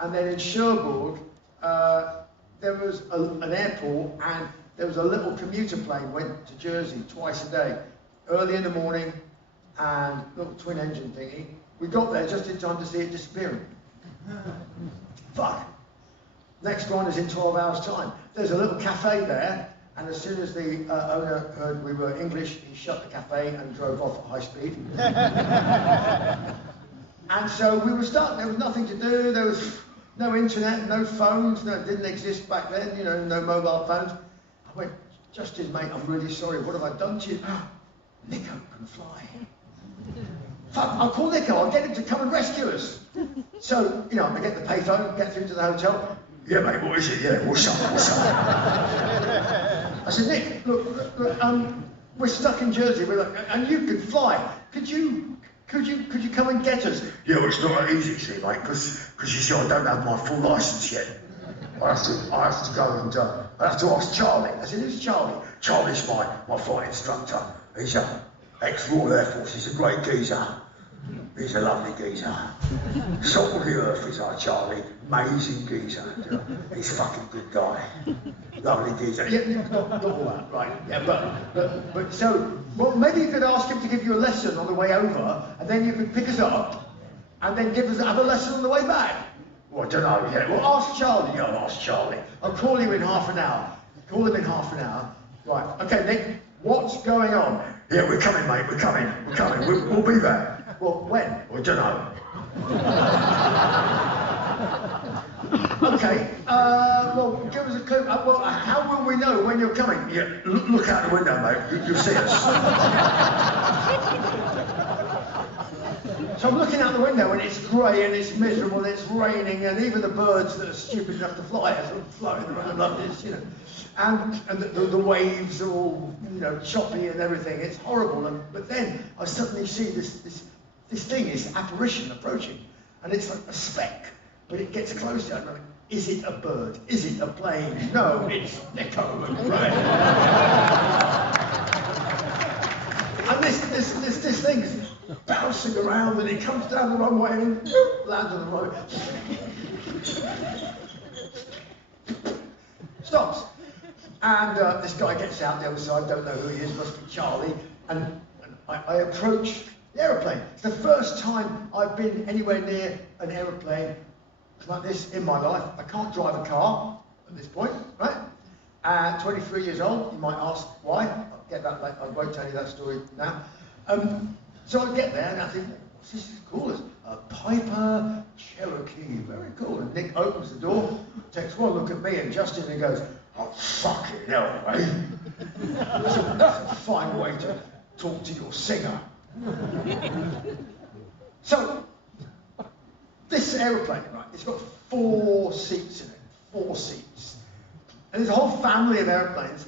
and then in Cherbourg, there was an airport, and there was a little commuter plane went to Jersey twice a day, early in the morning, and a little twin engine thingy. We got there just in time to see it disappearing. Fuck. Next one is in 12 hours time. There's a little cafe there, and as soon as the owner heard we were English, he shut the cafe and drove off at high speed. And so we were stuck. There was nothing to do. There was no internet, no phones. No, it didn't exist back then. You know, no mobile phones. I went, Justin, mate, I'm really sorry. What have I done to you? Nico can fly. Fuck, I'll call Nico. I'll get him to come and rescue us. So, you know, I get the payphone, get through to the hotel. Yeah, mate, what is it? Yeah, what's up? What's up? I said, Nick, look, we're stuck in Jersey. We're like, and you can fly. Could you come and get us? Yeah, well, it's not that easy, see, mate, because you see, I don't have my full licence yet. I have to go and I have to ask Charlie. I said, who's Charlie? Charlie's my flight instructor. He's an ex-Royal Air Force. He's a great geezer. He's a lovely geezer. Salt of the earth is our Charlie. Amazing geezer. He's a fucking good guy. Lovely geezer. Yeah, not all that, right? Yeah, but so, well, maybe you could ask him to give you a lesson on the way over, and then you could pick us up, and then give us another lesson on the way back. Well, I don't know. Yeah. Well, ask Charlie. Yeah, I'll ask Charlie. I'll call you in half an hour. Call him in half an hour. Right. Okay, Nick. What's going on? Yeah, we're coming, mate. We're coming. We're coming. We'll be there. Well, when? Well, I don't know. Okay. Well, give us a clue. Well, how will we know when you're coming? Yeah. Look out the window, mate. You'll see us. So I'm looking out the window, and it's grey, and it's miserable, and it's raining, and even the birds that are stupid enough to fly are sort of floating around like this, you know. And the waves are all, you know, choppy and everything. It's horrible. But then I suddenly see this thing, this apparition approaching, and it's like a speck, But it gets closer, and I'm like, is it a bird? Is it a plane? No, it's Nico and Ray. And this thing is bouncing around, and it comes down the runway and lands on the road. Stops. And this guy gets out the other side, don't know who he is, must be Charlie, and I approach the aeroplane. It's the first time I've been anywhere near an aeroplane like this in my life. I can't drive a car at this point, right? 23 years old, you might ask why. I'll get that later. I won't tell you that story now. So I get there and I think, this is cool. It's a Piper Cherokee, very cool. And Nick opens the door, takes one look at me and Justin and goes, oh, fucking hell, mate. That's a fine way to talk to your singer. So, this aeroplane, right, it's got 4 seats in it, 4 seats. And there's a whole family of airplanes,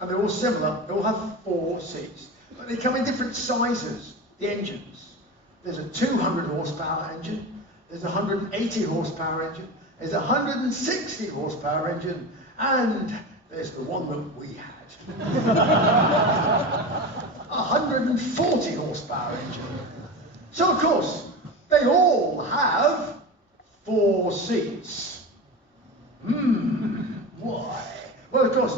and they're all similar, they all have 4 seats. But they come in different sizes, the engines. There's a 200 horsepower engine, there's a 180 horsepower engine, there's a 160 horsepower engine, and there's the one that we had. 140 horsepower engine. So of course, they all have 4 seats. Why? Well, of course,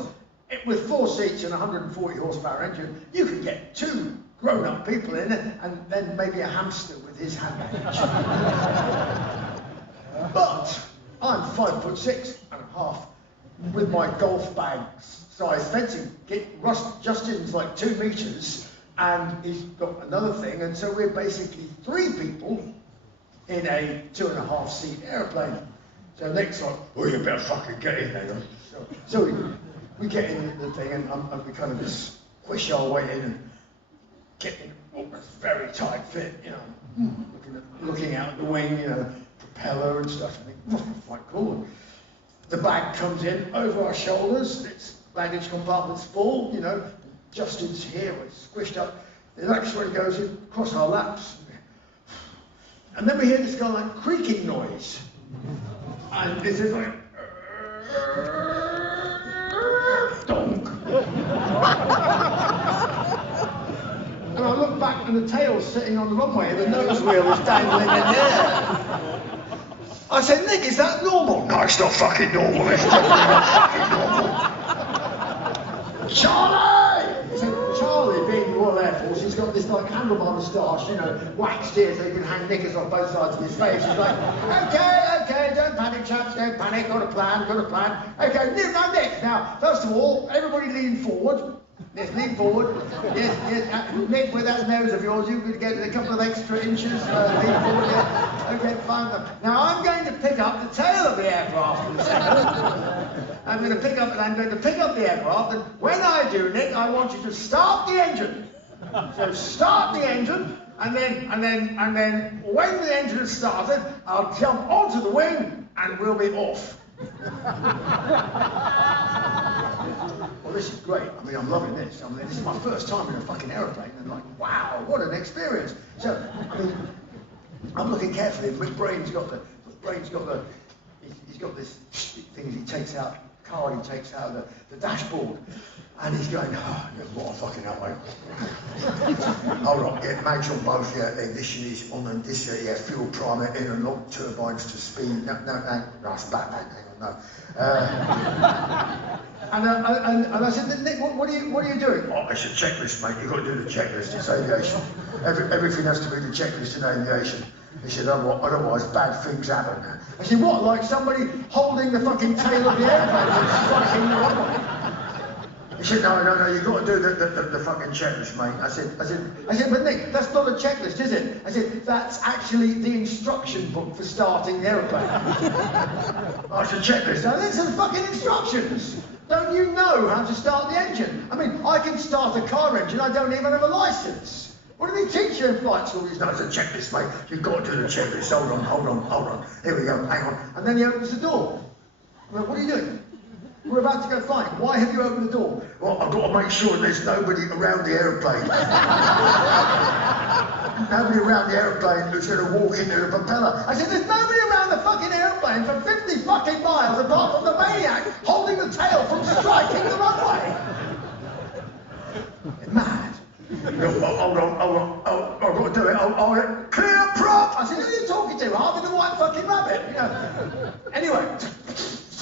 with 4 seats and a 140 horsepower engine, you can get 2 grown-up people in it, and then maybe a hamster with his hand baggage. But I'm 5'6.5" with my golf bag size fencing kit. Justin's like 2 meters, and he's got another thing, and so we're basically 3 people in a 2.5 seat airplane. So Nick's like, oh, you better fucking get in there. So we get in the thing, and we kind of just squish our way in and get in a very tight fit, you know, looking out the wing, you know, propeller and stuff. I think, quite cool. The bag comes in over our shoulders, it's baggage compartment's full, you know, Justin's here, we're squished up. The next one goes across our laps. And then we hear this kind of like creaking noise. And this is like, donk. And I look back and the tail's sitting on the runway and the nose wheel is dangling in the air. I said, Nick, is that normal? No, it's not fucking normal. It's definitely not fucking normal. Charlie! He said, Charlie, being the Royal Air Force, he's got this like handlebar moustache, you know, waxed here so he can hang knickers off both sides of his face. He's like, okay, don't panic, chaps, don't panic, got a plan. Okay, now Nick, now, first of all, everybody lean forward. Yes, lean forward. Yes. Nick, with that nose of yours, you could get a couple of extra inches. Lean forward, yeah. Okay, fine. Now I'm going to pick up the tail of the aircraft in a second. I'm going to pick up the aircraft, and when I do, Nick, I want you to start the engine. So start the engine, and then when the engine is started, I'll jump onto the wing, and we'll be off. Well, this is great. I mean, I'm loving this. I mean, this is my first time in a fucking aeroplane, and like, wow, what an experience. So, I mean, I'm looking carefully. My brain's got he's got this thing he takes out, card he takes out of the dashboard, and he's going, oh, what a fucking hell, mate. Hold on, yeah, make sure both ignition is on, and this, fuel primer in and lock turbines to speed. No, it's back, hang on, no. And I said, Nick, what are you doing? Oh, it's a checklist, mate. You've got to do the checklist. It's aviation. Everything has to be the checklist in aviation. He said, otherwise bad things happen. I said, what? Like somebody holding the fucking tail of the airplane and striking the runway? He said, no, you've got to do the fucking checklist, mate. I said, but Nick, that's not a checklist, is it? I said, that's actually the instruction book for starting the aeroplane. Oh, it's a checklist. No, these are the fucking instructions. Don't you know how to start the engine? I mean, I can start a car engine, I don't even have a license. What do they teach you in flight school? No, it's a checklist, mate. You've got to do the checklist. Hold on. Here we go, hang on. And then he opens the door. Well, what are you doing? We're about to go flying. Why have you opened the door? Well, I've got to make sure there's nobody around the aeroplane. nobody around the aeroplane who's going to walk into the propeller. I said, there's nobody around the fucking aeroplane for 50 fucking miles apart from the maniac holding the tail from striking the runway. Mad. Hold on, I've got to do it. Clear prop! I said, who are you talking to? Harvey the White fucking Rabbit. You know. Anyway,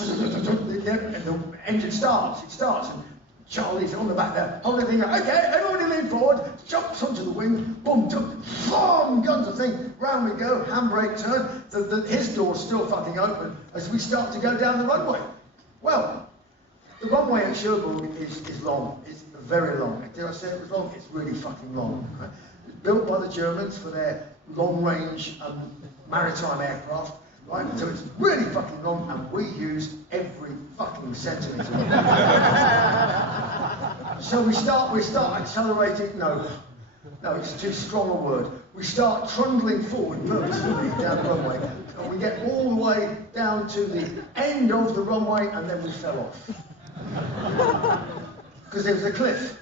and the engine starts, it starts, and Charlie's on the back there, holding the thing up. Okay, everybody lean forward, jumps onto the wing, boom, jump, boom, guns the thing, round we go, handbrake turn, his door's still fucking open as we start to go down the runway. Well, the runway at Cherbourg is long, it's very long. Did I say it was long? It's really fucking long. Right? It was built by the Germans for their long-range maritime aircraft. Right, so it's really fucking long, and we use every fucking centimetre of it. So we start accelerating. No, it's too strong a word. We start trundling forward purposefully down the runway, and we get all the way down to the end of the runway, and then we fell off because there was a cliff.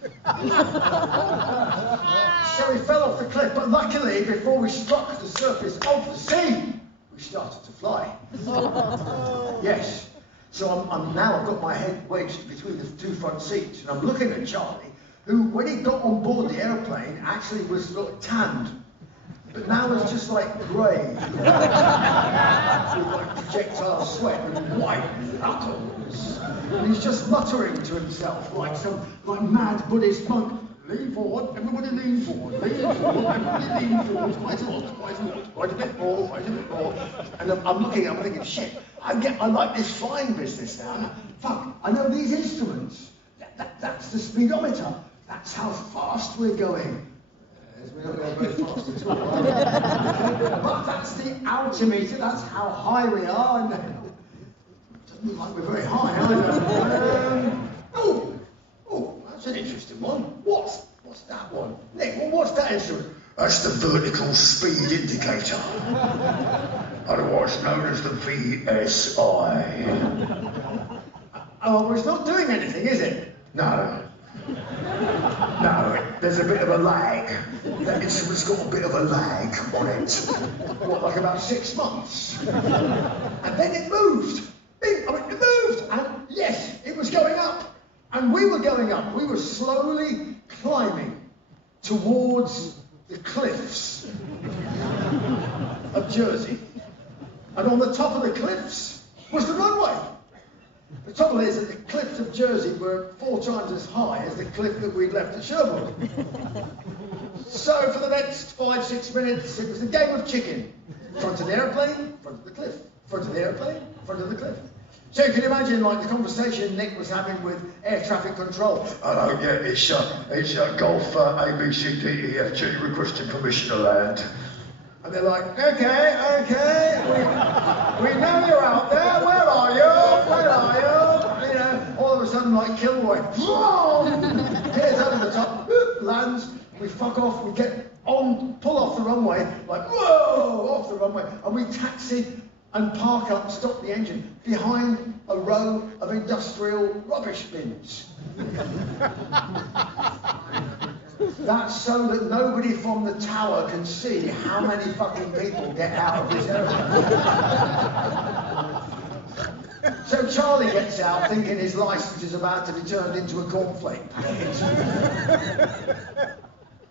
So we fell off the cliff, but luckily, before we struck the surface of the sea, we started to fly. Yes. So I've got my head wedged between the two front seats, and I'm looking at Charlie, who, when he got on board the aeroplane, actually was sort of tanned. But now it's just like grey. With like projectile sweat and white knuckles. And he's just muttering to himself like some mad Buddhist monk. Lean forward, everybody lean forward, lean forward, everybody lean forward, quite a lot, quite a bit more. And I'm looking, I'm thinking, shit, I like this flying business now. Fuck, I know these instruments. That's the speedometer. That's how fast we're going. We're not going very fast at all. But that's the altimeter, that's how high we are. Doesn't look like we're very high, either. That's an interesting one. What's that one? Nick, what's that instrument? That's the vertical speed indicator. Otherwise known as the VSI. Oh, well, it's not doing anything, is it? No, there's a bit of a lag. That instrument's got a bit of a lag on it. What, like about 6 months? And then it moved. It moved, and yes, it was going up. And we were going up. We were slowly climbing towards the cliffs of Jersey. And on the top of the cliffs was the runway. The trouble is that the cliffs of Jersey were 4 times as high as the cliff that we'd left at Cherbourg. So for the next 5-6 minutes, it was a game of chicken. Front of the airplane, front of the cliff. Front of the airplane, front of the cliff. So you can imagine, like, the conversation Nick was having with air traffic control. Hello, yeah, it's Golf ABCDEFG requesting permission to land. And they're like, okay, we know you're out there. Where are you? You know, all of a sudden, like Kilroy, here's over the top, lands. We fuck off. We get on, pull off the runway, like whoa, off the runway, and we taxi and park up, stop the engine, behind a row of industrial rubbish bins. That's so that nobody from the tower can see how many fucking people get out of this aeroplane. So Charlie gets out thinking his licence is about to be turned into a cornflake packet.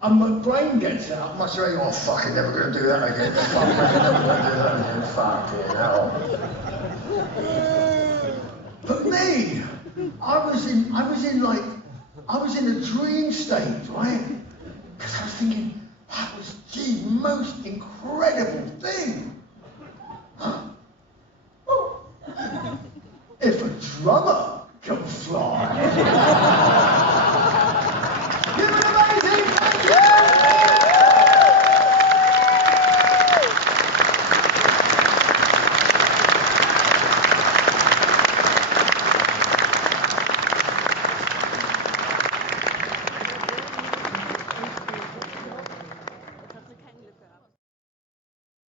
And my brain gets out, muttering, oh, fucking never going to do that again. Fucking never going to do that again. Fucking hell. But me, I was in a dream state, right? Because I was thinking, that was the most incredible thing. Huh? Oh. If a drummer can fly.